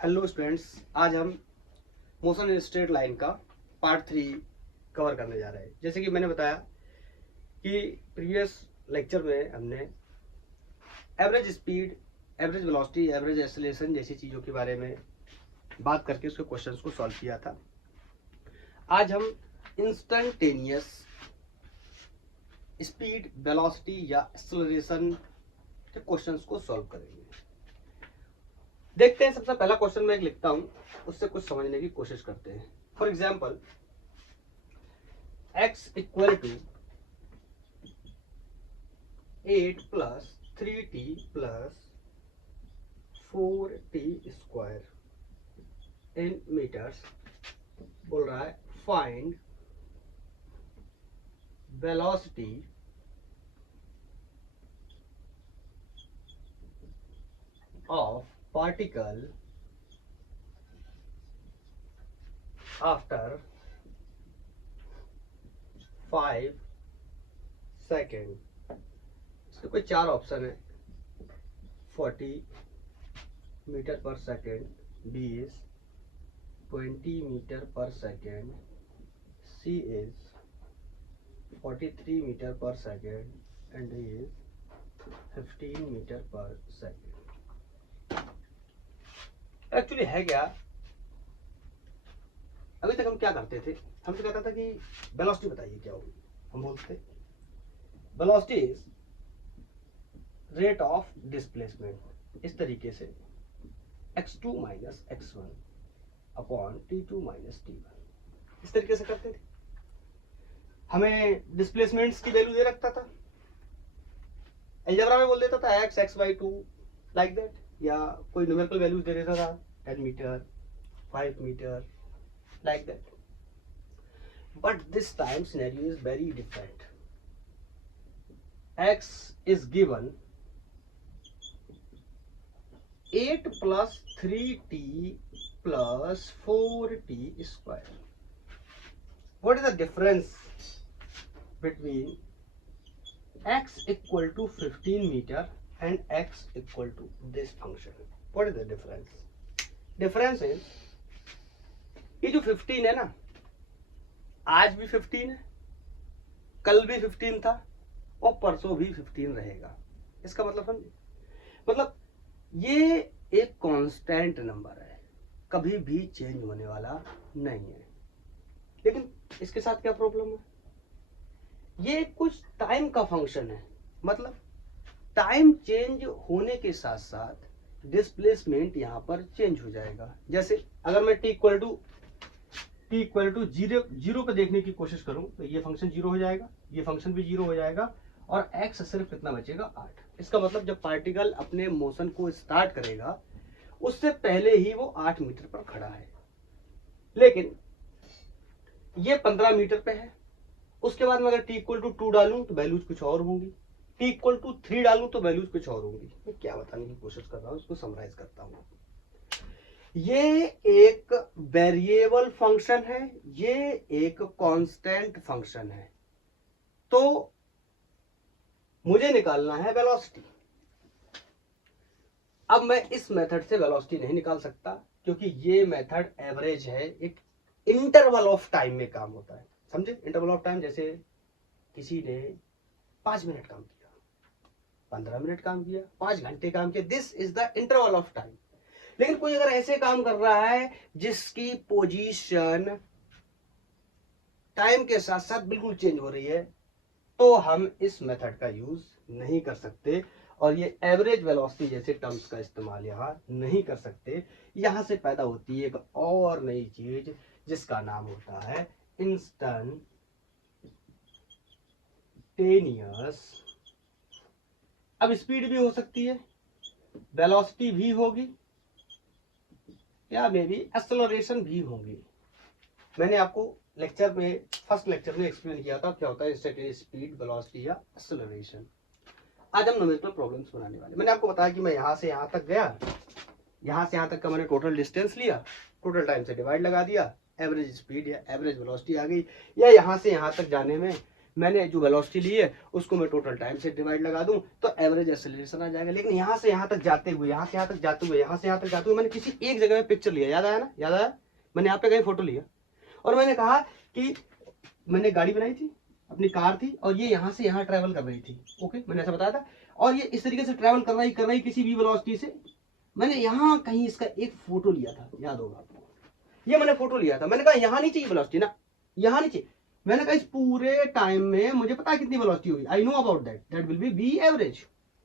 Hello students, आज हम motion in straight line का पार्ट 3 कवर करने जा रहे हैं। जैसे कि मैंने बताया कि प्रीवियस लेक्चर में हमने average speed, average velocity, average acceleration जैसी चीज़ों के बारे में बात करके उसके क्वेश्चंस को सॉल्व किया था। आज हम इंस्टेंटेनियस स्पीड, वेलोसिटी या एक्सेलरेशन के क्वेश्चंस को सॉल्व करेंगे। देखते हैं, सबसे पहला क्वेश्चन मैं एक लिखता हूं, उससे कुछ समझने की कोशिश करते हैं। For example, x equal to 8 plus 3t plus 4t square in meters बोल रहा है find velocity of particle after 5 second. इसके कोई चार ऑप्शन है। 40 मीटर पर सेकेंड, B is 20 मीटर पर सेकेंड, C is 43 मीटर पर second and D is 15 meter पर सेकेंड। एक्चुअली है क्या, अभी तक हम क्या करते थे, हमसे कहता था कि वेलोसिटी बताइए क्या होगी। हम बोलते velocity is rate of displacement, इस तरीके से x2 minus x1 upon t2 minus t1, इस तरीके से करते थे। हमें डिस्प्लेसमेंट्स की वैल्यू दे रखता था, अलजेब्रा में बोल देता था x x by 2 like that, या कोई न्यूमेरिकल वैल्यूज दे देता था 10 meter, 5 meter like that. But this time scenario is very different. x is given 8 plus 3t plus 4t square. What is the difference between x equal to 15 meter and x equal to this function? What is the difference? Difference is, ये जो 15 है ना, आज भी 15 है, कल भी 15 था और परसों भी 15 रहेगा। इसका मतलब समझे, मतलब ये एक कांस्टेंट नंबर है, कभी भी चेंज होने वाला नहीं है। लेकिन इसके साथ क्या प्रॉब्लम है, ये कुछ टाइम का फंक्शन है, मतलब टाइम चेंज होने के साथ साथ डिस्प्लेसमेंट यहाँ पर चेंज हो जाएगा। जैसे अगर मैं t इक्वल टू जीरो पे देखने की कोशिश करूं तो ये फंक्शन जीरो हो जाएगा, ये फंक्शन भी जीरो हो जाएगा और x सिर्फ कितना बचेगा, 8। इसका मतलब जब पार्टिकल अपने मोशन को स्टार्ट करेगा उससे पहले ही वो 8 मीटर पर खड़ा है, लेकिन ये 15 मीटर पे है। उसके बाद में अगर t इक्वल टू 2 डालूं तो वैल्यूज कुछ और होंगी, t इक्वल टू 3 डालूं तो वैल्यूज कुछ और होंगी। मैं क्या बताने की कोशिश कर रहा हूं, इसको समराइज करता हूं। ये एक वेरिएबल फंक्शन है, ये एक कांस्टेंट फंक्शन है, तो मुझे निकालना है वेलोसिटी। अब मैं इस मेथड से वेलोसिटी नहीं निकाल सकता, क्योंकि ये मेथड एवरेज है, एक इंटरवल ऑफ टाइम में काम होता है। समझे, इंटरवल ऑफ टाइम, जैसे किसी ने 5 मिनट काम किया, 15 मिनट काम किया, 5 घंटे काम किया, this is the interval of time. लेकिन कोई अगर ऐसे काम कर रहा है जिसकी पोजीशन टाइम के साथ साथ बिल्कुल चेंज हो रही है, तो हम इस मेथड का यूज नहीं कर सकते और ये एवरेज वेलोसिटी जैसे टर्म्स का इस्तेमाल यहाँ नहीं कर सकते। यहां से पैदा होती है एक और नई चीज जिसका नाम होता है इंस्टेंटेनियस। अब स्पीड भी हो सकती है, वेलोसिटी भी होगी, या मे बी एक्सेलरेशन भी होगी। मैंने आपको लेक्चर में, फर्स्ट लेक्चर में एक्सप्लेन किया था क्या होता है इंस्टेंटेनियस स्पीड, वेलोसिटी या एक्सेलरेशन। आज हम न्यूमेरिकल प्रॉब्लम्स बनाने वाले। मैंने आपको बताया कि मैं यहां से यहां तक गया, यहां से यहां तक का मैंने टोटल डिस्टेंस लिया, टोटल टाइम से डिवाइड लगा दिया, एवरेज स्पीड या एवरेज वेलोसिटी आ गई। या यहां से यहां तक जाने में मैंने जो वेलोसिटी ली है उसको मैं टोटल टाइम से डिवाइड लगा दूं तो एवरेज एक्सेलरेशन आ जाएगा। लेकिन यहाँ से यहाँ तक जाते हुए, यहाँ से यहाँ तक जाते हुए, यहाँ से यहाँ तक जाते हुए मैंने किसी एक जगह पे पिक्चर लिया, याद आया ना, याद आया, मैंने यहाँ पे कहीं फोटो लिया और मैंने कहा कि मैंने गाड़ी बनाई थी, अपनी कार थी और ये यहाँ से यहाँ ट्रेवल कर रही थी। ओके, मैंने ऐसा बताया था और ये इस तरीके से ट्रेवल कर रही किसी भी वेलोसिटी से। मैंने यहाँ कहीं इसका एक फोटो लिया था, याद होगा आपको, ये मैंने फोटो लिया था। मैंने कहा यहाँ नहीं चाहिए वेलोसिटी ना, यहाँ नहीं चाहिए। मैंने कहा इस पूरे टाइम में मुझे पता है कितनी वेलोसिटी हुई, I know about that, that will be be average.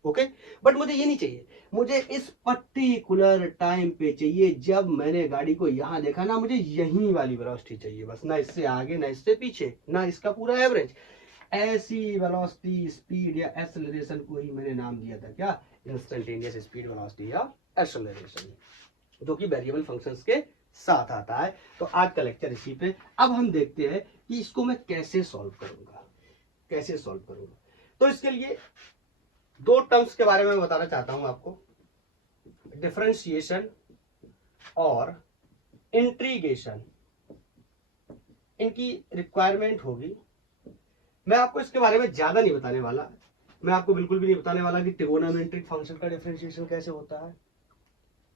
Okay, but मुझे ये नहीं चाहिए, मुझे इस पर्टिकुलर टाइम पे चाहिए जब मैंने गाड़ी को यहाँ देखा ना, मुझे यही वाली वेलोसिटी चाहिए बस, ना इससे आगे ना इससे पीछे ना इसका पूरा एवरेज। ऐसी वेलोसिटी, स्पीड या एक्सेलरेशन को ही मैंने नाम दिया था क्या, इंस्टेंटेनियस स्पीड वेलोसिटी या एक्सेलरेशन, जो कि वेरिएबल फंक्शंस के साथ आता है। तो आज का लेक्चर इसी पे। अब हम देखते हैं कि इसको मैं कैसे सॉल्व करूंगा, कैसे सॉल्व करूंगा। तो इसके लिए दो टर्म्स के बारे में बताना चाहता हूं आपको, डिफरेंशिएशन और इंटीग्रेशन। इनकी रिक्वायरमेंट होगी। मैं आपको इसके बारे में ज्यादा नहीं बताने वाला, मैं आपको बिल्कुल भी नहीं बताने वाला कि ट्रिगोनोमेट्रिक फंक्शन का डिफरेंशिएशन कैसे होता है,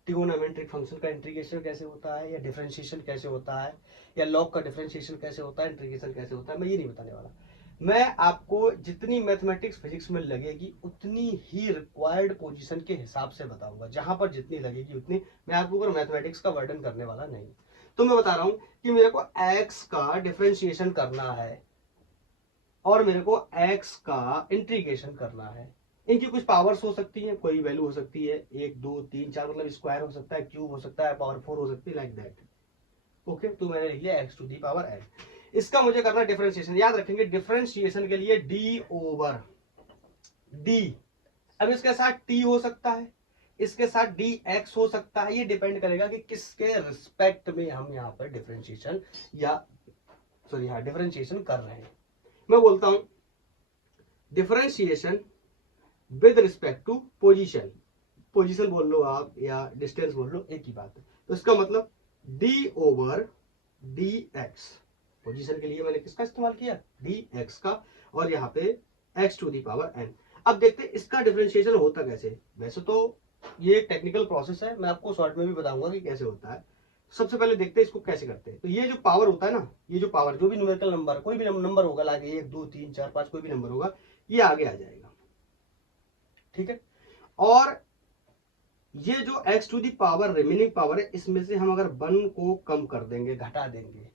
ट्रिगोनोमेट्रिक फंक्शन का इंटीग्रेशन कैसे होता है, या डिफरेंशिएशन कैसे होता है, या लॉग का डिफरेंशिएशन कैसे होता है, इंटीग्रेशन कैसे होता है, मैं ये नहीं बताने वाला। मैं आपको जितनी मैथमेटिक्स फिजिक्स में लगेगी उतनी ही रिक्वायर्ड पोजीशन के हिसाब से बताऊंगा, जहां पर जितनी लगेगी उतनी। मैं आपको ऊपर मैथमेटिक्स का वर्णन करने वाला नहीं। तो मैं बता रहा हूं कि मेरे को x का डिफरेंशिएशन करना है और मेरे को x का इंटीग्रेशन करना है। इनकी कुछ पावर्स हो सकती है, कोई वैल्यू हो सकती है 1 2 3 4, मतलब स्क्वायर हो सकता है, क्यूब हो सकता है, पावर 4 हो सकती है, लाइक दैट। ओके, तो मैंने लिख लिया x to the power n। इसका मुझे करना है डिफरेंशिएशन। याद रखेंगे डिफरेंशिएशन के लिए d ओवर d, अब इसके साथ t हो सकता है, इसके साथ dx हो सकता है, ये डिपेंड करेगा कि किसके रिस्पेक्ट में हम यहाँ पर डिफरेंशिएशन या सॉरी हाँ डिफरेंशिएशन कर रहे हैं। मैं बोलता हूं differentiation with respect to position, position बोल लो आप या डिस्टेंस बोल लो, एक ही बात है। तो इसका मतलब d ओवर dx, पोजीशन के लिए मैंने किसका इस्तेमाल किया, dx का, और यहाँ पे x to the power n। अब देखते हैं इसका डिफरेंशिएशन होता कैसे। वैसे तो ये एक टेक्निकल प्रोसेस है, मैं आपको शॉर्ट में भी बताऊंगा कि कैसे होता है। सबसे पहले देखते हैं इसको कैसे करते हैं। तो ये जो पावर होता है ना, ये जो पावर, जो भी न्यूमेरिकल नंबर, कोई भी नंबर होगा, लागे 1 2 3 4 5, कोई भी नंबर होगा, ये आगे आ जाएगा, ठीक है। और ये जो x to the power remaining power है, इसमें से हम अगर 1 को कम कर देंगे, घटा देंगे,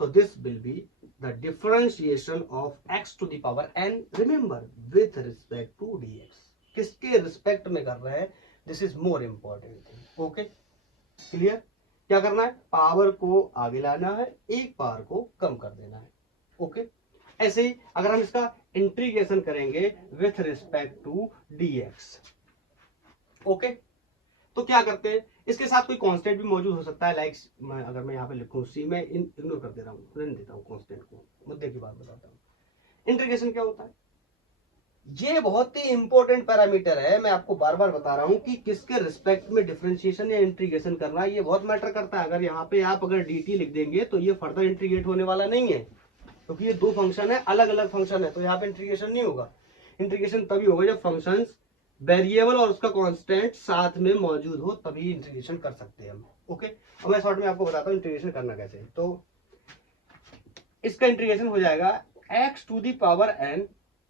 तो this will be the differentiation of x to the power n, remember with respect to dx। किसके रिस्पेक्ट में कर रहे हैं, this is more important thing. Okay, clear. क्या करना है, पावर को आगे लाना है, एक पावर को कम कर देना है। ओके, ऐसे ही अगर हम इसका इंटीग्रेशन करेंगे with respect to dx। Okay, तो क्या करते हैं, इसके साथ कोई कांस्टेंट भी मौजूद हो सकता है, लाइक अगर मैं यहाँ पे लिखूं सी, मैं इग्नोर कर दे रहा हूँ, रहने देता हूँ कांस्टेंट को, मुद्दे की बात बताता हूँ। इंटीग्रेशन क्या होता है, ये बहुत ही इंपॉर्टेंट पैरामीटर है। मैं आपको बार बार बता रहा हूं कि किसके रिस्पेक्ट में डिफरेंशिएशन या इंटीग्रेशन करना है, ये बहुत मैटर करता है। अगर यहाँ पे आप अगर dt लिख देंगे तो ये फर्दर इंटीग्रेट होने वाला नहीं है, क्योंकि ये दो फंक्शन है, अलग अलग फंक्शन है, तो यहाँ पे इंटीग्रेशन नहीं होगा। इंटीग्रेशन तभी होगा जब फंक्शन वेरिएबल और उसका कांस्टेंट साथ में मौजूद हो, तभी इंटीग्रेशन कर सकते हैं हम। ओके, अब मैं शॉर्ट में आपको बताता हूँ इंटीग्रेशन करना कैसे। तो इसका इंटीग्रेशन हो जाएगा x to the power n,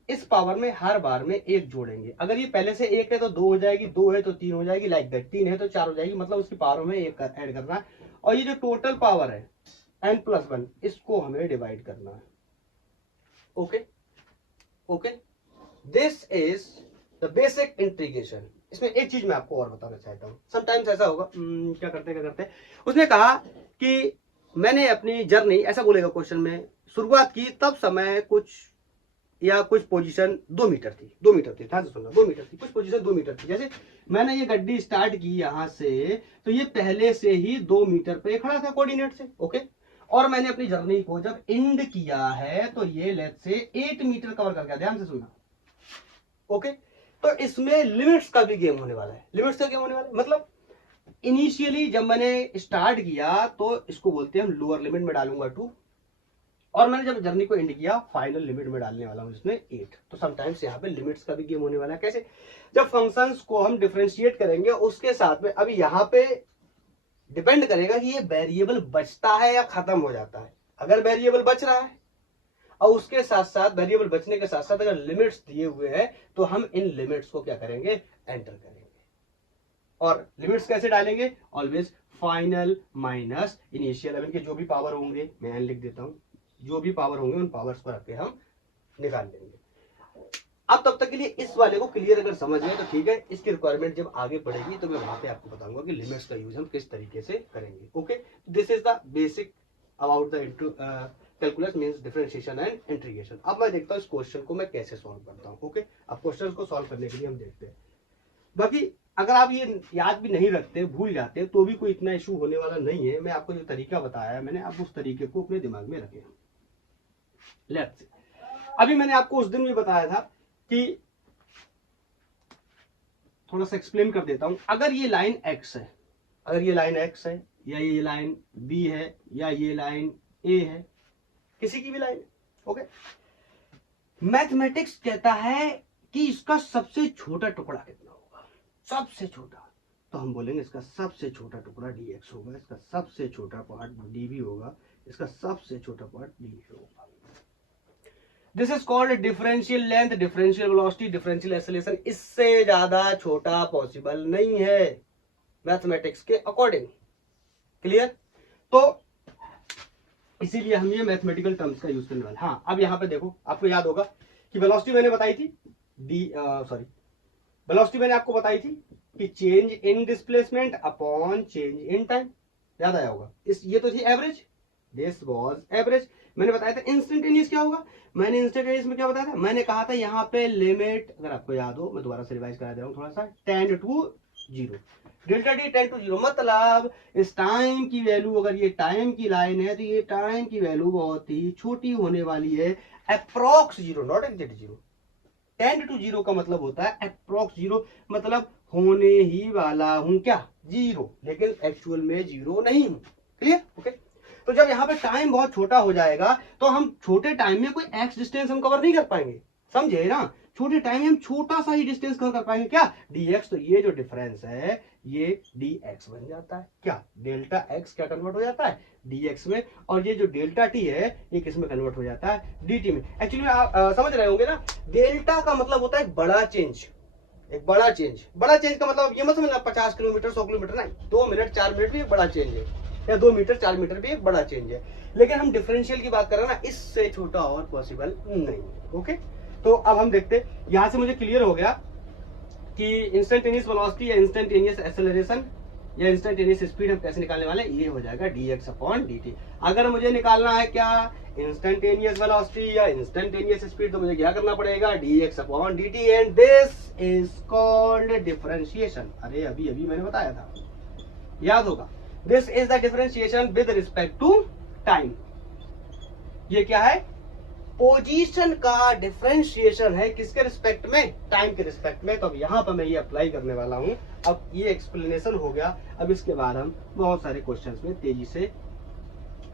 इस पावर में हर बार में एक जोड़ेंगे। अगर ये पहले से एक है तो 2 हो जाएगी, 2 है तो 3 हो जाएगी, लाइक दैट। 3 है तो 4 हो जाएगी, मतलब उसकी पावर में एक ऐड करना है। और ये जो टोटल पावर है n+1, इसको हमें डिवाइड करना है। Okay okay, this is the basic integration. इसमें एक चीज मैं आपको और बताना चाहता हूँ। समटाइम्स ऐसा होगा, क्या करते उसने कहा कि मैंने अपनी जर्नी, ऐसा बोलेगा क्वेश्चन में, शुरुआत की तब समय कुछ पोजीशन 2 मीटर थी, 2 मीटर थी, ध्यान से सुनना, 2 मीटर थी, कुछ पोजीशन 2 मीटर थी। जैसे मैंने ये गड्डी स्टार्ट की यहां से, तो ये पहले से ही 2 मीटर पे खड़ा था कोऑर्डिनेट से। ओके, और मैंने अपनी जर्नी को जब एंड किया है तो ये लेट्स से 8 मीटर कवर कर गया, ध्यान से सुनना। ओके, तो इसमें लिमिट्स का भी गेम होने वाला है। लिमिट्स का गेम होने वाला है मतलब इनिशियली जब मैंने स्टार्ट किया तो इसको बोलते हैं हम लोअर लिमिट में डालूंगा 2, और मैंने जब जर्नी को एंड किया, फाइनल लिमिट में डालने वाला हूँ इसमें 8। तो समटाइम्स यहाँ पे लिमिट्स का भी गेम होने वाला है। कैसे? जब फंक्शंस को हम डिफरेंशिएट करेंगे उसके साथ में अभी यहाँ पे डिपेंड करेगा कि ये वेरिएबल बचता है या खत्म हो जाता है। अगर वेरिएबल बच रहा है और उसके साथ साथ वेरिएबल बचने के साथ साथ अगर लिमिट्स दिए हुए हैं तो हम इन लिमिट्स को क्या करेंगे, एंटर करेंगे। और लिमिट्स कैसे डालेंगे? Always final minus initial. अब इनके जो भी पावर होंगे मैं लिख देता हूं, जो भी पावर होंगे उन पावर्स को रख के हम निकाल लेंगे। अब तब तक के लिए इस वाले को क्लियर अगर समझ गए तो ठीक है। इसकी रिक्वायरमेंट जब आगे बढ़ेगी तो मैं वहां पे आपको बताऊंगा कि लिमिट्स का यूज हम किस तरीके से करेंगे। Okay, this is the basic about the calculus means differentiation and integration. अब मैं देखता हूं इस क्वेश्चन को मैं कैसे सॉल्व करता हूं। ओके, अब क्वेश्चन को सॉल्व करने के लिए हम देखते हैं। बाकी अगर आप ये याद भी नहीं रखते, भूल जाते, तो भी कोई इतना इशू होने वाला नहीं है। मैं आपको जो तरीका बताया है मैंने, आप उस तरीके को अपने दिमाग में रखें। लेट्स सी, अभी मैंने आपको उस दिन भी बताया था कि थोड़ा सा एक्सप्लेन कर देता हूं। अगर ये लाइन x है, अगर ये लाइन x है या ये लाइन b है या ये लाइन a है, किसी की भी लाइन, ओके, मैथमेटिक्स कहता है कि इसका सबसे छोटा टुकड़ा कितना होगा, सबसे छोटा। तो हम बोलेंगे इसका सबसे छोटा टुकड़ा dx होगा, इसका सबसे छोटा पार्ट dv होगा, इसका सबसे छोटा पार्ट dv होगा। This is called differential length, differential velocity, differential acceleration. इससे ज्यादा छोटा पॉसिबल नहीं है मैथमेटिक्स के अकॉर्डिंग। क्लियर? तो इसीलिए हम ये मैथमेटिकल टर्म्स का यूज करने वाले। हाँ, अब यहाँ पे देखो, आपको याद होगा कि वेलोसिटी मैंने बताई थी वेलोसिटी मैंने आपको बताई थी कि change in displacement upon change in time. याद आया होगा? ये तो थी एवरेज, दिस वाज एवरेज। मैंने बताया था इंस्टेंटेनियस क्या होगा, मैंने इंस्टेंटेनियस में क्या बताया था, मैंने कहा था यहाँ पे लिमिट, अगर आपको याद हो मैं दोबारा से रिवाइज करा दे रहा हूँ थोड़ा सा, 10 to 0, डेल्टा टी 10 to 0। मतलब इस टाइम की वैल्यू, अगर ये टाइम की लाइन है तो ये टाइम की वैल्यू बहुत ही छोटी होने वाली है, अप्रोक्स 0, नॉट एग्जैक्ट 0। 10 to 0 का मतलब होता है अप्रोक्स 0, मतलब होने ही वाला हूं क्या, 0, लेकिन एक्चुअल में 0 नहीं हूं। क्लियर? ओके। तो जब यहाँ पे टाइम बहुत छोटा हो जाएगा तो हम छोटे टाइम में कोई एक्स डिस्टेंस हम कवर नहीं कर पाएंगे, समझे ना? छोटे टाइम में हम छोटा सा ही डिस्टेंस कवर कर पाएंगे, क्या, dx। तो ये जो डिफरेंस है ये dx बन जाता है, क्या, डेल्टा x क्या कन्वर्ट हो जाता है dx में, और ये जो डेल्टा t है ये किस में कन्वर्ट हो जाता है, dt में। एक्चुअली आप समझ रहे होंगे ना, डेल्टा का मतलब होता है बड़ा चेंज, एक बड़ा चेंज। बड़ा चेंज का मतलब ये मत समझना 50 किलोमीटर 100 किलोमीटर नहीं, 2 मिनट 4 मिनट भी एक बड़ा चेंज है, या 2 मीटर 4 मीटर भी एक बड़ा चेंज है। लेकिन हम डिफरेंशियल की बात कर रहे हैं ना, इससे छोटा और पॉसिबल नहीं। ओके, तो अब हम देखते, यहां से मुझे क्लियर हो गया कि इंस्टेंटेनियस वेलोसिटी या इंस्टेंटेनियस एक्सेलरेशन या इंस्टेंटेनियस स्पीड हम कैसे निकालने वाले, ये हो जाएगा dx अपॉन dt। अगर मुझे निकालना है क्या, इंस्टेंटेनियस वेलोसिटी या इंस्टेंटेनियस स्पीड, तो मुझे क्या करना पड़ेगा, dx upon dt, and this is called differentiation. अरे अभी अभी मैंने बताया था, याद होगा। This is the differentiation with respect to time. ये क्या है, पोजीशन का डिफरेंशिएशन है, किसके रिस्पेक्ट में, टाइम के रिस्पेक्ट में। तो अब यहां पर मैं ये अप्लाई करने वाला हूं। अब ये एक्सप्लेनेशन हो गया, अब इसके बाद हम बहुत सारे क्वेश्चंस में तेजी से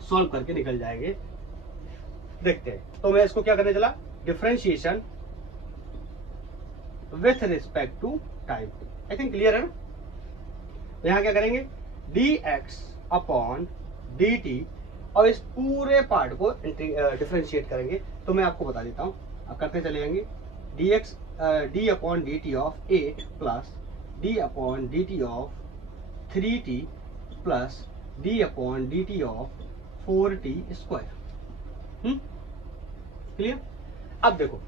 सॉल्व करके निकल जाएंगे। देखते हैं, तो मैं इसको क्या करने चला, differentiation with respect to time. I think clear है ना? तो यहां क्या करेंगे, dx अपॉन dt, और इस पूरे पार्ट को डिफरेंशिएट करेंगे। तो मैं आपको बता देता हूं, आप करते चले जाएंगे, dx d upon dt of 8 plus d upon dt of 3t plus d upon dt of 4t square. Clear? अब देखो,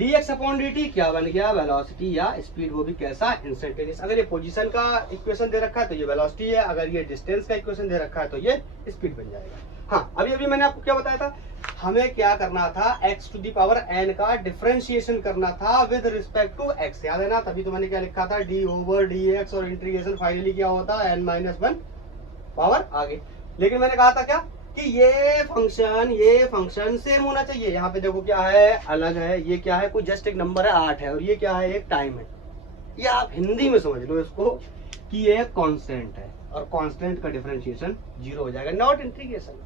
dx अपॉन dt क्या बन गया, वेलोसिटी या स्पीड, वो भी कैसा, इंस्टेंटेनियस। अगर ये पोजीशन का इक्वेशन दे रखा है तो ये वेलोसिटी है, अगर ये डिस्टेंस का इक्वेशन दे रखा है तो ये स्पीड बन जाएगा। हाँ, अभी अभी मैंने आपको क्या बताया था, हमें क्या करना था, x to the power n का डिफरेंशिएशन करना था विद रिस्पेक्ट टू x, याद है ना? तभी तो मैंने क्या लिखा था, d ओवर dx, और इंटीग्रेशन फाइनली क्या होता है, n-1 पावर आगे। लेकिन मैंने कहा था क्या, कि ये फंक्शन सेम होना चाहिए। यहाँ पे देखो क्या है, अलग है, ये क्या है, कोई जस्ट एक नंबर है 8 है, और ये क्या है, एक टाइम है। ये आप हिंदी में समझ लो इसको कि ये कांस्टेंट है, और कांस्टेंट का डिफरेंशिएशन 0 हो जाएगा, not integration.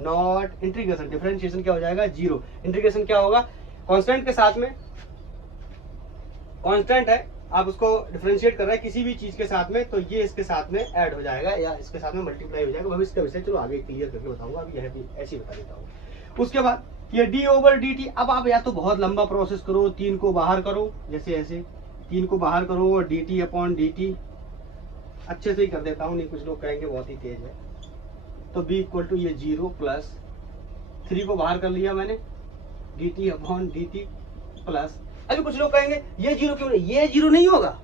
Not integration. Differentiation क्या हो जाएगा, जीरो। इंटीग्रेशन क्या होगा, कांस्टेंट के साथ में, कांस्टेंट है, आप उसको डिफरेंशिएट कर रहे हैं किसी भी चीज के साथ में, तो ये इसके साथ में ऐड हो जाएगा या इसके साथ में मल्टीप्लाई हो जाएगा। भविष्य का विषय चलो आगे क्लियर करके बताऊंगा, अभी यह भी ऐसे ही बता देता हूँ। उसके बाद ये डी ओवर डी टी, अब आप या तो बहुत लंबा प्रोसेस करो, 3 को बाहर करो, जैसे ऐसे 3 को बाहर करो और d t upon D T, अच्छे से ही कर देता हूँ, नहीं कुछ लोग कहेंगे बहुत ही तेज है। तो बी इक्वल टू ये 0 प्लस 3 को बाहर कर लिया मैंने, D t upon D T plus, अभी कुछ लोग कहेंगे ये 0 क्यों नहीं, ये 0 नहीं होगा,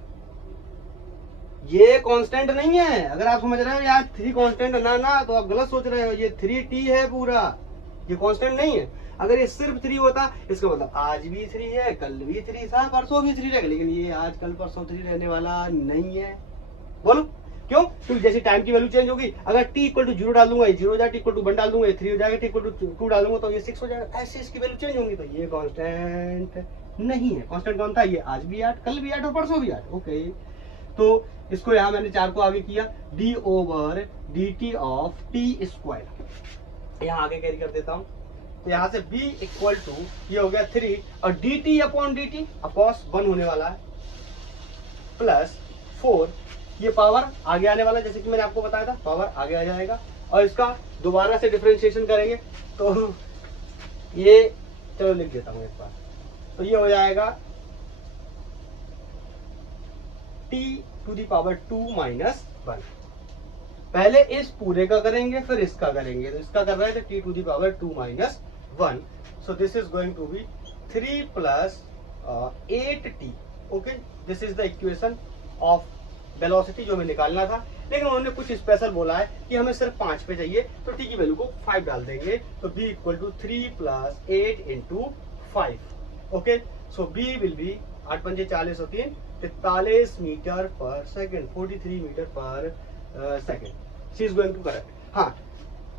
ये कांस्टेंट नहीं है। अगर आप समझ रहे हो यार 3 कांस्टेंट ना, तो आप गलत सोच रहे हो, ये 3t है पूरा, ये कांस्टेंट नहीं है। अगर ये सिर्फ 3 होता, इसका मतलब आज भी 3 है, कल भी 3 था, परसों भी 3 रहेगा, लेकिन ये आज कल परसों 3 रहने वाला नहीं है। बोलो क्यों, क्योंकि जैसे टाइम की वैल्यू चेंज होगी, अगर t इक्वल टू 0 डाल दूंगा, ये 0 हो जाएगा, t इक्वल टू 1 डाल दूंगा, ये 3 हो जाएगा, t इक्वल टू 2 डाल दूंगा तो ये 6 हो जाएगा, ऐसे इसकी वैल्यू चेंज होंगी। तो ये कांस्टेंट नहीं है। कांस्टेंट कौन था, ये आज भी 8, कल भी 8 और परसों भी 8। ओके, तो इसको यहाँ मैंने 4 को आगे किया, d over D T of T square, यहाँ आगे कैरी कर देता हूँ। तो यहाँ से b इक्वल टू ये हो गया 3 और d t upon D t अपॉस 1 होने वाला है, प्लस 4, ये पावर आगे आने वाला, जैसे कि मैंने आपको बताया था, पावर आगे आ जाएगा और इसका दोबारा से डिफरेंशिएशन करेंगे तो ये, चलो लिख देता हूँ एक बार, तो ये हो जाएगा t to the power 2 minus 1। पहले इस पूरे का करेंगे फिर इसका करेंगे, तो इसका कर रहे थे t to the power 2 minus 1, so this is going to be 3 plus 8t। Okay, this is the equation of velocity जो हमें निकालना था, लेकिन उन्होंने कुछ स्पेशल बोला है कि हमें सिर्फ 5 पे चाहिए, तो t की वैल्यू को 5 डाल देंगे, तो b equal to 3 plus 8 into 5। Okay, so b will be 8 पंजे 40 और 3 43 मीटर पर सेकेंड, 43 मीटर पर second. She is going to correct. हाँ,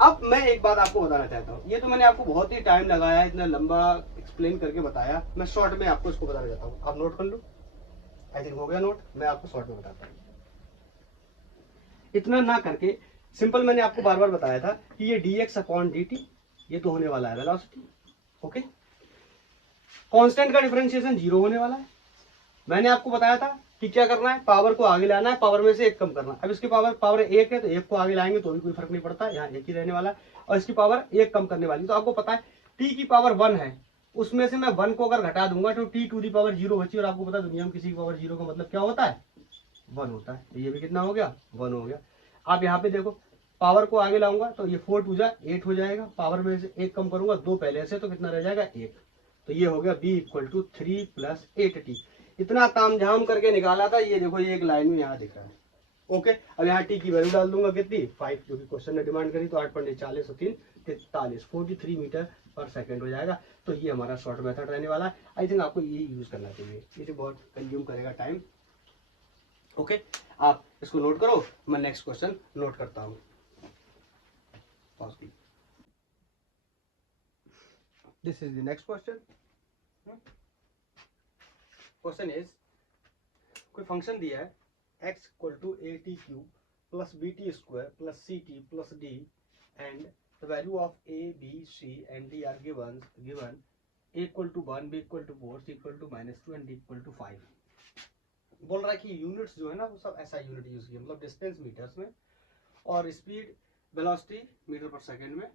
अब मैं एक बात आपको बताना चाहता हूँ, ये तो मैंने आपको बहुत ही टाइम लगाया है, इतना लंबा एक्सप्लेन करके बताया, मैं शॉर्ट में आपको इसको बताना चाहता हूँ, आप नोट कर लो। आई थिंक हो गया नोट, मैं आपको शॉर्ट में बताता हूँ, इतना ना करके सिंपल। मैंने आपको बार बार बताया था कि ये dx अपॉन dt ये तो होने वाला है वेलोसिटी। ओके, कांस्टेंट का डिफरेंशिएशन 0 होने वाला है। मैंने आपको बताया था कि क्या करना है, पावर को आगे लाना है, पावर में से 1 कम करना है। अब इसकी पावर 1 है तो 1 को आगे लाएंगे तो भी कोई फर्क नहीं पड़ता, यहाँ 1 ही रहने वाला है, और इसकी पावर 1 कम करने वाली, तो आपको पता है t की पावर 1 है, उसमें से मैं 1 को अगर घटा दूंगा तो t टू दी पावर 0 बची, और आपको पता है दुनिया में किसी की पावर 0 का मतलब क्या होता है, 1 होता है। तो ये भी कितना हो गया, 1 हो गया। आप यहाँ पे देखो, पावर को आगे लाऊंगा तो ये 4 टू जा 8 हो जाएगा, पावर में से 1 कम करूंगा 2 पहले से, तो कितना रह जाएगा 1, तो ये हो गया b equal to 3 plus 8t। इतना तामझाम करके निकाला था, ये देखो ये एक लाइन में यहाँ दिख रहा है। ओके, अब यहाँ t की वैल्यू डाल दूंगा कितनी, 5, जो कि क्वेश्चन ने डिमांड करी, तो 8 पंजे 40 और 3 43, 43 मीटर पर सेकंड हो जाएगा। तो ये हमारा शॉर्ट मेथड रहने वाला है। आई थिंक आपको ये यूज करना चाहिए, ये बहुत कंज्यूम करेगा टाइम। ओके, आप इसको नोट करो, मैं नेक्स्ट क्वेश्चन नोट करता हूँ। This is the next question. Question is, कोई फंक्शन दिया है x equal to A T cube plus B T square plus C T plus D and the value of A B C and D are given A equal to 1, B equal to 4, C equal to -2 and D equal to 5। बोल रहा है कि units जो है ना वो सब ऐसा यूनिट यूज किया, मतलब डिस्टेंस मीटर्स में और स्पीड वेलोसिटी मीटर पर सेकेंड में।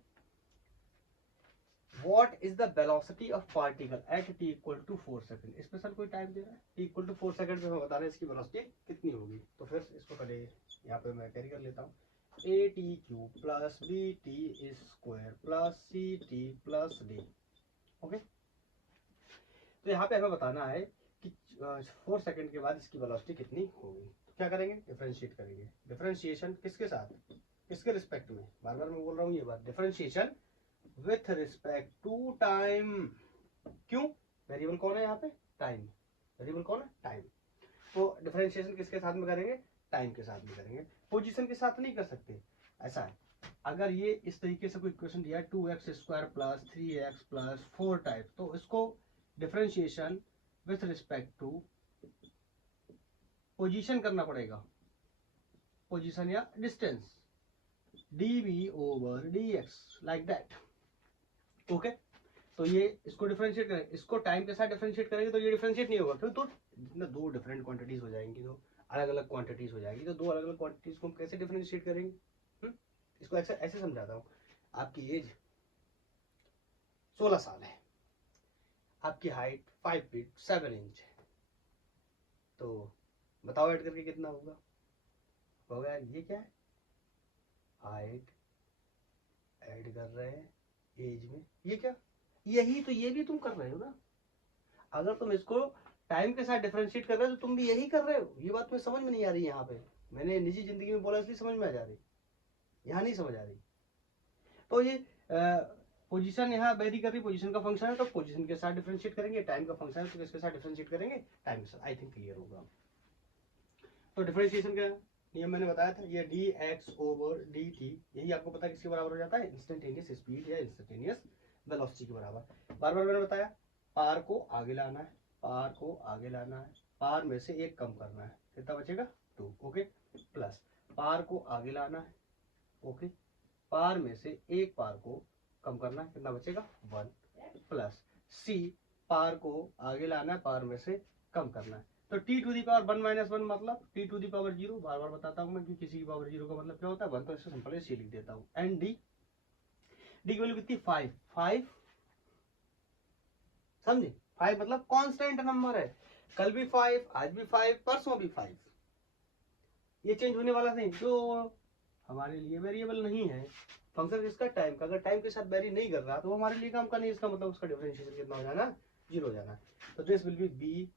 What is the velocity of particle at t equal to 4 second. Special कोई टाइम दे रहा है, t इक्वल टू 4 सेकेंड में बता रहे हैं इसकी वेलोसिटी कितनी होगी। तो फिर इसको पहले यहाँ पे मैं कैरी कर लेता हूँ, A T cube plus B T square plus C T plus D. Okay, तो यहाँ पे हमें बताना है कि 4 सेकेंड के बाद इसकी वेलोसिटी कितनी होगी। तो क्या करेंगे, डिफरेंशिएट करेंगे। डिफरेंशिएशन किसके साथ, किसके रिस्पेक्ट में, बार बार मैं बोल रहा हूँ ये बात, differentiation with respect to time. क्यों, वेरिएबल कौन है यहाँ पे, टाइम। वेरिएबल कौन है, टाइम। तो डिफरेंशिएशन किसके साथ में करेंगे, टाइम के साथ में करेंगे, पोजीशन के साथ नहीं कर सकते। ऐसा है, अगर ये इस तरीके से कोई इक्वेशन दिया है 2x square plus 3x plus 4 type, तो इसको differentiation with respect to position करना पड़ेगा, पोजीशन या distance. dv over dx like that. Okay, तो ये इसको डिफरेंशिएट करें, इसको टाइम के साथ डिफरेंशिएट करेंगे तो ये डिफरेंशिएट नहीं होगा, क्यों? तो जितना दो डिफरेंट क्वांटिटीज हो जाएंगी, तो अलग अलग क्वांटिटीज हो जाएंगी, तो दो अलग अलग क्वांटिटीज को हम कैसे डिफरेंशिएट करेंगे? इसको ऐसे ऐसे समझाता हूँ। आपकी एज 16 साल है, आपकी हाइट 5 फीट 7 इंच है, तो बताओ ऐड करके कितना होगा? होगा ये क्या है, हाइट ऐड कर रहे हैं एज में, ये क्या, यही तो, ये भी तुम कर रहे हो ना। अगर तुम इसको टाइम के साथ डिफरेंशिएट कर रहे हो तो तुम भी यही कर रहे हो। ये बात तुम्हें समझ में नहीं आ रही यहाँ पे, मैंने निजी जिंदगी में बोला इसलिए समझ में आ जा रही, यहाँ नहीं समझ आ रही। तो ये पोजीशन यहाँ वेरी कर रही, पोजीशन का फंक्शन है तो पोजीशन के साथ डिफरेंशिएट करेंगे, टाइम का फंक्शन है तो किसके साथ डिफरेंशिएट करेंगे? टाइम के साथ। आई थिंक क्लियर होगा। तो डिफरेंशिएशन का नियम मैंने बताया था, ये D x over D T, यही आपको पता है किसके बराबर हो जाता है? इंस्टेंटेनियस स्पीड या इंस्टेंटेनियस वेलोसिटी के बराबर। बार बार मैंने बताया, पार को आगे लाना है, पार को आगे लाना है, पार में से एक कम करना है, कितना बचेगा? 2। ओके, प्लस पार को आगे लाना है, ओके, पार में से एक पार को कम करना है, कितना बचेगा? 1, प्लस सी, पार को आगे लाना है, पार में से कम करना है, तो T to the power 1 minus 1 मतलब टी टू दी पावर 0। बार बार बताता हूँ मैं कि किसी की पावर 0 का मतलब क्या होता है? 1। तो इससे सिंपल है, सी लिख देता हूँ। एंड डी, डी की वैल्यू कितनी? 5। समझे? 5 मतलब कांस्टेंट नंबर है, कल भी 5, आज भी 5, परसों भी 5, ये चेंज होने वाला नहीं, जो हमारे लिए वेरिएबल नहीं है। फंक्शन किसका? टाइम का। अगर टाइम के साथ वेरी नहीं कर रहा तो वो हमारे लिए काम का नहीं, इसका मतलब उसका डिफरेंशिएशन कितना हो जाना? 0 हो जाना। तो this will be b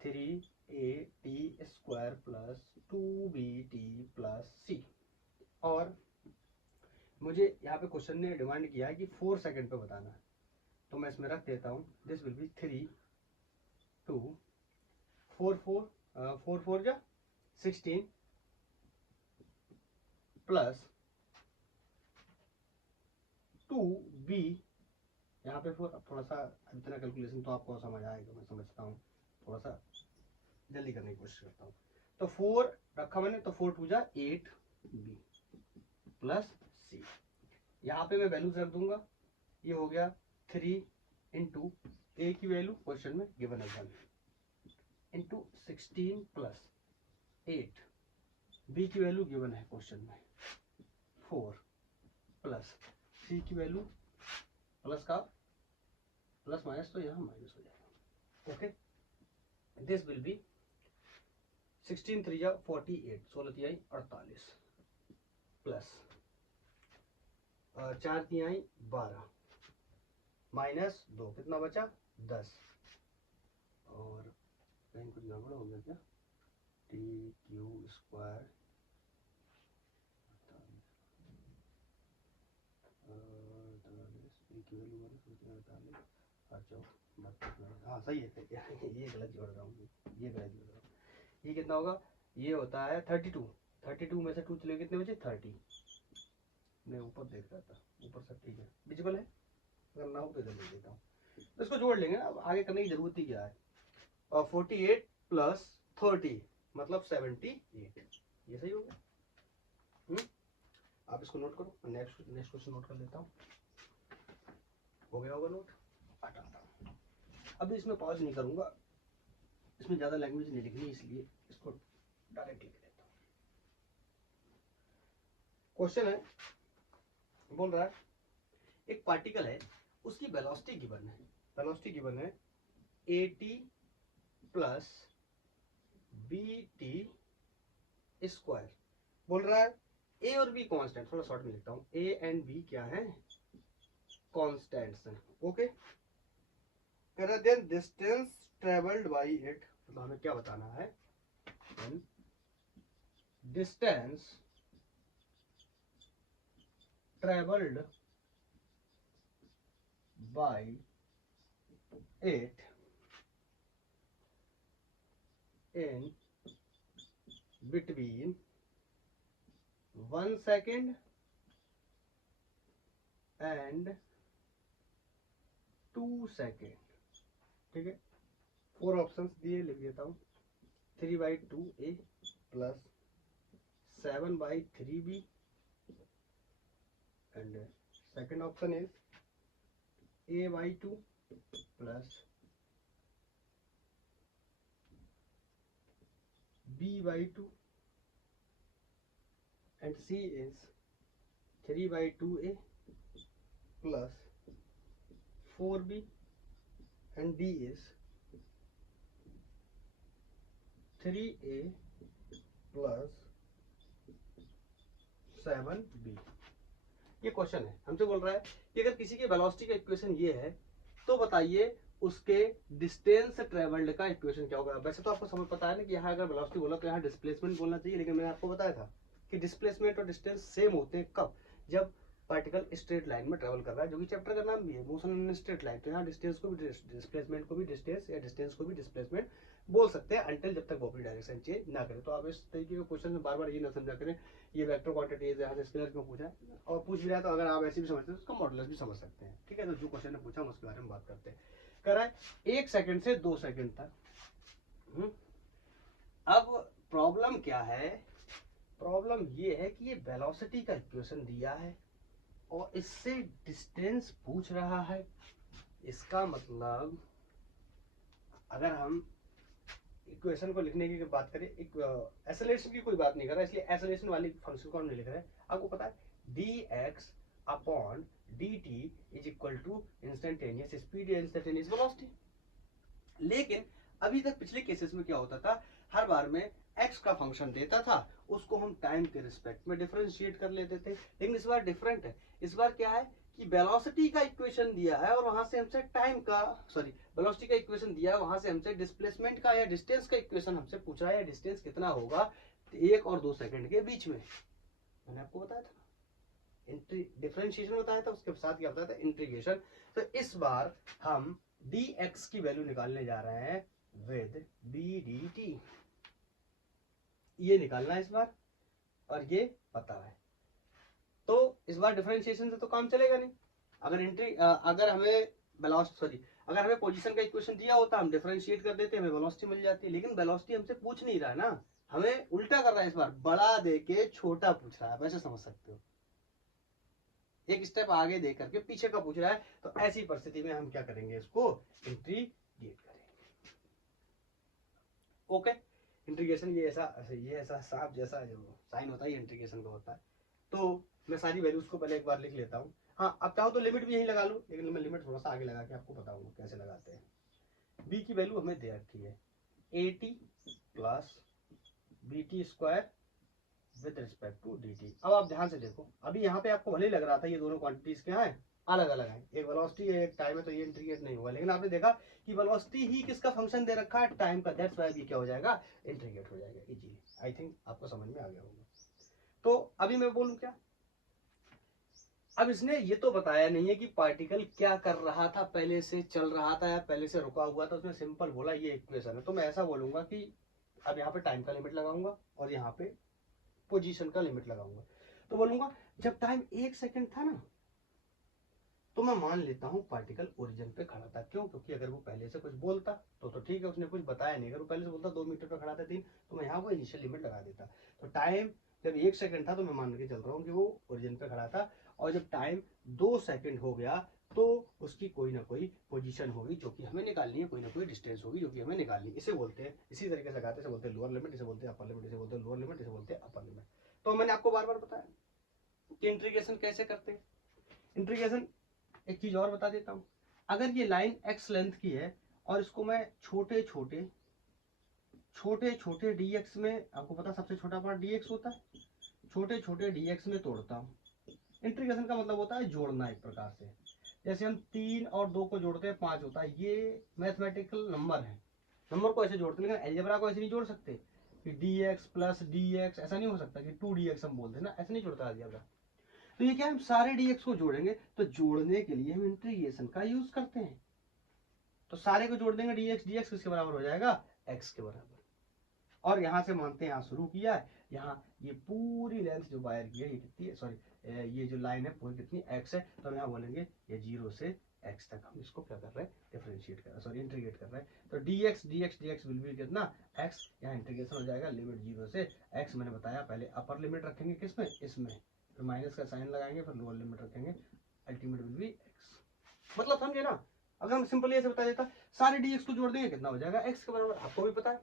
3a t² plus 2bt plus c. और मुझे यहाँ पे क्वेश्चन ने डिमांड किया है कि 4 सेकंड पे बताना है, तो मैं इसमें रख देता हूँ, दिस विल बी 3 2 4 4 जा 16 प्लस 2b, यहाँ पे 4। अब थोड़ा सा इतना कैलकुलेशन तो आपको समझ आएगा, मैं समझता हूँ, थोड़ा सा जल्दी करने की कोशिश करता हूँ। तो 4 रखा मैंने, तो 4 2 जा 8b प्लस सी। यहाँ पे मैं वैल्यूज रख दूंगा, ये हो गया 3 इंटू ए की वैल्यू क्वेश्चन में गिवन है 1 इंटू 16 प्लस 8, बी की वैल्यू गिवन है क्वेश्चन में 4 प्लस सी की वैल्यू, प्लस का प्लस माइनस तो यहाँ माइनस हो जाएगा। ओके, दिस विल बी 16 3 जा 48, 16 तिहाई 48 प्लस 4 तिहाई 12 माइनस 2, कितना बचा? 10। और कहीं कुछ गड़बड़ हो गया क्या? t³ हाँ सही है, ये गलत जोड़ रहा हूँ, ये गलत जोड़ रहा हूँ। ये कितना होगा? ये होता है 32, 32 में से 2 चले कितने बचे? 30। मैं ऊपर देख रहा था, ऊपर सब ठीक है, विजिबल है, अगर ना हो तो इधर ले देता हूँ। तो इसको जोड़ लेंगे, अब आगे करने की जरूरत ही क्या है। और 48 प्लस 30 मतलब 78, ये सही हो गया। आप इसको नोट करो, नेक्स्ट क्वेश्चन नोट कर लेता हूँ। हो गया होगा नोट, हटाता हूँ। अभी इसमें पॉज नहीं करूंगा, इसमें ज्यादा लैंग्वेज नहीं लिखनी, इसलिए इसको डायरेक्ट लिख देता हूँ। क्वेश्चन है, बोल रहा है एक पार्टिकल है, उसकी वेलोसिटी गिवन है, वेलोसिटी गिवन है at प्लस bt स्क्वायर। बोल रहा है ए और बी कांस्टेंट, थोड़ा शॉर्ट में लिखता हूँ, ए एंड बी क्या है? कांस्टेंट्स हैं। Okay, then distance travelled by it, मतलब हमें क्या बताना है? Distance travelled by it in between 1 second and 2 second. ठीक है, 4 ऑप्शंस दिए, लिख देता हूँ। 3/2a plus 7/3b and second option is a by 2 plus b by 2 and c is 3 by 2a plus 4b and d is 3a plus 7b। ये question है, हमसे बोल रहा है कि अगर किसी के वेलोसिटी का इक्वेशन ये है तो बताइए उसके डिस्टेंस ट्रेवल्ड का इक्वेशन क्या होगा। वैसे तो आपको समझ पता है ना कि यहाँ अगर वेलोसिटी बोला तो यहाँ डिस्प्लेसमेंट बोलना चाहिए, लेकिन मैंने आपको बताया था कि डिस्प्लेसमेंट और डिस्टेंस सेम होते हैं कब, जब पार्टिकल स्ट्रेट लाइन में ट्रेवल कर रहा है, जो कि चैप्टर का नाम भी है मोशन इन स्ट्रेट लाइन। तो यहाँ डिस्टेंस को भी डिस्प्लेसमेंट को भी डिस्टेंस या डिस्टेंस को भी डिस्प्लेसमेंट बोल सकते हैं अंटिल जब तक वो अपनी डायरेक्शन चेंज ना करे। तो आप इस तरीके के क्वेश्चन में बार बार ये ना समझा करें ये वेक्टर क्वांटिटी है यहाँ से स्केलर क्यों पूछा है, और पूछ भी रहा है तो अगर आप ऐसे भी समझते हैं तो उसका मॉडुलस भी समझ सकते हैं। ठीक है, तो जो क्वेश्चन ने पूछा हम उसके बारे में बात करते हैं। कह रहा है 1 सेकंड से 2 सेकंड तक। अब प्रॉब्लम क्या है, प्रॉब्लम ये है कि ये वेलोसिटी का इक्वेशन दिया है और इससे डिस्टेंस पूछ रहा है। इसका मतलब अगर हम इक्वेशन को लिखने की बात करें, एक एक्सेलरेशन की कोई बात नहीं कर रहा, इसलिए एक्सेलरेशन वाली फंक्शन को हम नहीं लिख रहे हैं। आपको पता है dx upon dt is equal to instantaneous speed या इंस्टेंटेनियस वेलोसिटी। लेकिन अभी तक पिछले केसेस में क्या होता था, हर बार में x का फंक्शन देता था, उसको हम टाइम के रिस्पेक्ट में डिफरेंशिएट कर लेते थे। लेकिन इस बार डिफरेंट है, इस बार क्या है कि वेलोसिटी का इक्वेशन दिया है और वहां से हमसे टाइम का वेलोसिटी का इक्वेशन दिया है, वहां से हमसे डिस्प्लेसमेंट का या डिस्टेंस का इक्वेशन हमसे पूछा है, या डिस्टेंस कितना होगा 1 और 2 सेकंड के बीच में। मैंने आपको बताया था डिफरेंशिएशन बताया था, उसके साथ क्या बताया था इंटीग्रेशन। तो इस बार हम dx की वैल्यू निकालने जा रहे हैं विद b dt, ये निकालना है इस बार और ये पता है। तो इस बार डिफरेंशिएशन से तो काम चलेगा नहीं। अगर हमें अगर हमें पोजीशन का इक्वेशन दिया होता हम डिफरेंशिएट कर देते, हमें वेलोसिटी मिल जाती है। लेकिन वेलोसिटी हमसे पूछ नहीं रहा है ना, हमें उल्टा कर रहा है, इस बार बड़ा देके छोटा पूछ रहा है, वैसे समझ सकते हो, एक स्टेप आगे दे करके पीछे का पूछ रहा है। तो ऐसी परिस्थिति में हम क्या करेंगे, इसको इंटीग्रेट करेंगे। ओके, इंटीग्रेशन ये ऐसा सांप जैसा जो साइन होता है, ये इंटीग्रेशन का होता है। तो मैं सारी वैल्यूज को पहले एक बार लिख लेता हूँ। हाँ, अब चाहो तो लिमिट भी यही लगा लूँ, लेकिन मैं लिमिट थोड़ा सा आगे लगा के आपको बताऊंगा कैसे लगाते हैं। बी की वैल्यू हमें दे रखी है 80 plus BT square with respect to dt। अब आप ध्यान से देखो, अभी यहाँ पे आपको भले ही लग रहा था ये दोनों क्वांटिटीज क्या है, अलग अलग है, एक वेलोसिटी है एक टाइम है, तो ये इंटीग्रेट नहीं होगा। लेकिन आपने देखा कि वेलोसिटी ही किसका फंक्शन दे रखा है, टाइम का, दैट्स व्हाई ये क्या हो जाएगा, इंटीग्रेट हो जाएगा इजीली। आई थिंक आपको समझ में आ गया होगा। तो अभी मैं बोलूं क्या, अब इसने ये तो बताया नहीं है कि पार्टिकल क्या कर रहा था, पहले से चल रहा था या पहले से रुका हुआ था, उसने सिंपल बोला ये इक्वेशन है। तो मैं ऐसा बोलूंगा कि अब यहाँ पे टाइम का लिमिट लगाऊंगा और यहाँ पे पोजीशन का लिमिट लगाऊंगा। तो बोलूंगा जब टाइम 1 सेकंड था ना, तो मैं मान लेता हूं पार्टिकल ओरिजिन पे खड़ा था। क्यों? क्योंकि अगर वो पहले से कुछ बोलता तो ठीक है, उसने कुछ बताया नहीं। अगर वो पहले से बोलता 2 मीटर पे खड़ा था 3, तो मैं यहाँ वो इनिशियल लिमिट लगा देता। तो टाइम जब 1 सेकंड था तो मैं मान के चल रहा हूँ कि वो ओरिजिन पे खड़ा था, और जब टाइम 2 सेकंड हो गया तो उसकी कोई ना कोई पोजीशन होगी जो कि हमें निकालनी है, कोई ना कोई डिस्टेंस होगी जो कि हमें निकालनी है। इसे बोलते हैं, इसी तरीके से लगाते हैं, बोलते हैं लोअर लिमिट, इसे बोलते हैं अपर लिमिट, इसे बोलते हैं लोअर लिमिट, इसे बोलते हैं अपर लिमिट। तो मैंने आपको बार बार बताया कि इंटीग्रेशन कैसे करते हैं। इंटीग्रेशन एक चीज और बता देता हूं, अगर ये लाइन x लेंथ की है और इसको मैं छोटे छोटे dx में, आपको पता सबसे छोटा पार्ट dx होता है, छोटे छोटे dx में तोड़ता हूं। इंटीग्रेशन का मतलब होता है जोड़ना, एक प्रकार से जैसे हम 3 और 2 को जोड़ते हैं 5 होता है। ये मैथमेटिकल नंबर है, नंबर को ऐसे जोड़ते हैं, लेकिन अलजेब्रा को ऐसे नहीं जोड़ सकते कि dx प्लस dx, ऐसा नहीं हो सकता कि 2dx हम बोलते हैं ना, ऐसे नहीं जोड़ता अलजेब्रा। तो ये क्या है, हम सारे dx को जोड़ेंगे, तो जोड़ने के लिए हम इंटीग्रेशन का यूज करते हैं। तो सारे को जोड़ देंगे, dx किसके बराबर हो जाएगा, x के बराबर। और यहां से मानते हैं यहाँ शुरू किया है, यहाँ ये पूरी लेंथ जो वायर की है ये कितनी है, ये जो लाइन है पूरी कितनी x है, तो हम यहाँ बोलेंगे ये 0 से x तक हम इसको क्या कर रहे हैं, डिफरेंशिएट कर रहे हैं, इंटीग्रेट कर रहे हैं। तो dx विल बी कितना x, यहाँ इंटीग्रेशन हो जाएगा लिमिट 0 से x। मैंने बताया पहले अपर लिमिट रखेंगे किसमें, इसमें, फिर माइनस का साइन लगाएंगे, फिर लोअर लिमिट रखेंगे, अल्टीमेट विल बी एक्स। मतलब समझे ना? अगर हम सिंपली ऐसे बता देता सारे dx को जोड़ देंगे कितना हो जाएगा x के बराबर। आपको भी पता है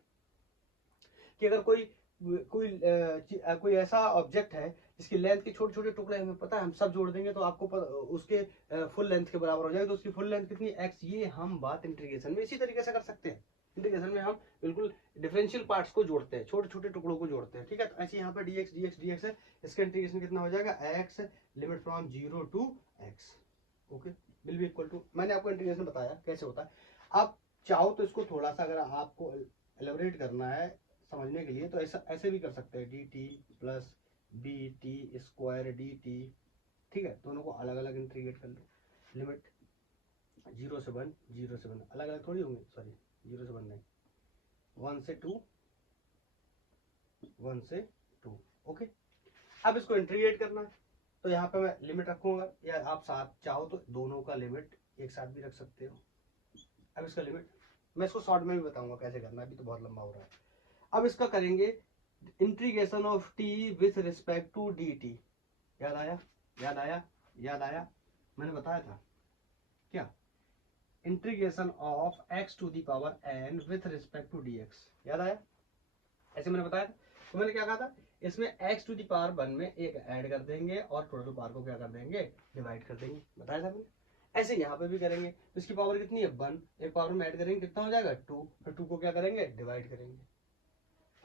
कि अगर कोई कोई ऐसा ऑब्जेक्ट है जिसकी लेंथ के छोटे छोटे टुकड़े हमें पता है, हम सब जोड़ देंगे तो आपको उसके फुल लेंथ के बराबर हो जाएगी। तो उसकी फुल लेंथ कितनी x। ये हम बात इंटीग्रेशन में इसी तरीके से कर सकते हैं। इंटीग्रेशन में हम बिल्कुल डिफरेंशियल पार्ट्स को जोड़ते हैं, छोटे छोटे टुकड़ों को जोड़ते हैं, ठीक है। तो ऐसे यहाँ पे dx dx dx है, इसका इंटीग्रेशन कितना हो जाएगा x limit from 0 to x, okay, will be equal to. मैंने आपको इंटीग्रेशन बताया कैसे होता है। आप चाहो तो इसको थोड़ा सा अगर आपको एलेबोरेट करना है समझने के लिए तो ऐसा ऐसे भी कर सकते हैं, D T plus B T square D T, ठीक है। दोनों को अलग अलग इंटीग्रेट कर लो। लिमिट 0 से 1, 0 से 1 अलग अलग थोड़ी होंगे, सॉरी 0 से 1 नहीं, 1 से 2, 1 से 2, ओके। अब इसको इंटीग्रेट करना है तो यहाँ पे मैं लिमिट रखूंगा, या आप साथ चाहो तो दोनों का लिमिट एक साथ भी रख सकते हो। अब इसका लिमिट मैं इसको शॉर्ट में भी बताऊंगा कैसे करना है, अभी तो बहुत लंबा हो रहा है। अब इसका करेंगे integration of T with respect to D T. याद आया? याद आया? याद आया? मैंने बताया था क्या? Integration of x to the power n with respect to dx। याद आया? ऐसे मैंने बताया था। तो मैंने क्या कहा था, इसमें x टू दी पावर 1 में एक ऐड कर देंगे और टोटल पावर को क्या कर देंगे, डिवाइड कर देंगे, बताया था मैंने। ऐसे यहाँ पे भी करेंगे, तो इसकी पावर कितनी है 1, एक पावर में ऐड करेंगे कितना हो जाएगा 2, फिर 2 को क्या करेंगे, डिवाइड करेंगे।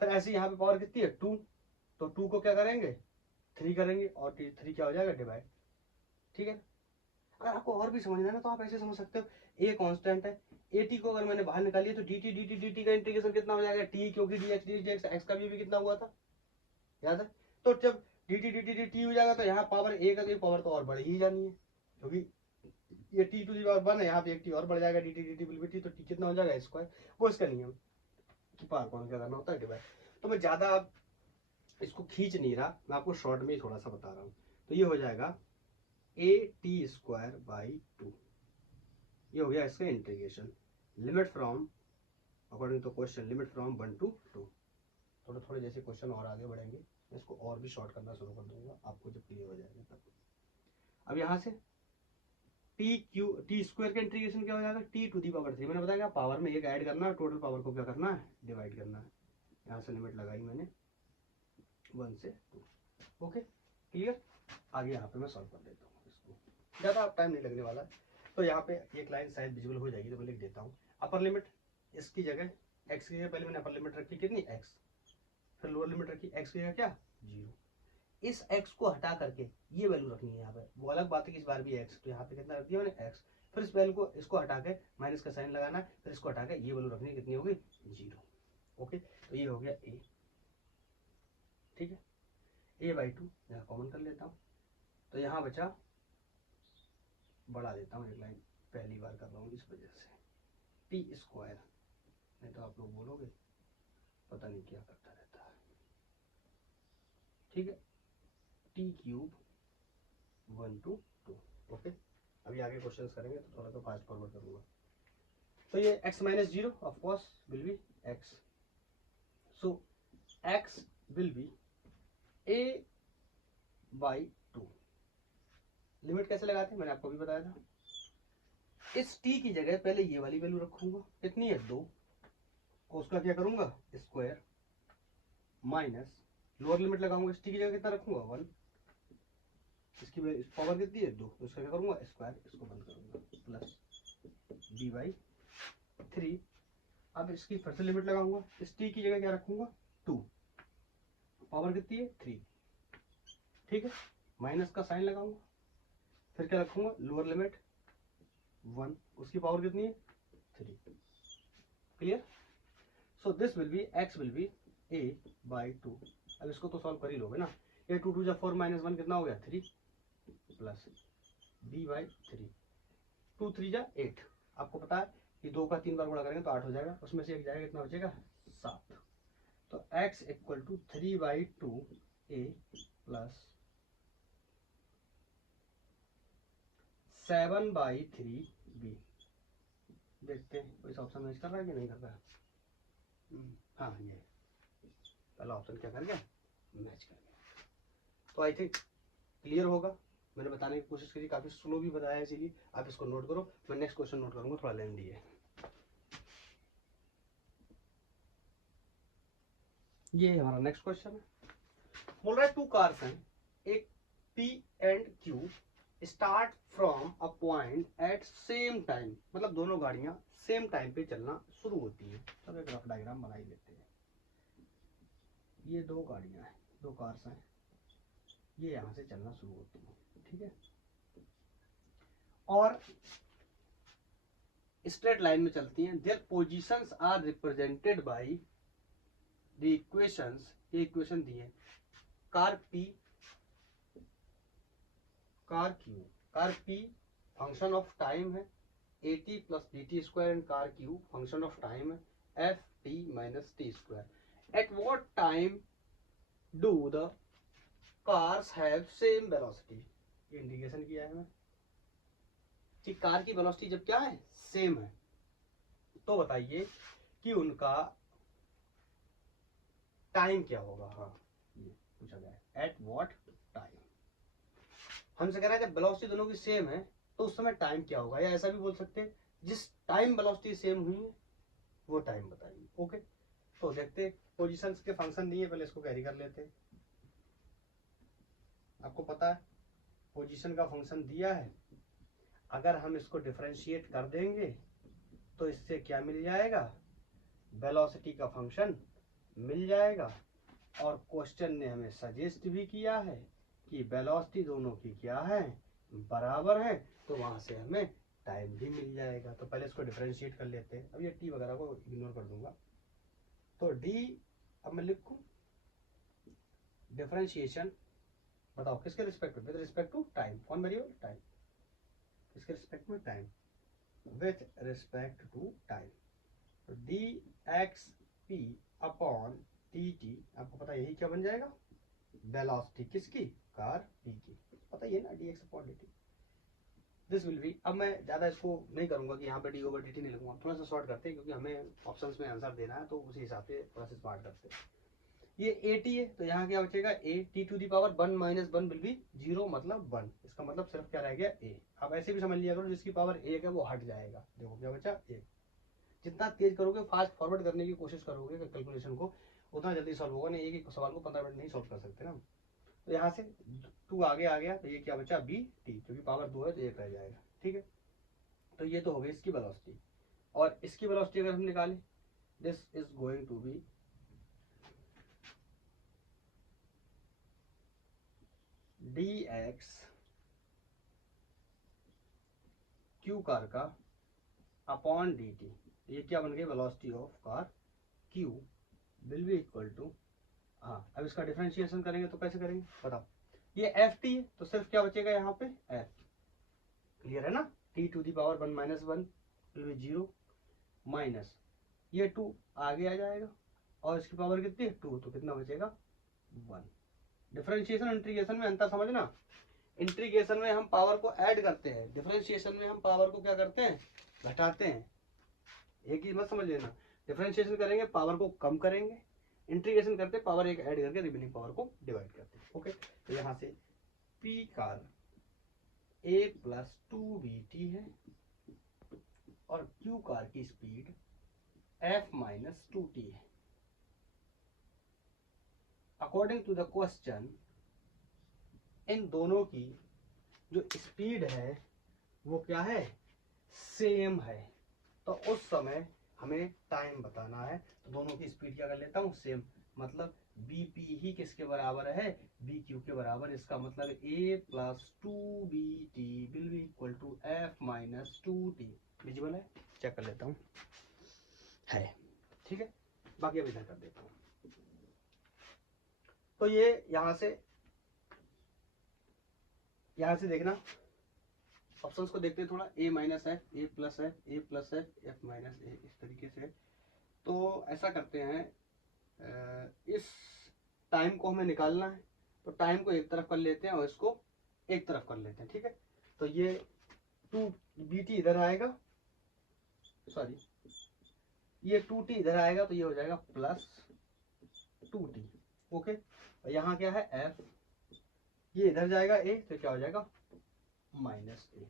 फिर ऐसे यहाँ पे पावर कितनी है 2, तो 2 को क्या करेंगे 3 करेंगे और 3 क्या हो जाएगा डिवाइड, ठीक है। अगर आपको और भी समझना है ना तो आप ऐसे समझ सकते हो, ए कांस्टेंट है, ए टी को अगर मैंने बाहर निकाली है तो D T D T D T का इंटीग्रेशन कितना हो जाएगा टी, क्योंकि डी एक्स एक्स का भी कितना हुआ था, याद है। तो जब D T D T D T हो जाएगा तो यहाँ पावर ए का पावर तो और बढ़ ही जानी है, क्योंकि ये टी टू दी पावर 1 है, यहाँ पे एक टी और बढ़ जाएगा, D T D T will be T, तो टी कितना हो जाएगा स्क्वायर। वो इसका नियम कि पावर कौन क्या करना होता है डिवाइड। तो मैं ज्यादा इसको खींच नहीं रहा, मैं आपको शॉर्ट में ही थोड़ा सा बता रहा हूँ। तो ये हो जाएगा ए टी स्क्वायर बाई 2, ये हो गया इसका integration. Limit from according to question limit from 1 to 2। थोड़े थोड़े जैसे क्वेश्चन और आगे बढ़ेंगे मैं इसको और भी शॉर्ट करना शुरू कर दूंगा आपको जब क्लियर हो जाएगा तब। अब यहाँ से टी स्क्वायर का इंटीग्रेशन क्या हो जाएगा टी टू दी पावर 3। मैंने बताया पावर में एक ऐड करना है, टोटल पावर को क्या करना है, डिवाइड करना है। यहाँ से लिमिट लगाई मैंने 1 से 2, ओके क्लियर। आगे यहाँ पे मैं सॉल्व कर देता हूँ इसको, ज़्यादा टाइम नहीं लगने वाला। तो यहाँ पे एक लाइन शायद विजुअल हो जाएगी तो मैं लिख देता हूँ। अपर लिमिट इसकी जगह x की जगह पहले मैंने अपर लिमिट रखी कितनी x, फिर लोअर लिमिट रखी x की जगह क्या 0। इस x को हटा करके ये वैल्यू रखनी है यहाँ पे। वो अलग बात है कि इस बार भी x, तो यहाँ पे कितना रख दिया मैंने x। फिर इस वैल्यू को इसको हटा के माइनस का साइन लगाना है, फिर इसको हटा के ये वैल्यू रखनी है, कितनी होगी 0, ओके। तो ये हो गया a, ठीक है। a/2 यहाँ कॉमन कर लेता हूँ, तो यहाँ बचा, बढ़ा देता हूँ एक लाइन, पहली बार कर रहा हूँ इस वजह से, टी स्क्वायर, नहीं तो आप लोग बोलोगे पता नहीं क्या करता रहता है, ठीक है। T cube 1 to 2, okay. अभी आगे क्वेश्चंस करेंगे तो थोड़ा सा फास्ट फॉरवर्ड करूंगा। तो ये x minus 0 of course will be x, so x will be a/2। Limit कैसे लगाते हैं मैंने आपको भी बताया था। इस t की जगह पहले ये वाली वैल्यू रखूंगा, कितनी है 2, और उसका क्या करूंगा स्क्वायर, माइनस लोअर लिमिट लगाऊंगा, इस t की जगह कितना रखूंगा 1, इसकी पावर कितनी है 2, तो इसका क्या करूंगा स्क्वायर, इसको बंद करूंगा, प्लस b/3। अब इसकी फिर से लिमिट लगाऊंगा, इस t की जगह क्या रखूंगा 2, पावर कितनी है 3, ठीक है। माइनस का साइन लगाऊंगा, फिर क्या रखूंगा लोअर लिमिट 1, उसकी पावर कितनी है 3, clear. So this will B x will be a/2। अब इसको तो सॉल्व कर ही लोगे ना, ये 2 2 4 -1 कितना हो गया 3, प्लस b/3, 2 3 8। आपको पता है कि 2 का 3 बार गुणा करेंगे तो 8 हो जाएगा, उसमें से एक जाएगा, कितना बचेगा 7। तो x equal to 3/2 a plus 7/3 b। देखते हैं कोई ऑप्शन मैच कर रहा है कि नहीं कर रहा है। हाँ ये पहला ऑप्शन क्या कर गया, मैच कर गया। तो आई थिंक क्लियर होगा। मैंने बताने की कोशिश करी, काफी स्लो भी बताया, इसीलिए आप इसको नोट करो। मैं नेक्स्ट क्वेश्चन नोट करूंगा, थोड़ा लेंदी है। ये हमारा नेक्स्ट क्वेश्चन है। बोल रहा है 2 कार्स हैं, एक P and Q start from a point at same time, मतलब दोनों गाड़ियां सेम टाइम पे चलना शुरू होती हैं। चलो एक रफ डायग्राम बना ही लेते हैं। ये 2 गाड़ियां हैं, 2 कार्स हैं, ये यहां से चलना शुरू होती हैं, ठीक है, और स्ट्रेट लाइन में चलती हैं। Their positions are represented by the equations, ये इक्वेशन दी है। Car P, car Q, car P function of time है at plus dt square, and car Q function of time है ft minus T square. At what time do the cars have same velocity, ये indication किया है मैं कि car की velocity जब क्या है, सेम है, तो बताइए कि उनका टाइम क्या होगा। हाँ, ये पूछा गया है, एट व्हाट टाइम। हमसे कह रहा है जब वेलोसिटी दोनों की सेम है तो उस समय टाइम क्या होगा, या ऐसा भी बोल सकते हैं जिस टाइम वेलोसिटी सेम हुई है वो टाइम बताइए। ओके, तो देखते पोजीशंस के फंक्शन दिए, पहले इसको कैरी कर लेते हैं। आपको पता है पोजीशन का फंक्शन दिया है, अगर हम इसको डिफरेंशिएट कर देंगे तो इससे क्या मिल जाएगा, वेलोसिटी का फंक्शन मिल जाएगा। और क्वेश्चन ने हमें सजेस्ट भी किया है कि वेलोसिटी दोनों की क्या है, बराबर है, तो वहां से हमें टाइम भी मिल जाएगा। तो पहले इसको डिफरेंशिएट कर लेते हैं। अब ये टी वगैरह को इग्नोर कर दूंगा। तो डी, अब मैं लिखूं डिफरेंशिएशन, बताओ किसके रिस्पेक्ट में, विद रिस्पेक्ट टू टाइम। कौन वेरिएबल, टाइम, किसके रिस्पेक्ट में, time, with respect to time. तो d x p upon t t, आपको पता यही क्या बन जाएगा, वेलोसिटी किसकी, कार पी की, पता ही है ना, D x upon D T. This will B, अब मैं ज्यादा इसको नहीं करूंगा कि यहाँ पे डी ओवर डी टी नहीं लिखूंगा, थोड़ा सा शॉर्ट करते हैं क्योंकि हमें ऑप्शंस में आंसर देना है, तो उसी हिसाब से थोड़ा सा स्मार्ट करते हैं। ये ए टी है, तो यहाँ क्या बचेगा, A T to the power 1 minus 1 will be 0, मतलब 1। इसका मतलब सिर्फ क्या रह गया, ए। अब ऐसे भी समझ लिया करो, जिसकी पावर 1 है वो हट जाएगा। देखो क्या बचा, 1। जितना तेज करोगे, फास्ट फॉरवर्ड करने की कोशिश करोगे कैलकुलेशन को, उतना जल्दी सॉल्व होगा। नहीं, एक सवाल को 15 मिनट नहीं सॉल्व कर सकते ना। तो यहाँ से 2 आगे आ गया, तो ये क्या बचा, बी टी, क्योंकि पावर 2 है तो 1 रह जाएगा, ठीक है। तो ये तो हो गई इसकी वेलोसिटी, और इसकी वेलोसिटी अगर हम निकालें, this is going to be D X Q car का अपॉन डी टी, ये क्या बन गई, velocity of car Q will be equal to, हाँ अब इसका डिफरेंशिएशन करेंगे तो कैसे करेंगे बताओ। ये एफ टी है, तो सिर्फ क्या बचेगा यहाँ पे, एफ। क्लियर है ना, T to the power 1 minus 1 will be 0, minus ये 2 आगे आ जाएगा, और इसकी पावर कितनी है, 2, तो कितना बचेगा, 1। डिफरेंशिएशन इंटीग्रेशन में अंतर समझना, इंटीग्रेशन में हम पावर को ऐड करते हैं, डिफरेंशिएशन में हम पावर को क्या करते हैं, घटाते हैं। एक ही मत समझ लेना, डिफरेंशिएशन करेंगे पावर को कम करेंगे, इंटीग्रेशन करते पावर एक ऐड करके रिमेनिंग पावर को डिवाइड करते हैं। ओके, तो यहां से पी कार ए प्लस 2bt है, और क्यू कार की स्पीड एफ माइनस 2t है। अकॉर्डिंग टू द क्वेश्चन, इन दोनों की जो स्पीड है वो क्या है, सेम है। तो उस समय हमें टाइम बताना है, तो दोनों की स्पीड क्या कर लेता हूँ, सेम, मतलब बी पी ही किसके बराबर है, बी क्यू के बराबर। इसका मतलब a plus 2bt will be equal to f minus 2t। Visible है, चेक कर लेता हूँ, है, ठीक है। बाकी अब इधर कर देता हूँ। तो ये यहां से देखना, ऑप्शंस को देखते हैं थोड़ा, ए माइनस एफ, ए प्लस एफ, ए प्लस एफ, एफ माइनस ए, इस तरीके से। तो ऐसा करते हैं, इस टाइम को हमें निकालना है, तो टाइम को एक तरफ कर लेते हैं और इसको एक तरफ कर लेते हैं, ठीक है। तो ये 2bt इधर आएगा, सॉरी ये 2t इधर आएगा, तो ये हो जाएगा प्लस 2t। ओके, यहाँ क्या है, f, ये इधर जाएगा ए, तो क्या हो जाएगा माइनस ए।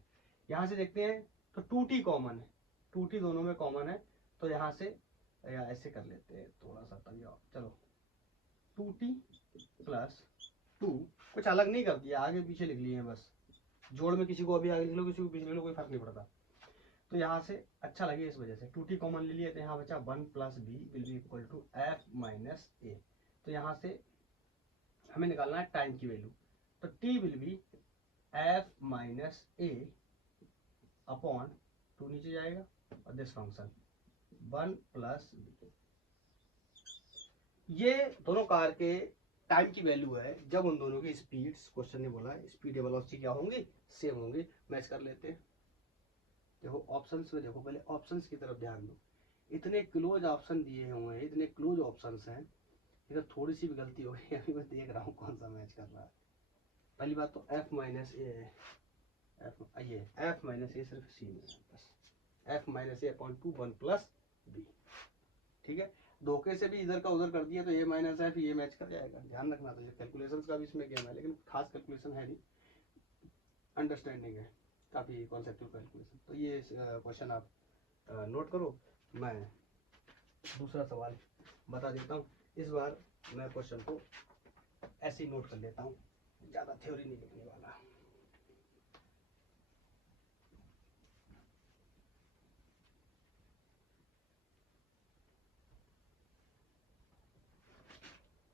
यहाँ से देखते हैं तो 2t कॉमन है, 2t दोनों में कॉमन है, तो यहाँ से या ऐसे कर लेते हैं थोड़ा सा, तभी चलो 2t प्लस 2, कुछ अलग नहीं कर दिया, आगे पीछे लिख लिए बस, जोड़ में किसी को अभी आगे लिख लो, किसी को पीछे लिख लो, कोई फर्क नहीं पड़ता। तो यहाँ से अच्छा लगे इस वजह से 2t कॉमन ले लिया, तो यहाँ बचा 1 plus b will be equal to f minus a. तो यहाँ से हमें निकालना है टाइम की वैल्यू, तो t will be F minus A upon 2 नीचे जाएगा और दिस फंक्शन 1 प्लस बी। ये दोनों कार के टाइम की वैल्यू है जब उन दोनों की स्पीड्स, क्वेश्चन ने बोला है स्पीड या वेलोसिटी क्या होंगी, सेम होंगी। मैच कर लेते हैं। देखो ऑप्शंस में, देखो पहले ऑप्शंस की तरफ ध्यान दो, इतने क्लोज ऑप्शन दिए हुए हैं, इतने क्लोज ऑप्शंस हैं, इधर थोड़ी सी भी गलती हो गई, अभी मैं देख रहा हूँ कौन सा मैच कर रहा है। पहली बात तो एफ माइनस ए है, एफ माइनस ए सिर्फ सी में है बस, एफ माइनस ए अपॉन 2 1 प्लस बी। ठीक है, धोखे से भी इधर का उधर कर दिया तो ये माइनस एफ ये मैच कर जाएगा, ध्यान रखना। तो ये कैलकुलेशन का भी इसमें गेम है, लेकिन खास कैलकुलेशन है नहीं, अंडरस्टैंडिंग है, काफ़ी कॉन्सेप्चुअल कैलकुलेशन। तो ये क्वेश्चन आप नोट करो, मैं दूसरा सवाल बता देता हूँ। इस बार मैं क्वेश्चन को ऐसे ही नोट कर लेता हूँ, ज़्यादा थ्योरी नहीं लिखने वाला।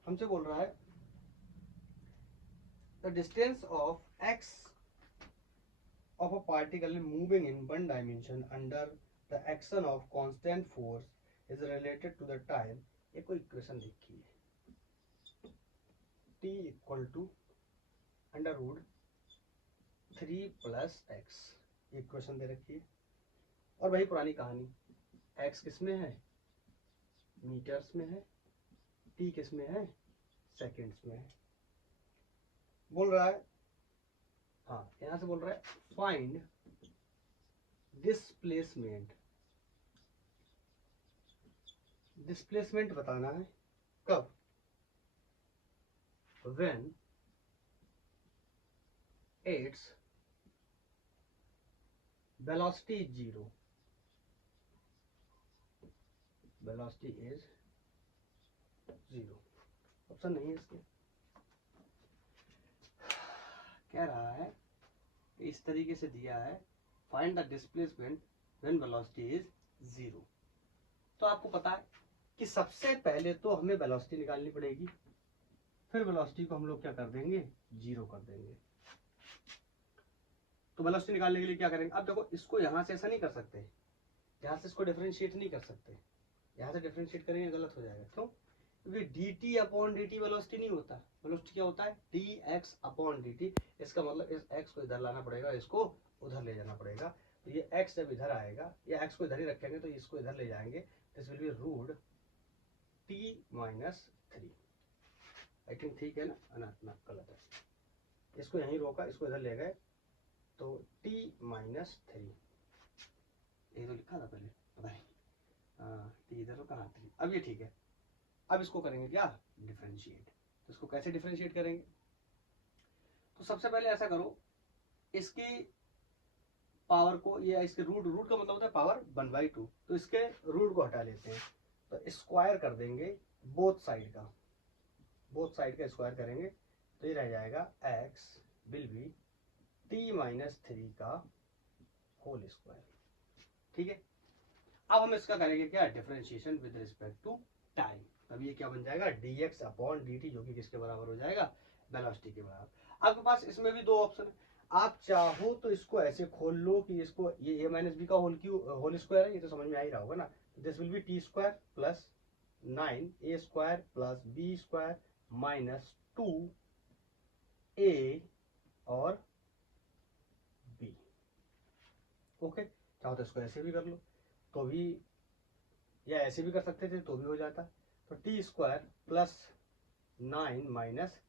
हमसे बोल रहा है the distance of x of a particle moving in one dimension under the action of constant force is related to the time। एक कोई इक्वेशन लिखी है, t equal to under root 3 plus x, equation दे रखी है। और वही पुरानी कहानी, x किस में है, मीटर्स में है, t किस में है, सेकेंड्स में है। बोल रहा है, हाँ यहां से बोल रहा है फाइंड डिस्प्लेसमेंट, डिस्प्लेसमेंट बताना है कब, when its velocity is zero, velocity is zero. Option नहीं है इसके, कह रहा है इस तरीके से दिया है, find the displacement when velocity is zero. तो आपको पता है कि सबसे पहले तो हमें वेलोसिटी निकालनी पड़ेगी, फिर वेलोसिटी को हम लोग क्या कर देंगे, जीरो कर देंगे। तो वेलोसिटी निकालने के लिए क्या करेंगे, अब देखो इसको यहां से ऐसा नहीं कर सकते, यहां से इसको डिफरेंशिएट नहीं कर सकते, यहां से डिफरेंशिएट करेंगे गलत हो जाएगा। क्यों, क्योंकि D t upon D T velocity नहीं होता, वेलोसिटी क्या होता है, D x upon D T. इसका मतलब इस एक्स को इधर लाना पड़ेगा, इसको उधर ले जाना पड़ेगा। तो ये एक्स जब इधर आएगा, या एक्स को इधर ही रखेंगे तो इसको इधर ले जाएंगे, this will be root T minus 3। I think ठीक है ना, ना गलत है, इसको यहीं रोका, इसको इधर ले गए, तो टी माइनस 3, यही तो लिखा था पहले, पता नहीं, हाँ टी इधर तो कहाँ 3, अब ये ठीक है। अब इसको करेंगे क्या, डिफरेंशिएट। तो इसको कैसे डिफरेंशिएट करेंगे, तो सबसे पहले ऐसा करो, इसकी पावर को, ये इसके रूट, रूट का मतलब होता है पावर 1/2, तो इसके रूट को हटा लेते हैं, तो स्क्वायर कर देंगे बोथ साइड का, बोथ साइड का स्क्वायर करेंगे, तो ये रह जाएगा x will be t minus 3 का होल स्क्वायर। ठीक है, अब हम इसका करेंगे क्या, differentiation with respect to time. तब ये क्या बन जाएगा, dx अपॉन dt, जो कि किसके बराबर हो जाएगा, वेलोसिटी के बराबर। आपके पास इसमें भी दो ऑप्शन है, आप चाहो तो इसको ऐसे खोल लो कि इसको ये a माइनस बी का होल स्क्वायर है, ये तो समझ में आ ही रहा होगा ना। This will be T square plus 9 a square plus B square minus 2a और b। ओके, चाहो तो इसको ऐसे भी कर लो तो भी, या ऐसे भी कर सकते थे तो भी हो जाता। तो टी स्क्वायर प्लस 9 माइनस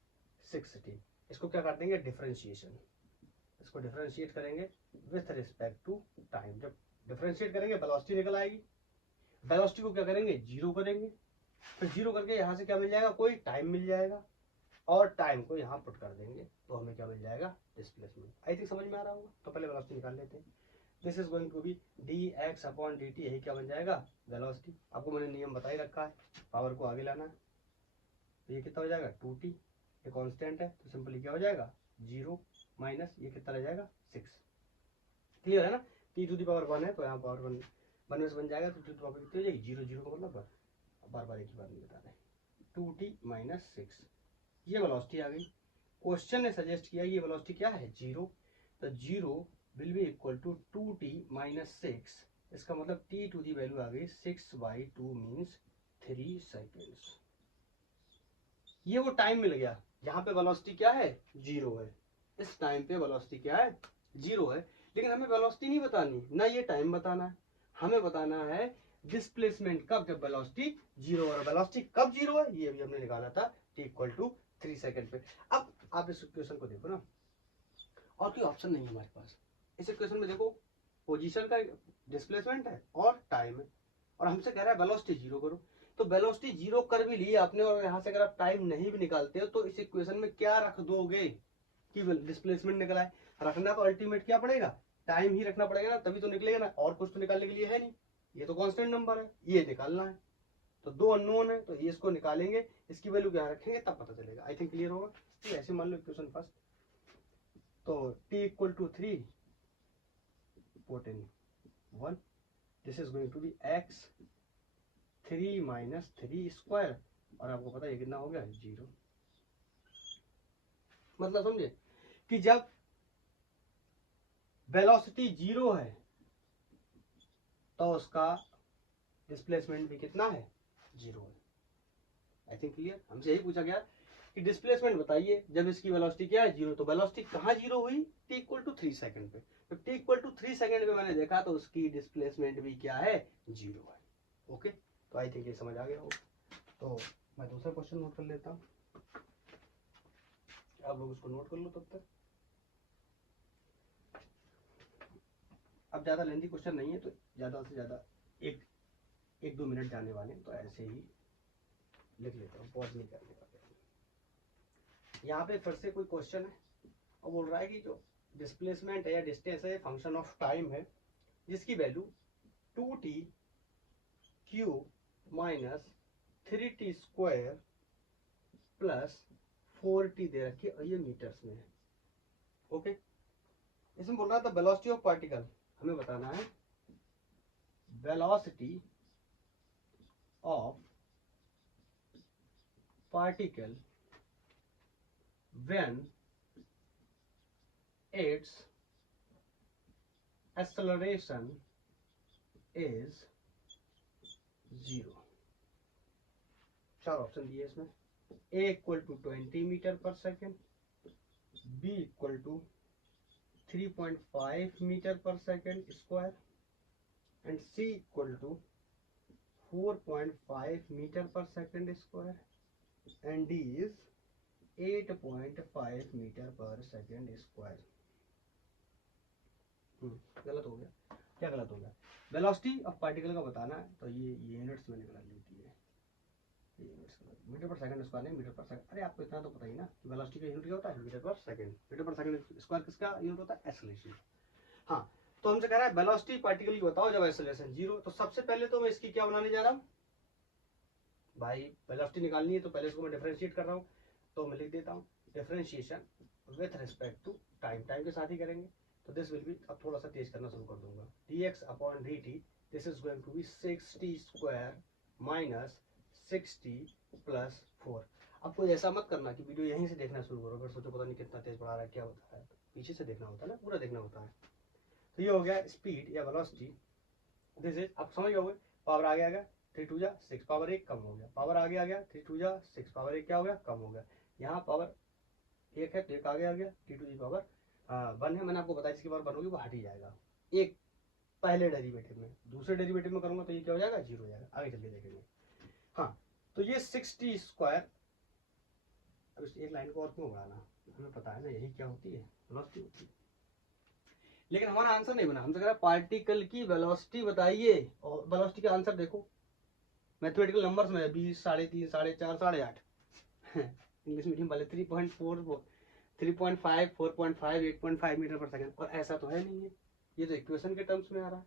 16, इसको क्या कर देंगे, डिफरेंशिएशन, इसको डिफरेंशिएट करेंगे विथ रिस्पेक्ट टू टाइम। जब डिफरेंशिएट करेंगे वेलोसिटी निकल आएगी, वेलोसिटी को क्या करेंगे, जीरो करेंगे, फिर जीरो करके यहां से क्या मिल जाएगा, कोई टाइम मिल जाएगा, और टाइम को यहाँ पुट कर देंगे तो हमें क्या मिल जाएगा, डिस्प्लेसमेंट। आई थिंक समझ में आ रहा होगा। तो पहले वेलोसिटी निकाल लेते हैं। This is going to be dx upon dt, यही क्या बन जाएगा, वेलोसिटी। आपको मैंने नियम बता ही रखा है, पावर को आगे लाना है। तो ये कितना हो जाएगा 2t, ये कांस्टेंट है तो सिंपली क्या हो जाएगा 0 माइनस ये कितना रह जाएगा 6। क्लियर है ना, t टू दी पावर 1 है तो यहाँ पावर 1 में से बन जाएगा, तो t टू दी पावर कितनी हो जाएगी 0, 0 का मतलब बार बार एक ही बात नहीं बता रहे, 2t माइनस 6, ये वेलोसिटी आ गई। क्वेश्चन ने सजेस्ट किया ये वेलोसिटी क्या है 0, तो 0 will be equal to 2t minus 6, इसका मतलब t टू दी वैल्यू आ गई 6/2 मीन्स 3 सेकेंड्स। ये वो टाइम मिल गया जहां पे वेलोसिटी क्या है 0 है। इस टाइम पे वेलोसिटी क्या है 0 है, लेकिन हमें वेलोसिटी नहीं बतानी ना ये टाइम बताना है, हमें बताना है डिस्प्लेसमेंट कब, जब वेलोसिटी 0, और वेलोसिटी कब 0 है ये भी हमने निकाला था t इक्वल टू 3 सेकेंड पे। अब आप इस इक्वेशन को देखो ना, और कोई ऑप्शन नहीं है हमारे पास। इस इक्वेशन में देखो पोजीशन का डिस्प्लेसमेंट है और टाइम है, और हमसे कह रहा है वेलोसिटी 0 करो। तो वेलोसिटी 0 कर भी ली आपने, और यहाँ से अगर आप टाइम नहीं भी निकालते हो तो इस इक्वेशन में क्या रख दोगे कि डिस्प्लेसमेंट निकला है। रखना तो अल्टीमेट क्या पड़ेगा, टाइम ही रखना पड़ेगा ना, तभी तो निकलेगा ना, और कुछ तो निकालने के लिए है नहीं, ये तो कांस्टेंट नंबर है, ये निकालना है। तो दो अननोन है तो ये इसको निकालेंगे, इसकी वैल्यू क्या रखेंगे तब पता चलेगा। आई थिंक क्लियर होगा। तो ऐसे मान लो इक्वेशन फर्स्ट, तो t equal to 3 put in 1, this is going to be x 3 minus 3 square, और आपको पता है कितना हो गया 0। मतलब समझे कि जब वेलोसिटी 0 है तो उसका डिस्प्लेसमेंट भी कितना है 0 है। आई थिंक क्लियर। हमसे यही पूछा गया कि डिस्प्लेसमेंट बताइए जब इसकी वेलोसिटी क्या है 0, तो वेलोसिटी कहाँ 0 हुई t इक्वल टू 3 सेकंड पे। तो t इक्वल टू 3 सेकंड पे मैंने देखा तो उसकी डिस्प्लेसमेंट भी क्या है 0 है। ओके, तो आई थिंक ये समझ आ गया हो। तो मैं दूसरा क्वेश्चन नोट कर लेता हूँ, आप लोग उसको नोट कर लो तब तक। अब ज्यादा लेंथी क्वेश्चन नहीं है तो ज्यादा से ज्यादा एक दो मिनट जाने वाले, तो ऐसे ही लिख लेता हूँ, पॉज नहीं करने का। यहाँ पे फिर से कोई क्वेश्चन है और बोल रहा है कि जो डिस्प्लेसमेंट है या डिस्टेंस है फंक्शन ऑफ टाइम है, जिसकी value 2t cube minus 3t square plus 4t दे रखी है, और ये मीटर्स में है। ओके, इसमें बोल रहा था वेलोसिटी ऑफ पार्टिकल, हमें बताना है velocity of particle when its acceleration is 0। चार ऑप्शन दिए इसमें, a इक्वल टू 20 मीटर पर second, b equal to 3.5 metre पर second square, and c equal to 4.5 metre पर second square, and d is 8.5 metre पर सेकेंड स्क्वायर। गलत हो गया, क्या गलत हो गया, वेलोसिटी ऑफ पार्टिकल का बताना है तो ये यूनिट्स में निकल लेती है, मीटर पर सेकंड स्क्वायर नहीं मीटर पर सेकंड। अरे आपको इतना तो पता ही ना कि वेलोसिटी का यूनिट क्या होता है मीटर पर सेकंड, मीटर पर सेकंड स्क्वायर किसका यूनिट होता है एक्सेलरेशन। हाँ, तो हमसे कह रहा है वेलोसिटी पार्टिकल की बताओ जब एक्सेलरेशन 0। तो सबसे पहले तो मैं इसकी क्या बनाने जा रहा हूँ भाई, वेलोसिटी निकालनी है तो पहले इसको मैं डिफरेंशिएट कर रहा हूँ, तो मैं लिख देता हूँ differentiation with respect to time, time के साथ ही करेंगे। तो दिस विल बी, अब थोड़ा सा तेज करना शुरू कर दूंगा, dx upon dt, this is going to be 60 square minus 60 plus 4। अब कोई ऐसा मत करना कि वीडियो यहीं से देखना शुरू करो, फिर सोचो पता नहीं कितना तेज पढ़ा रहा है क्या होता है, पीछे से देखना होता है ना, पूरा देखना होता है। तो ये हो गया स्पीड या वेलोसिटी, दिस इज, आप समझ गए, पावर आगे आ गया 3 2 जा 6, पावर 1 कम हो गया, पावर आगे आ गया 3 2 जा 6, पावर 1 क्या हो गया कम हो गया। यहाँ पावर 1 है तो 1 आगे आ गया, t टू दी पावर 1 है, मैंने आपको बताया इसकी पावर 1 होगी वो हट ही जाएगा एक पहले डेरिवेटिव में, दूसरे डेरिवेटिव में करूंगा तो ये क्या हो जाएगा 0 हो जाएगा, आगे चल के देखेंगे। हाँ, तो ये 60 स्क्वायर, अब इस एक लाइन को और क्यों बढ़ाना, हमें पता है ना यही क्या होती है वेलोसिटी होती है, लेकिन हमारा आंसर नहीं बना। हमसे कह रहा पार्टिकल की वेलोसिटी बताइए, और वेलोसिटी का आंसर देखो मैथमेटिकल नंबर्स में 20, 3.5, 4.5, 8.5 इंग्लिश मीडियम वाले 3.4 3.5 4.5 8.5 मीटर पर सेकंड, और ऐसा तो है नहीं है, ये तो इक्वेशन के टर्म्स में आ रहा है।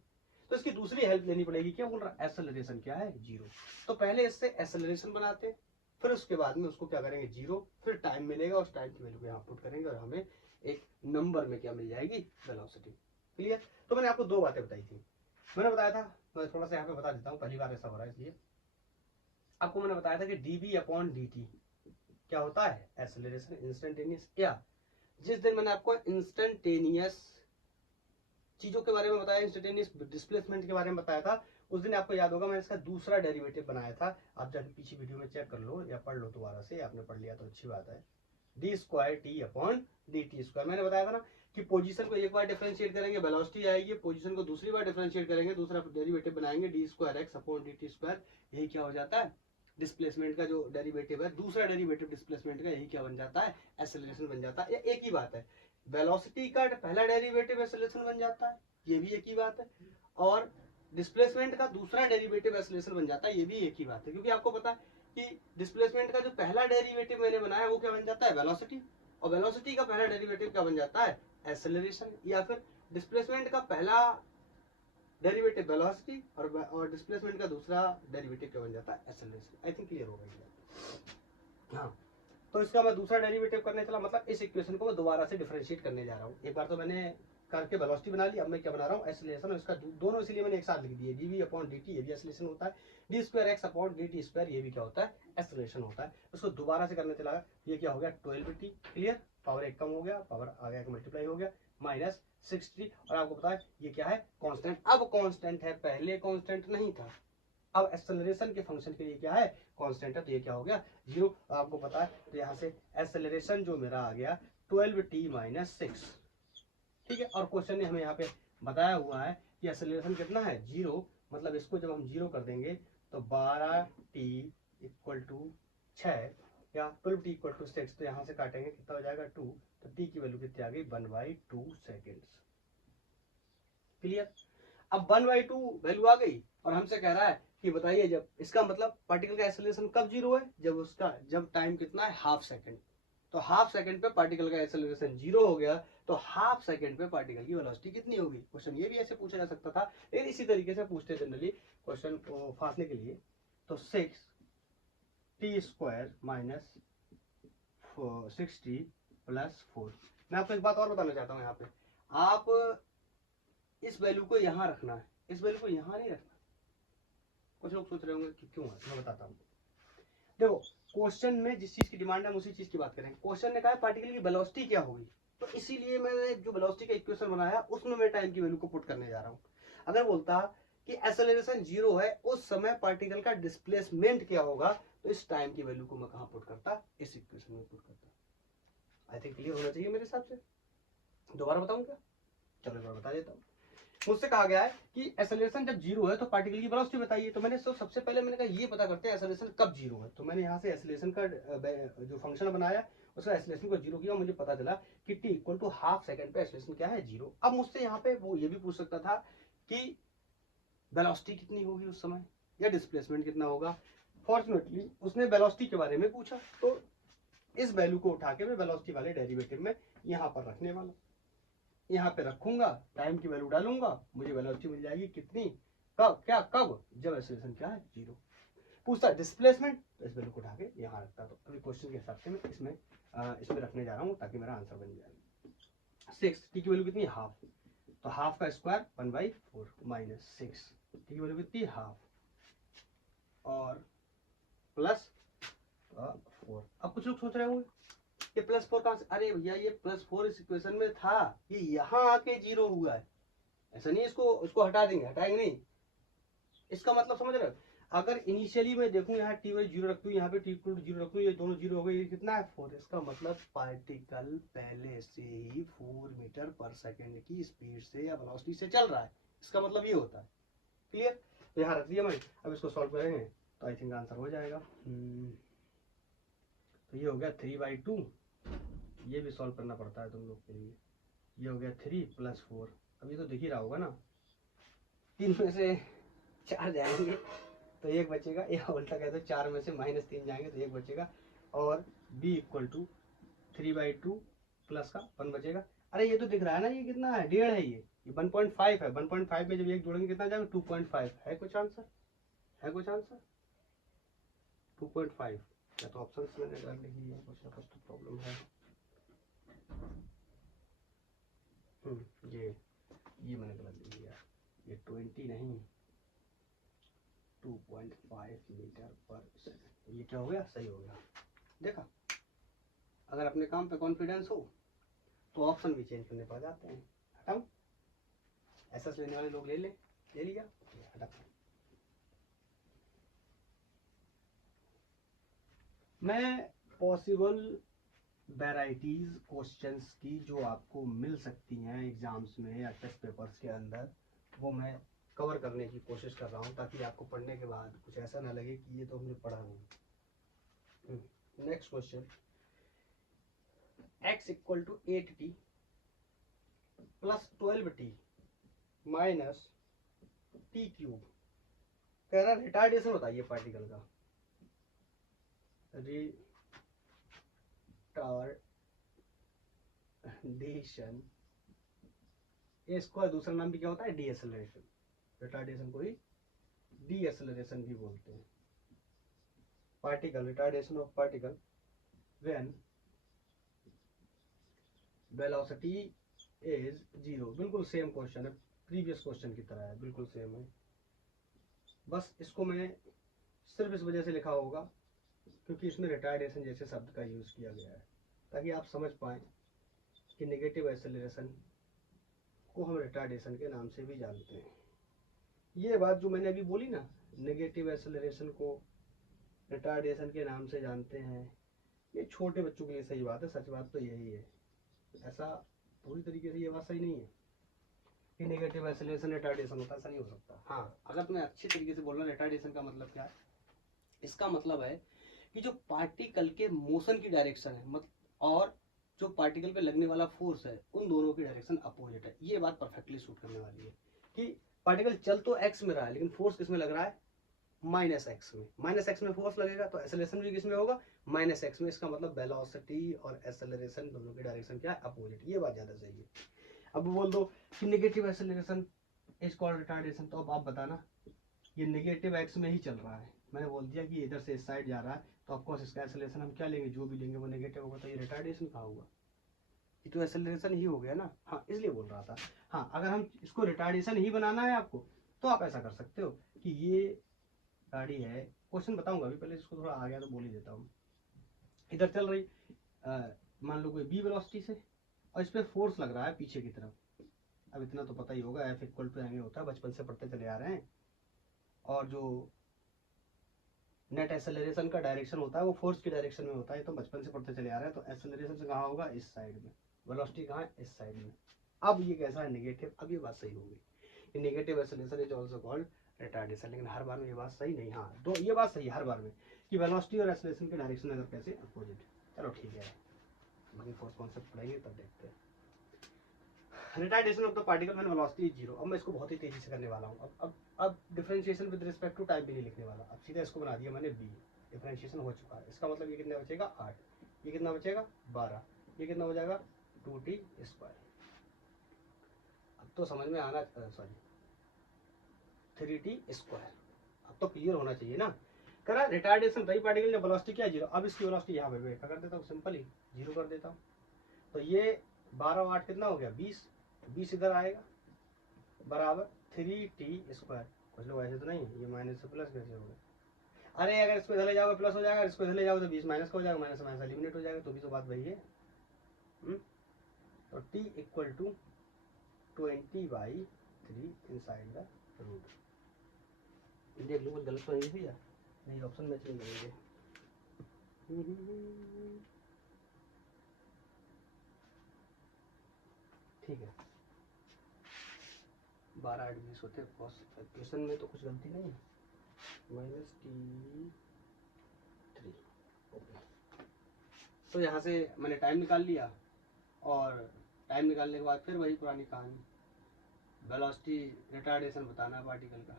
तो इसकी दूसरी हेल्प लेनी पड़ेगी। क्या बोल रहा है, एक्सेलरेशन क्या है, 0। तो पहले इससे एक्सेलरेशन बनाते हैं, फिर उसके बाद में उसको क्या करेंगे, 0, फिर टाइम मिलेगा, उस टाइम की वैल्यू को यहाँ पुट करेंगे और हमें एक नंबर में क्या मिल जाएगी, वेलोसिटी। क्लियर। तो मैंने आपको दो बातें बताई थी। मैंने बताया था, मैं थोड़ा सा यहाँ पे बता देता हूँ, पहली बार ऐसा हो रहा है इसलिए आपको मैंने बताया था कि dv/dt क्या होता है, एक्सेलरेशन इंस्टेंटेनियस। या जिस दिन मैंने आपको इंस्टेंटेनियस चीजों के बारे में बताया, इंस्टेंटेनियस डिस्प्लेसमेंट के बारे में बताया था, उस दिन आपको याद होगा मैंने इसका दूसरा डेरिवेटिव बनाया था। आप जाके पीछे वीडियो में चेक कर लो या पढ़ लो दोबारा से, आपने पढ़ लिया तो अच्छी बात है। d²t/dt²। मैंने बताया था ना कि पोजीशन को एक बार डिफरेंशिएट करेंगे वेलोसिटी आएगी, पोजीशन को दूसरी बार डिफरेंशिएट करेंगे, दूसरा डेरिवेटिव बनाएंगे d²x/dt²। यही क्या हो जाता है, डिस्प्लेसमेंट का जो डेरिवेटिव है, दूसरा डेरिवेटिव डिस्प्लेसमेंट का, यही क्या बन जाता है, एक्सेलरेशन बन जाता है। एक ही बात है, वेलोसिटी का पहला डेरिवेटिव एक्सेलरेशन बन जाता है, ये भी एक ही बात है, और डिस्प्लेसमेंट का दूसरा डेरिवेटिव एक्सेलरेशन बन जाता है, ये भी एक ही बात है। क्योंकि आपको पता है कि डिस्प्लेसमेंट का जो पहला डेरिवेटिव मैंने बनाया वो क्या बन जाता है, वेलोसिटी, और वेलोसिटी का पहला डेरिवेटिव क्या बन जाता है, एक्सेलरेशन। या फिर डिस्प्लेसमेंट का पहला डेरिवेटिव वेलोसिटी और डिस्प्लेसमेंट का दूसरा डेरिवेटिव क्या बन जाता है, एक्सेलरेशन। आई थिंक क्लियर हो गई। हाँ, तो इसका मैं दूसरा डेरिवेटिव करने चला, मतलब इस इक्वेशन को मैं दोबारा से डिफरेंशिएट करने जा रहा हूँ। एक बार तो मैंने करके वेलोसिटी बना ली, अब मैं क्या बना रहा हूँ, एक्सेलरेशन। और इसका दोनों इसलिए मैंने एक साथ लिख दिए, dv/dt, ये भी एक्सेलरेशन होता है, d²x/dt², ये भी क्या होता है, एक्सेलरेशन होता है। उसको दोबारा से करने चला, ये क्या हो गया, 12t। क्लियर, पावर एक कम हो गया, पावर आ गया, मल्टीप्लाई हो गया, -60। और आपको पता है ये क्या है, कांस्टेंट। अब कांस्टेंट है, पहले कांस्टेंट नहीं था, अब एक्सेलरेशन के फंक्शन के लिए क्या है, कांस्टेंट है, तो ये क्या हो गया, 0। आपको पता है, तो यहाँ से एक्सेलरेशन जो मेरा आ गया 12t-6। ठीक है, और क्वेश्चन ने हमें यहाँ पे बताया हुआ है कि एक्सेलरेशन कितना है, 0। मतलब इसको जब हम 0 कर देंगे तो 12t=6 या 12t=6, तो यहाँ से काटेंगे कितना हो जाएगा, 2। तो t की वैल्यू कितनी आ गई, 1/2 सेकेंड्स। क्लियर। अब 1/2 वैल्यू आ गई और हमसे कह रहा है कि बताइए, जब इसका मतलब पार्टिकल का एक्सेलरेशन कब 0 है, जब टाइम कितना है, हाफ सेकंड। तो हाफ सेकंड पे पार्टिकल का एक्सेलरेशन 0 हो गया, तो हाफ सेकंड पे पार्टिकल की वेलोसिटी कितनी होगी। क्वेश्चन ये भी ऐसे पूछा जा सकता था, लेकिन इसी तरीके से पूछते जनरली क्वेश्चन को फांसने के लिए। तो 6t² - 6t + 4। मैं आपको एक बात और बताना चाहता हूँ, यहाँ पे आप इस वैल्यू को यहाँ रखना है, इस वैल्यू को यहाँ नहीं रखना। कुछ लोग सोच रहे होंगे कि क्यों है, मैं बताता हूँ। देखो, क्वेश्चन में जिस चीज की डिमांड है हम उसी चीज की बात करेंगे। क्वेश्चन ने कहा पार्टिकल की वेलोसिटी क्या होगी, तो इसीलिए मैंने जो वेलोसिटी का इक्वेशन बनाया उसमें मैं टाइम की वैल्यू को पुट करने जा रहा हूँ। अगर बोलता कि एक्सेलरेशन 0 है, उस समय पार्टिकल का डिस्प्लेसमेंट क्या होगा, तो इस टाइम की वैल्यू को मैं कहाँ पुट करता, इस इक्वेशन में पुट करता। आई थिंक क्लियर होना चाहिए मेरे हिसाब से। दोबारा बताऊं क्या, चलो एक बार बता देता हूँ। मुझसे कहा गया है कि एक्सेलरेशन जब 0 है तो पार्टिकल की वेलोसिटी बताइए। तो मैंने सबसे पहले मैंने कहा ये पता करते हैं एक्सेलरेशन कब 0 है। तो मैंने यहाँ से एक्सेलरेशन का जो फंक्शन बनाया, उसका एक्सेलरेशन को 0 किया, मुझे पता चला कि t = हाफ सेकंड पे एक्सेलरेशन क्या है, 0। अब मुझसे यहाँ पे वो ये भी पूछ सकता था कि वेलोसिटी कितनी होगी उस समय, या डिस्प्लेसमेंट कितना होगा। फॉर्चुनेटली उसने वेलोसिटी के बारे में पूछा, तो इस वैल्यू को उठा के मैं वेलोसिटी वाले डेरिवेटिव में यहाँ पर रखने वाला, यहाँ पे रखूंगा, टाइम की वैल्यू डालूंगा, मुझे वेलोसिटी मिल जाएगी कितनी, कब, क्या, कब, जब एक्सेलरेशन क्या है, 0। पूछता डिस्प्लेसमेंट, तो इस वैल्यू को उठा के यहाँ रखता। तो अभी क्वेश्चन के हिसाब से मैं इसमें रखने जा रहा हूँ ताकि मेरा आंसर बन जाए। 6 t की वैल्यू कितनी, हाफ, तो हाफ का स्क्वायर 1/4 -6, t की वैल्यू कितनी, हाफ, और +4। अब कुछ लोग सोच रहे होंगे ये +4 कहां से, अरे भैया ये +4 इस इक्वेशन में था, ये यहाँ आके 0 हुआ है। ऐसा नहीं इसको हटा देंगे, हटाएंगे नहीं। इसका मतलब समझ रहे हो, अगर इनिशियली मैं देखूं यहाँ t 0 रखूं, यहाँ पे t = 0 रखूं, ये दोनों 0 हो गए, ये कितना है, 4। इसका मतलब पार्टिकल पहले से ही 4 मीटर पर सेकेंड की स्पीड से या वेलोसिटी से चल रहा है। इसका मतलब ये होता है। क्लियर, तो यहाँ रख दिया मैं। अब इसको सॉल्व करेंगे तो आई थिंक आंसर हो जाएगा। तो ये हो गया 3/2, ये भी सॉल्व करना पड़ता है तुम लोग के लिए। ये हो गया 3 + 4, अब ये तो दिख ही रहा होगा ना, 3 में से 4 जाएंगे तो 1 बचेगा, या उल्टा कहते 4 में से -3 जाएंगे तो 1 बचेगा, और b इक्वल टू 3/2 प्लस का 1 बचेगा। अरे ये तो दिख रहा है ना, ये कितना है, 1.5 है, ये 1.5 है। 1.5 में जब एक जोड़ेंगे कितना जाएगा, 2.5। है कुछ आंसर, है कुछ आंसर 2.5। या तो ऑप्शन मैंने गलत लिख लिया, कुछ ना कुछ तो प्रॉब्लम है। ये मैंने गलत लिख लिया, ये 20 नहीं 2.5 मीटर पर सेकंड। ये क्या हो गया, सही हो गया। देखा, अगर अपने काम पे कॉन्फिडेंस हो तो ऑप्शन भी चेंज करने पड़ जाते हैं। हटाऊं, एसएस लेने वाले लोग ले लिया, हटा। मैं पॉसिबल वैराइटीज क्वेश्चंस की जो आपको मिल सकती हैं एग्जाम्स में या टेस्ट पेपर्स के अंदर, वो मैं कवर करने की कोशिश कर रहा हूँ, ताकि आपको पढ़ने के बाद कुछ ऐसा ना लगे कि ये तो हमने पढ़ा नहीं। Next question, x equal to 8t plus 12t minus T cube. कह रहा रिटार्डेशन बताइए पार्टिकल का। रिटार्डेशन, इसको दूसरा नाम भी क्या होता है, डीएसएलरेशन। रिटार्डेशन को ही डीएसएलरेशन भी बोलते हैं। Particle, retardation of particle when velocity is 0। बिल्कुल सेम क्वेश्चन है, प्रीवियस क्वेश्चन की तरह है, बिल्कुल सेम है। बस इसको मैं सिर्फ इस वजह से लिखा होगा क्योंकि इसमें रिटार्डेशन जैसे शब्द का यूज किया गया है, ताकि आप समझ पाए कि नेगेटिव एक्सेलरेशन को हम रिटार्डेशन के नाम से भी जानते हैं। ये बात जो मैंने अभी बोली ना, नेगेटिव एक्सेलरेशन को रिटार्डेशन के नाम से जानते हैं, ये छोटे बच्चों के लिए सही बात है। सच बात तो यही है, ऐसा पूरी तरीके से ये बात सही नहीं है कि नेगेटिव एक्सेलरेशन रिटार्डेशन होता है, ऐसा नहीं हो सकता। हाँ, अगर तुम्हें अच्छी तरीके से बोलना रिटार्डेशन का मतलब क्या है, इसका मतलब है कि जो पार्टिकल के मोशन की डायरेक्शन है और जो पार्टिकल पे लगने वाला फोर्स है, उन दोनों की डायरेक्शन अपोजिट है। ये बात परफेक्टली सूट करने वाली है कि पार्टिकल चल तो एक्स में रहा है, लेकिन फोर्स किस में लग रहा है, माइनस एक्स में। माइनस एक्स में फोर्स लगेगा तो एक्सेलरेशन भी किस में होगा, माइनस एक्स में। इसका मतलब वेलोसिटी और एक्सेलरेशन दोनों की डायरेक्शन क्या है, अपोजिट। ये बात ज्यादा सही है। अब बोल दो कि negative acceleration is called retardation, तो अब आप बताना, ये नेगेटिव एक्स में ही चल रहा है, मैंने बोल दिया कि इधर से इस साइड जा रहा है, तो ऑफकोर्स इसका एक्सेलरेशन हम क्या लेंगे, जो भी लेंगे वो नेगेटिव होगा, तो ये रिटार्डेशन कहाँ होगा, ये तो एक्सेलरेशन ही हो गया ना। हाँ, इसलिए बोल रहा था। हाँ, अगर हम इसको रिटार्डेशन ही बनाना है आपको, तो आप ऐसा कर सकते हो कि ये गाड़ी है, क्वेश्चन बताऊंगा अभी, पहले इसको थोड़ा आ गया तो बोल ही देता हूँ। इधर चल रही मान लो कोई बी वेलोसिटी से, और इस पर फोर्स लग रहा है पीछे की तरफ। अब इतना तो पता ही होगा, F equal to M A होता है, बचपन से पढ़ते चले आ रहे हैं। और जो नेट एक्सेलरेशन का डायरेक्शन होता है वो फोर्स की डायरेक्शन में होता है, तो बचपन से पढ़ते चले आ रहे हैं। तो एक्सेलरेशन से कहाँ होगा, इस साइड में, वेलोसिटी कहाँ है, इस साइड में। अब ये कैसा है, नेगेटिव। अब ये बात सही होगी, negative acceleration is also called retardation. लेकिन हर बार में ये बात सही नहीं। हाँ, तो ये बात सही है हर बार में कि वेलोसिटी और एक्सेलरेशन के डायरेक्शन अगर कैसे अपोजिट। चलो ठीक है, बाकी फोर्स कॉन्सेप्ट पढ़ेंगे तब देखते हैं। Retardation of the particle when velocity is 0। अब मैं इसको बहुत ही तेजी से करने वाला हूँ। अब differentiation with respect to time भी नहीं लिखने वाला, अब सीधा इसको बना दिया मैंने बी। डिफरेंशिएशन हो चुका है, इसका मतलब ये कितना बचेगा, 8। ये कितना बचेगा, 12। ये कितना हो जाएगा, 2t स्क्वायर। अब तो समझ में आना, सॉरी 3t स्क्वायर। अब तो क्लियर होना चाहिए ना। करा रिटार्डेशन रही पार्टिकल जब वेलोसिटी क्या 0। अब इसकी वेलोसिटी यहाँ पे क्या कर देता हूँ, सिंपल ही 0 कर देता हूँ। तो ये 12 और 8 कितना हो गया, 20। 20 इधर आएगा बराबर 3t स्क्वायर। कुछ लोग ऐसे तो नहीं, ये माइनस से प्लस कैसे होगा, अरे अगर इसको इधर ले जाओगे प्लस हो जाएगा, इसको इधर ले जाओगे तो 20 माइनस का हो जाएगा, माइनस से माइनस एलिमिनेट हो जाएगा, तो भी तो बात वही है। तो t equal to 20/3 inside the root. देख लो कुछ गलत तो नहीं भैया, नहीं ऑप्शन में चेंज करेंगे। ठीक है, 12 8 20 होते हैं, क्वेश्चन में तो कुछ गलती नहीं है। -t3। ओके, तो यहाँ से मैंने टाइम निकाल लिया, और टाइम निकालने के बाद फिर वही पुरानी कहानी, वेलोसिटी रिटार्डेशन बताना पार्टिकल का,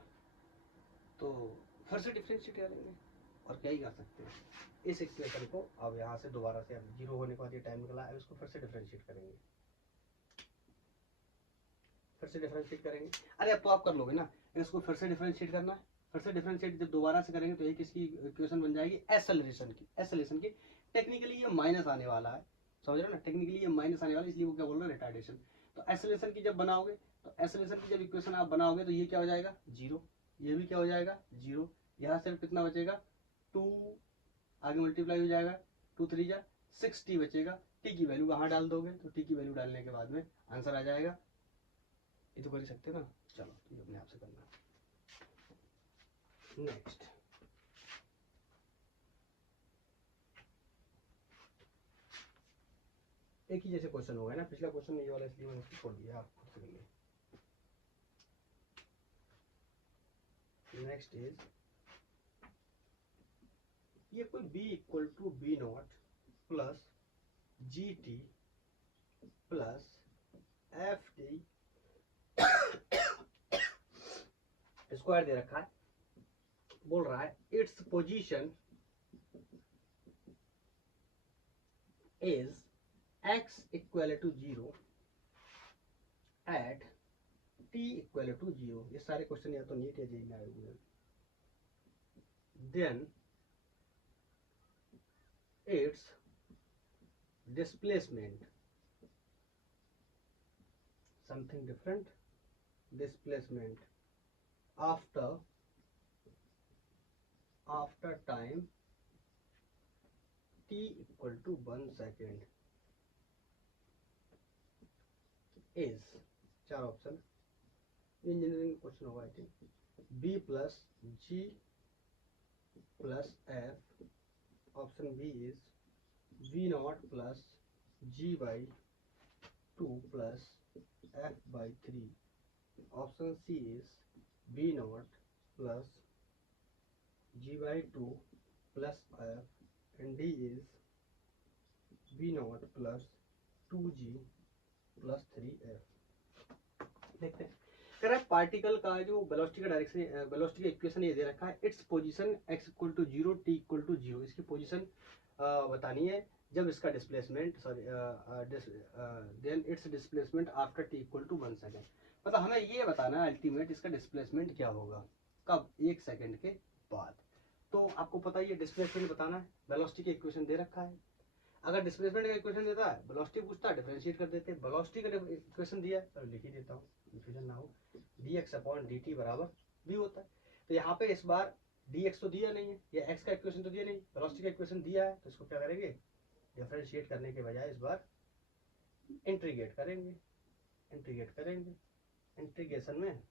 तो फिर से डिफरेंशिएट करेंगे। और क्या ही कर सकते हैं। इस इक्वेशन को अब यहाँ से दोबारा से अब 0 होने के बाद ये टाइम निकला है, इसको फिर से डिफरेंशिएट करेंगे, फिर से डिफरेंशिएट करेंगे। अरे अब तो आप कर लोगे ना, इसको फिर से डिफरेंशिएट करना है, फिर से डिफरेंशिएट जब दोबारा से करेंगे तो ये किसकी इक्वेशन बन जाएगी, एक्सेलरेशन की। एक्सेलरेशन की टेक्निकली ये माइनस आने वाला है, समझ रहे हो ना, टेक्निकली ये माइनस आने वाला है, इसलिए वो क्या बोल रहे हैं, रिटार्डेशन। तो एक्सेलरेशन की जब बनाओगे, तो एक्सेलरेशन की जब इक्वेशन आप बनाओगे तो ये क्या हो जाएगा, 0, ये भी क्या हो जाएगा 0, यहाँ सिर्फ कितना बचेगा 2, आगे मल्टीप्लाई हो जाएगा, 2 3 जा 6t बचेगा। टी की वैल्यू कहाँ डाल दोगे, तो टी की वैल्यू डालने के बाद में आंसर आ जाएगा। ये तो कर ही सकते हो ना, चलो ये अपने आप से करना। नेक्स्ट एक ही जैसे क्वेश्चन होगा ना, पिछला क्वेश्चन ये वाला इसलिए मैंने उसको छोड़ दिया, आप खुद से कर लिए। नेक्स्ट इज ये कोई b equal to b not plus G T plus F T square दे रखा है, बोल रहा है it's position is x equal to 0 at t equal to 0। ये सारे क्वेश्चन या तो नीट या जेई में आए हुए हैं। Then it's displacement something different, displacement after time t equal to 1 second is, चार ऑप्शन, इंजीनियरिंग क्वेश्चन होगा I think, B plus G plus F, option B is V naught plus G by 2 plus F by 3, option C is B not plus G by 2 plus F and D is B not plus 2g plus 3f। देखते हैं, कह रहा है particle का जो velocity का direction, velocity का equation ये दे रखा है, it's position x equal to 0 t equal to 0, इसकी पोजीशन बतानी है जब इसका displacement, sorry then it's displacement after t equal to 1 second. मतलब हमें ये बताना है अल्टीमेट इसका डिस्प्लेसमेंट क्या होगा, कब, 1 सेकेंड के बाद। तो आपको पता ही है डिस्प्लेसमेंट बताना है, वेलोसिटी का इक्वेशन दे रखा है, अगर डिस्प्लेसमेंट का इक्वेशन देता है, वेलोसिटी पूछता है, डिफरेंशिएट कर देते हैं। वेलोसिटी का इक्वेशन दिया है, चलो लिख ही देता हूँ, कंफ्यूजन ना हो, dx अपॉन dt बराबर v होता है। तो यहाँ पे इस बार dx तो दिया नहीं है, या x का इक्वेशन तो दिया नहीं, वेलोसिटी का इक्वेशन दिया है, तो इसको क्या करेंगे, डिफरेंशिएट करने के बजाय इस बार इंटीग्रेट करेंगे, इंटीग्रेट करेंगे। इंटीग्रेशन में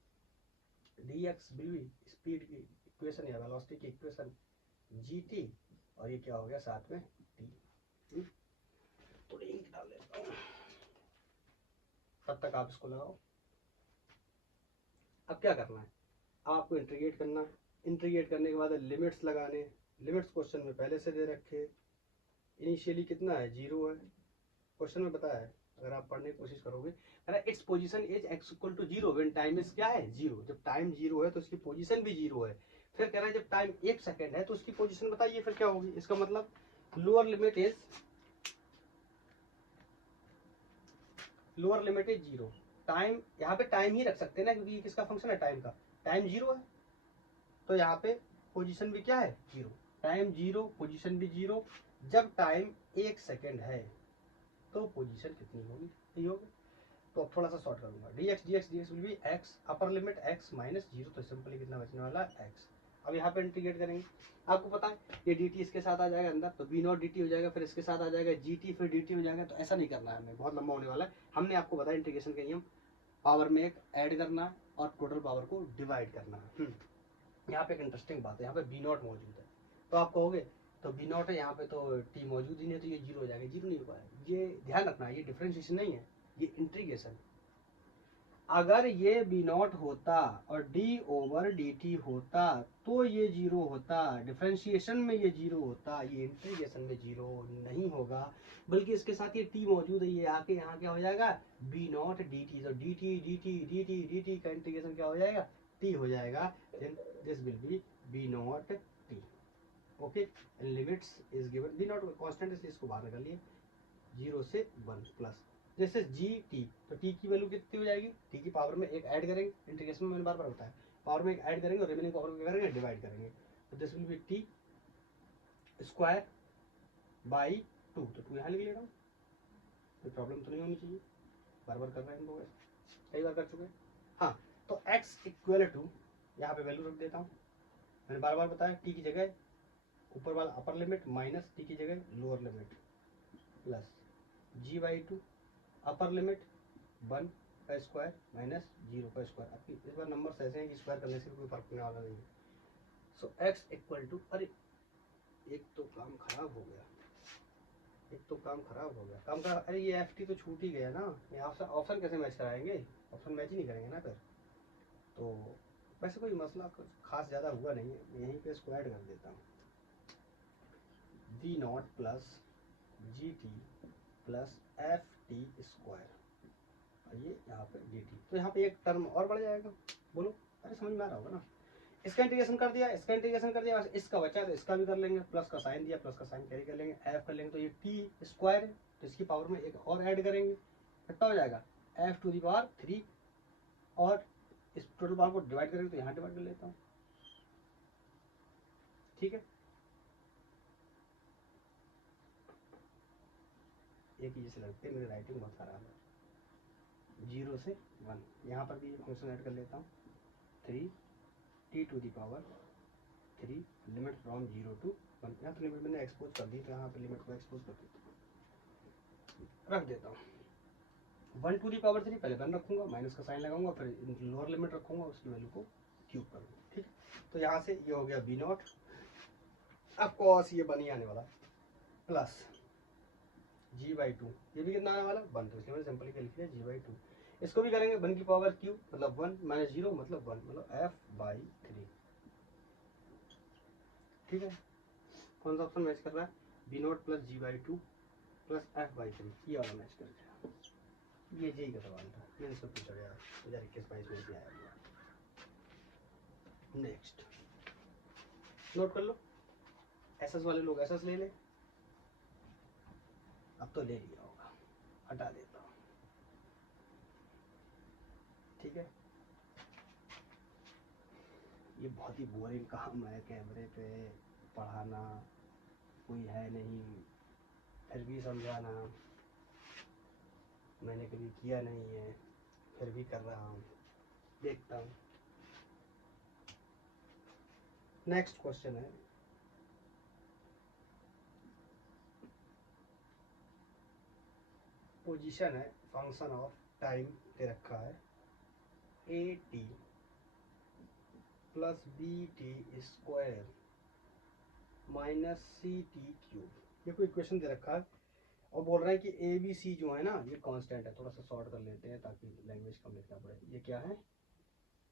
dx विल बी स्पीड की इक्वेशन या वेलोसिटी की इक्वेशन gt, और ये क्या हो गया साथ में t। थोड़ी इंक डाल लेता हूँ, तब तक आप इसको लगाओ। अब क्या करना है, आपको इंटीग्रेट करना है, इंटीग्रेट करने के बाद लिमिट्स लगाने, लिमिट्स क्वेश्चन में पहले से दे रखे, इनिशियली कितना है 0 है, क्वेश्चन में बताया है, अगर आप पढ़ने की कोशिश करोगे, अरे it's position is x equal to 0 when time is क्या है 0, जब टाइम 0 है तो इसकी पोजीशन भी 0 है। फिर कह रहा है जब टाइम 1 सेकेंड है तो उसकी पोजीशन बताइए फिर क्या होगी, इसका मतलब लोअर लिमिट इज 0, टाइम यहाँ पे टाइम ही रख सकते हैं ना, क्योंकि किसका फंक्शन है, टाइम का, टाइम 0 है तो यहाँ पे पोजीशन भी क्या है 0, टाइम 0 पोजीशन भी 0। जब टाइम 1 सेकेंड है तो पोजीशन कितनी होगी, यही होगी। तो अब थोड़ा सा शॉर्ट करूंगा, dx will be x upper limit x minus 0, तो सिंपली कितना बचने वाला है x। अब यहाँ पे इंटीग्रेट करेंगे, आपको पता है ये dt इसके साथ आ जाएगा अंदर, तो b नॉट dt हो जाएगा, फिर इसके साथ आ जाएगा gt, फिर dt हो जाएगा। तो ऐसा नहीं करना है हमें, बहुत लंबा होने वाला है। हमने आपको बताया इंटीग्रेशन का नियम, पावर में एक ऐड करना है और टोटल पावर को डिवाइड करना है। यहाँ पे एक इंटरेस्टिंग बात है, यहाँ पे बी नॉट मौजूद है, तो आप कहोगे तो बी नॉट है यहाँ पे तो टी मौजूद ही नहीं, तो ये 0 हो जाएगा, 0 नहीं हो पाएगा। ये ध्यान रखना, ये डिफरेंशिएशन नहीं है, ये इंटीग्रेशन। अगर ये बी नॉट होता और डी ओवर डी टी होता तो ये 0 होता, डिफरेंशिएशन में ये 0 होता, ये इंटीग्रेशन में 0 नहीं होगा, बल्कि इसके साथ ये टी मौजूद है, ये आके यहाँ क्या हो जाएगा बी नॉट डी टी, तो D T D T D T D T का इंटीग्रेशन क्या हो जाएगा टी हो जाएगा, then this will be B naught T. Okay, and limits is given B naught constant, इसलिए इसको बाहर निकाल लिए 0 से 1 प्लस जैसे जी टी, तो टी की वैल्यू कितनी हो जाएगी, टी की पावर में एक ऐड करेंगे, इंटीग्रेशन में मैंने बार बार बताया, पावर में एक ऐड करेंगे और रिमेनिंग पावर में क्या करेंगे, डिवाइड करेंगे, तो this will be T square by 2, तो 2 यहाँ लिख ले रहा हूँ, कोई प्रॉब्लम तो नहीं होनी चाहिए, बार बार कर रहे हैं हम लोग, कई बार कर चुके हैं। हाँ, तो x इक्वल टू, यहाँ पे वैल्यू रख देता हूँ, मैंने बार बार बताया टी की जगह ऊपर वाला अपर लिमिट माइनस टी की जगह lower limit plus G by 2 upper limit 1 का स्क्वायर माइनस 0 का स्क्वायर। अब इस बार नंबर ऐसे हैं कि स्क्वायर करने से कोई फर्क पड़ने वाला नहीं है। सो x इक्वल टू, अरे एक तो काम खराब हो गया, काम का, अरे ये एफ टी तो छूट ही गया ना, ये ऑप्शन कैसे मैच कराएंगे, ऑप्शन मैच ही नहीं करेंगे ना फिर, तो वैसे कोई मसला कुछ खास ज़्यादा हुआ नहीं है, यहीं पे स्क्वायर कर देता हूँ, V naught plus G T plus F T square, ये यहाँ पे डी टी, तो यहाँ पे एक टर्म और बढ़ जाएगा, बोलो, अरे समझ में आ रहा होगा ना, इसका इंटीग्रेशन कर दिया, बस इसका बचा तो इसका भी कर लेंगे, प्लस का साइन दिया, प्लस का साइन कैरी कर लेंगे, एफ कर लेंगे, तो ये टी स्क्वायर है, तो इसकी पावर में एक और ऐड करेंगे, कितना हो जाएगा एफ टू दी पावर 3, और इस टोटल पावर को डिवाइड करेंगे तो यहाँ डिवाइड कर लेता हूँ, ठीक है। एक ही जैसे लगते हैं, मेरी राइटिंग बहुत खराब है, 0 से 1, यहाँ पर भी फंक्शन ऐड कर लेता हूँ, 3 T to the power 3 limit from 0 to 1, यहाँ तो लिमिट मैंने एक्सपोज कर दी, तो यहाँ पे लिमिट को एक्सपोज कर देता हूँ, रख देता हूँ 1 टू दी पावर 3, पहले 1 रखूंगा, माइनस का साइन लगाऊंगा, फिर लोअर लिमिट रखूंगा, उसकी वैल्यू को क्यूब करूंगा, ठीक। तो यहाँ से ये हो गया बी नॉट, ऑफकोर्स ये बन ही आने वाला, प्लस जी बाई 2, ये भी कितना आने वाला 1, तो इसलिए मैंने सिंपली क्या लिख लिया जी बाई 2, इसको भी करेंगे 1 की पावर क्यूब मतलब 1 माइनस 0 मतलब 1, मतलब एफ बाई 3, ठीक है। कौन सा ऑप्शन मैच कर रहा है, B not plus G by 2 plus F by 3, ये वाला मैच कर रहा है, ये जी का सवाल था, मैंने इसको पूछा गया 2021-22 में भी आया हुआ। नेक्स्ट नोट कर लो, एसएस वाले लोग एसएस ले ले, अब तो ले लिया होगा, हटा देता हूँ, ठीक है। ये बहुत ही बोरिंग काम है, कैमरे पे पढ़ाना, कोई है नहीं, फिर भी समझाना, मैंने कभी किया नहीं है, फिर भी कर रहा हूँ, देखता हूँ। नेक्स्ट क्वेश्चन है, पोजीशन है, फंक्शन ऑफ टाइम दे रखा है A T plus B T square minus C T cube, ये कोई इक्वेशन दे रखा है, और बोल रहा है कि ए बी सी जो है ना ये कांस्टेंट है, थोड़ा सा शॉर्ट कर लेते हैं ताकि लैंग्वेज कम लिखना पड़े, ये क्या है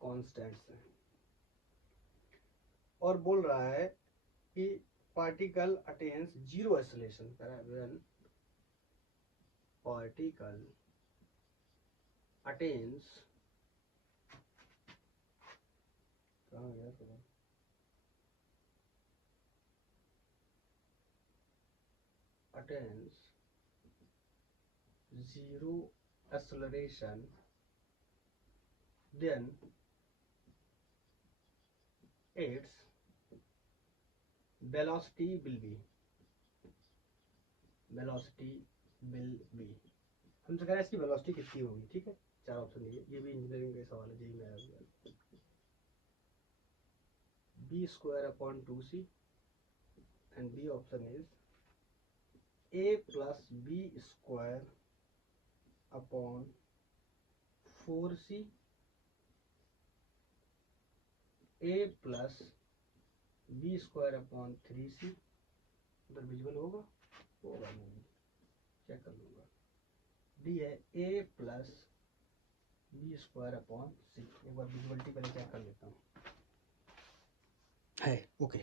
कांस्टेंट्स है, और बोल रहा है कि particle attains zero acceleration, when particle attains, कहाँ गया थोड़ा, attains zero acceleration, then its velocity will be, हमसे कह रहा है इसकी वेलोसिटी कितनी होगी, ठीक है। 4 ऑप्शन दिए, ये भी इंजीनियरिंग का सवाल है, जेई में आया हुआ, B square upon 2c, and B option is a plus B square upon 4c, a plus B square upon 3c, उधर विजुअल होगा नहीं, चेक कर लूंगा, डी है a plus B square upon c, एक बार विजुअलिटी पहले चेक कर लेता हूँ, है ओके।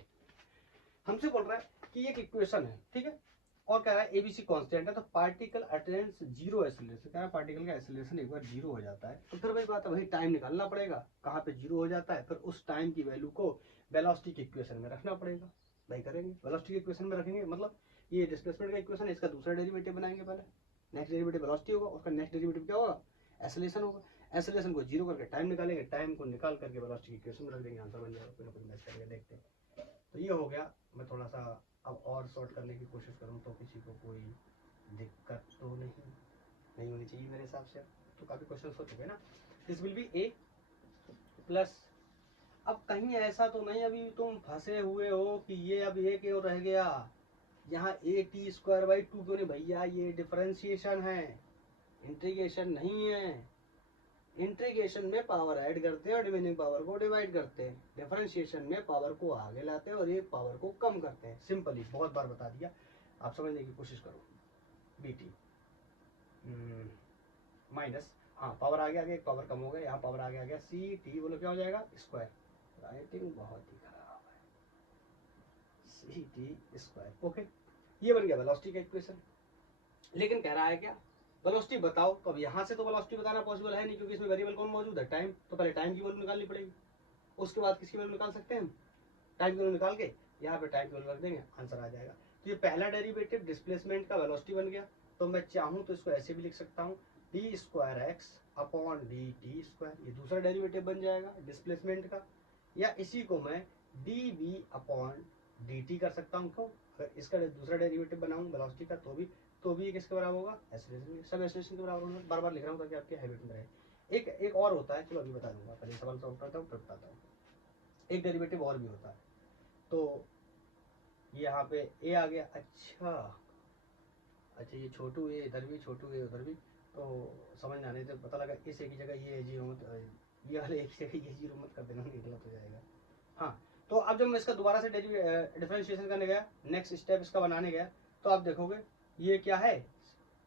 हमसे बोल रहा है कि एक इक्वेशन है, ठीक है, और कह रहा है एबीसी कांस्टेंट है, तो पार्टिकल अटेन्स जीरो एक्सेलरेशन, कह रहा है पार्टिकल का एक्सेलरेशन एक बार जीरो हो जाता है, तो फिर वही बात है, वही टाइम निकालना पड़ेगा कहाँ पे जीरो हो जाता है, फिर उस टाइम की वैल्यू को वेलोसिटी की इक्वेशन में रखना पड़ेगा, भाई करेंगे, वेलोसिटी के इक्वेशन में रखेंगे, मतलब ये डिस्प्लेसमेंट का इक्वेशन है, इसका दूसरा डेरिवेटिव बनाएंगे पहले, नेक्स्ट डेरिवेटिव वेलोसिटी होगा, उसका नेक्स्ट डेरिवेटिव क्या होगा, एक्सेलरेशन होगा, एक्सेलरेशन को जीरो करके टाइम निकालेंगे, टाइम को निकाल करके वेलोसिटी की इक्वेशन में रख देंगे, आंसर बन जाएगा, कोई ना कोई मैच करके देखते हैं। तो ये हो गया। मैं थोड़ा सा अब और शॉर्ट करने की कोशिश करूँ तो किसी को कोई दिक्कत तो नहीं होनी चाहिए मेरे हिसाब से। तो काफ़ी क्वेश्चन हो चुके हैं ना। This will B A plus, अब कहीं ऐसा तो नहीं अभी तुम फंसे हुए हो कि ये अब ये क्यों रह गया, यहाँ A T square by two क्यों नहीं, भैया ये डिफरेंशिएशन है, इंटीग्रेशन नहीं है। इंटीग्रेशन में पावर ऐड करते हैं और रिमेनिंग पावर को डिवाइड करते हैं, डिफरेंशिएशन में पावर को आगे लाते हैं और एक पावर को कम करते हैं। सिंपली बहुत बार बता दिया, आप समझने की कोशिश करो। बी टी माइनस, हाँ पावर आगे आगे एक पावर कम हो गया, यहाँ पावर आगे आ गया, सी टी बोलो क्या हो जाएगा, स्क्वायर। राइटिंग बहुत ही खराब है, सी टी स्क्वायर। ओके, ये बन गया वेलोसिटी का इक्वेशन। लेकिन कह रहा है क्या, वेलोसिटी बताओ, तो अब यहाँ से तो वेलोसिटी बताना पॉसिबल है नहीं, क्योंकि इसमें वेरिएबल कौन मौजूद है, टाइम। तो पहले टाइम की वैल्यू निकालनी पड़ेगी, उसके बाद किसकी वैल्यू निकाल सकते हैं हम, टाइम की वैल्यू निकाल के यहाँ पे टाइम की वैल्यू रख देंगे, आंसर आ जाएगा। तो ये पहला डेरिवेटिव डिस्प्लेसमेंट का वेलोसिटी बन गया। तो मैं चाहूँ तो इसको ऐसे भी लिख सकता हूँ, D square x upon D T square, ये दूसरा डेरिवेटिव बन जाएगा डिस्प्लेसमेंट का। या इसी को मैं D V upon D T कर सकता हूँ। क्यों, अगर इसका दूसरा डेरिवेटिव बनाऊँ वेलोसिटी का तो भी ये किसके बराबर होगा, एक्सेलरेशन, सब एक्सेलरेशन के बराबर होगा। बार बार लिख रहा हूँ ताकि आपके हैबिट में रहे। एक और होता है, चलो अभी बता दूंगा, पहले सवाल सॉल्व करता हूँ फिर बताता हूँ। एक डेरिवेटिव और भी होता है, तो यहाँ पे ए आ गया, अच्छा ये छोटू ए इधर भी, छोटू ए उधर भी, तो समझ में आने से पता लगा इस ए की जगह ये जीरो मत, ये वाले एक की जगह ये जीरो मत कर देना, नहीं गलत हो जाएगा। हाँ, तो अब जब मैं इसका दोबारा से डिफरेंशिएशन करने गया, नेक्स्ट स्टेप इसका बनाने गया, तो आप देखोगे ये क्या है,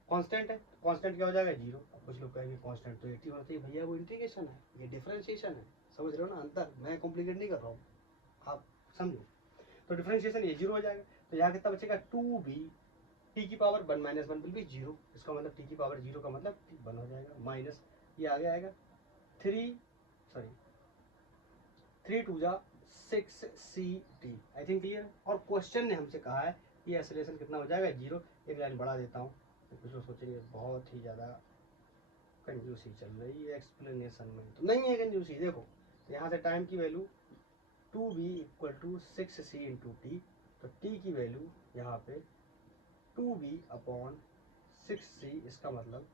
कांस्टेंट है। कांस्टेंट क्या हो जाएगा, जीरो। अब कुछ लोग कहेंगे कांस्टेंट तो 80 होना चाहिए, भैया वो इंटीग्रेशन है, ये डिफरेंशिएशन है। समझ रहे हो ना अंतर, मैं कॉम्प्लिकेट नहीं कर रहा हूँ, आप समझो। तो डिफरेंशिएशन ये जीरो हो जाएगा, तो यहाँ कितना बचेगा, टू बी टी की power one minus one will be zero. इसका मतलब टी की पावर जीरो का मतलब वन हो जाएगा, माइनस ये आगे आएगा थ्री टू जा six C T. I think clear. और क्वेश्चन ने हमसे कहा है ये एक्सेलरेशन कितना हो जाएगा, जीरो। एक लाइन बढ़ा देता हूँ, तो कुछ लोग सोचेंगे बहुत ही ज़्यादा कंजूसी चल रही है एक्सप्लेनेशन में, तो नहीं है कंजूसी। देखो, तो यहाँ से टाइम की value to be equal to six C into T, तो टी की वैल्यू यहाँ पे to be upon six C, इसका मतलब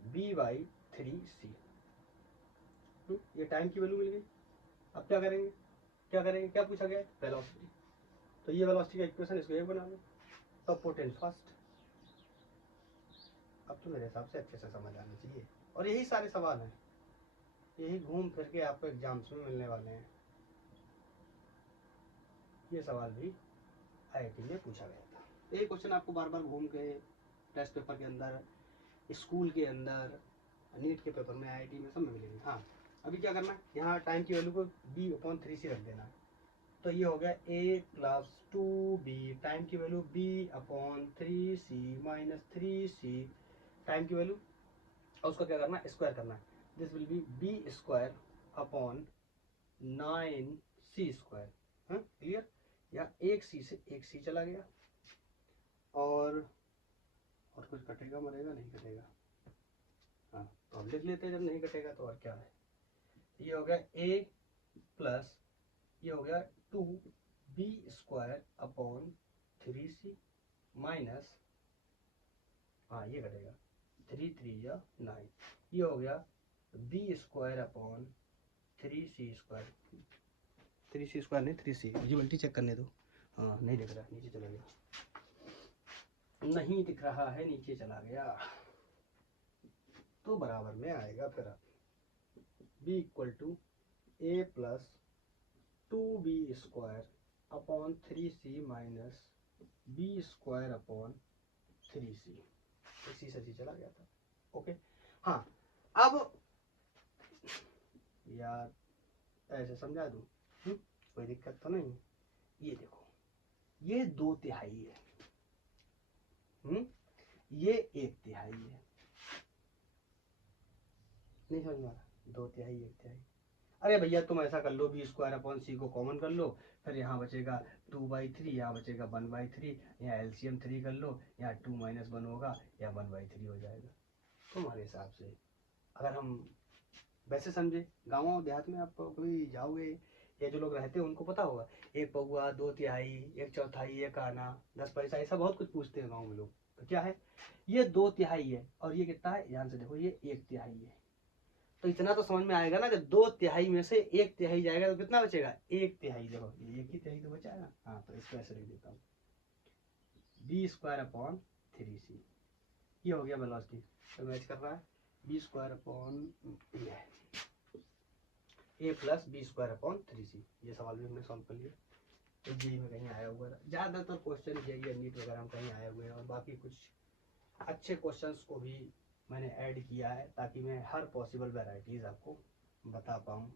बी बाई थ्री सी। ये टाइम की वैल्यू मिल गई। अब क्या करेंगे, क्या पूछा गया है, वेलोसिटी। तो ये वेलोसिटी का इक्वेशन, इसको एक बना लो, तो पोटेंट फर्स्ट। अब तो मेरे हिसाब से अच्छे से समझ आनी चाहिए, और यही सारे सवाल हैं, यही घूम फिर के आपको एग्जाम्स में मिलने वाले हैं। ये सवाल भी आईआईटी में पूछा गया था, ये क्वेश्चन आपको बार बार घूम के टेस्ट पेपर के अंदर, स्कूल के अंदर, नीट के पेपर में, आईआईटी में सब में मिलेंगे। हाँ, अभी क्या करना है, यहाँ टाइम की वैल्यू को बी अपॉन थ्री सी रख देना है। तो ये हो गया A plus two B, time की value B upon three C minus three C, time की वैल्यू, और उसका क्या करना है, स्क्वायर करना है। This will be B square upon nine C square. हाँ क्लियर। या एक सी से एक सी चला गया, और कुछ कटेगा मरेगा, नहीं कटेगा। हाँ, तो अब लिख लेते हैं, जब नहीं कटेगा तो और क्या है। ये हो गया ए प्लस, ये हो गया two B square upon three C minus, हाँ ये कटेगा, थ्री थ्री या नाइन, ये हो गया B square upon three C square, three C square नहीं, थ्री सी। एलिजिबिलिटी चेक करने दो। हाँ नहीं दिख रहा, नीचे चला गया, नहीं दिख रहा है, नीचे चला गया, तो बराबर में आएगा फिर B equal to A plus two B square upon three C minus B square upon three C, इसी से चला गया था। ओके, हाँ अब यार ऐसे समझा दूँ, कोई दिक्कत तो नहीं। ये देखो, ये दो तिहाई है, ये एक तिहाई है, नहीं समझ में आ रहा, दो तिहाई एक तिहाई। अरे भैया तुम ऐसा कर लो, बी स्क्वायर अपॉन सी को कॉमन कर लो, फिर यहाँ बचेगा 2/3, यहाँ बचेगा 1/3, यहाँ एलसीएम 3 कर लो, यहाँ 2 - 1 होगा, यहाँ 1/3 हो जाएगा। तुम्हारे हिसाब से अगर हम वैसे समझे, गाँव देहात में आप कभी जाओगे या जो लोग रहते हैं उनको पता होगा, 1 पौआ 2 तिहाई 1 चौथाई 1 आना 10 पैसा, ऐसा बहुत कुछ पूछते हैं गाँव में लोग। तो क्या है, ये 2 तिहाई है और ये कितना है, ध्यान से देखो, ये 1 तिहाई है। तो इतना तो समझ में आएगा ना, जब 2 तिहाई में से 1 तिहाई जाएगा तो कितना बचेगा, 1 तिहाई। देखो ये 1 ही तिहाई तो बचा है ना। हाँ तो इसको ऐसे लिख देता हूँ, बी स्क्वायर अपॉन 3c, ये हो गया वेलोसिटी। तो मैच कर रहा है b square upon a plus B square upon 3c। ये सवाल भी हमने सॉल्व कर लिया। तो जेई में कहीं आया हुआ है, ज़्यादातर क्वेश्चन जेई या नीट वगैरह में कहीं आए हुए हैं, और बाकी कुछ अच्छे क्वेश्चंस को भी मैंने ऐड किया है ताकि मैं हर पॉसिबल वैरायटीज़ आपको बता पाऊँ,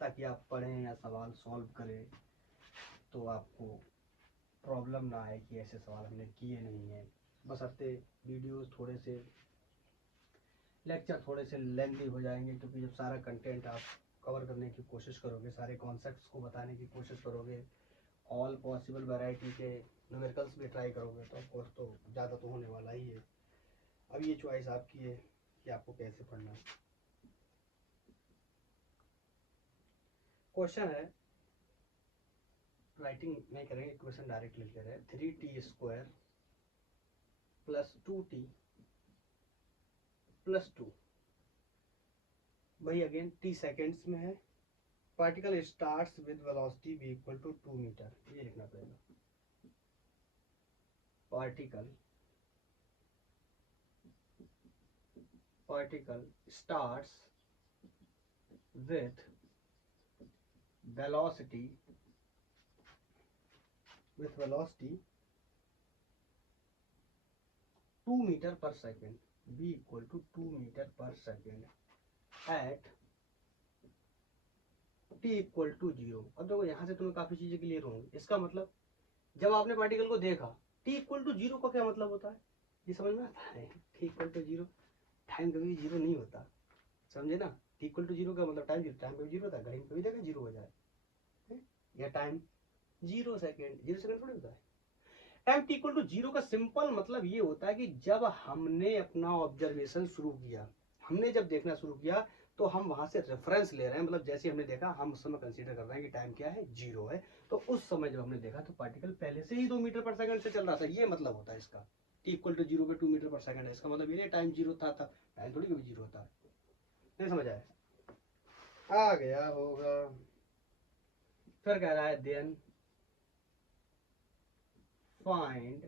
ताकि आप पढ़ें या सवाल सॉल्व करें तो आपको प्रॉब्लम ना आए कि ऐसे सवाल हमने किए नहीं हैं। बस अपने वीडियोस थोड़े से, लेक्चर थोड़े से लेंथी हो जाएंगे, क्योंकि जब सारा कंटेंट आप कवर करने की कोशिश करोगे, सारे कॉन्सेप्ट्स को बताने की कोशिश करोगे, ऑल पॉसिबल वैरायटी के न्यूमेरिकल्स भी ट्राई करोगे, तो ऑफकोर्स तो ज़्यादा तो होने वाला ही है। अब ये चॉइस आपकी है कि आपको कैसे पढ़ना है। क्वेश्चन है, राइटिंग नहीं करेंगे, क्वेश्चन डायरेक्ट लिख ले रहे हैं, 3t² प्लस 2t प्लस 2, वही अगेन t सेकेंड्स में है। Particle starts with velocity v equal to 2 metre, ये लिखना पड़ेगा। Particle starts with velocity 2 metre पर second, v equal to 2 metre पर second at t equal to 0। अब देखो यहाँ से तुम्हें काफी चीजें क्लियर होंगी। इसका मतलब जब आपने पार्टिकल को देखा, t इक्वल टू 0 का क्या मतलब होता है, ये समझ में आता है। t इक्वल टू 0, टाइम कभी 0 नहीं होता, समझे ना। t इक्वल टू 0 का मतलब टाइम कभी 0 होता है, घड़ी में कभी देखा 0 हो जाए, या टाइम 0 सेकेंड, 0 सेकेंड थोड़ी होता है। टाइम t इक्वल टू 0 का सिंपल मतलब ये होता है कि जब हमने अपना ऑब्जर्वेशन शुरू किया, हमने जब देखना शुरू किया, तो हम वहां से रेफरेंस ले रहे हैं, मतलब जैसे हमने देखा हम उस समय कंसीडर कर रहे हैं कि टाइम क्या है, 0 है। तो उस समय जब हमने देखा तो पार्टिकल पहले से ही 2 मीटर पर सेकंड से चल रहा था, ये मतलब होता है इसका। t इक्वल टू 0 पे 2 मीटर पर सेकंड है, इसका मतलब ये टाइम 0 था, टाइम थोड़ी कभी 0 होता है। नहीं समझ आया, आ गया होगा। फिर कह रहा है then find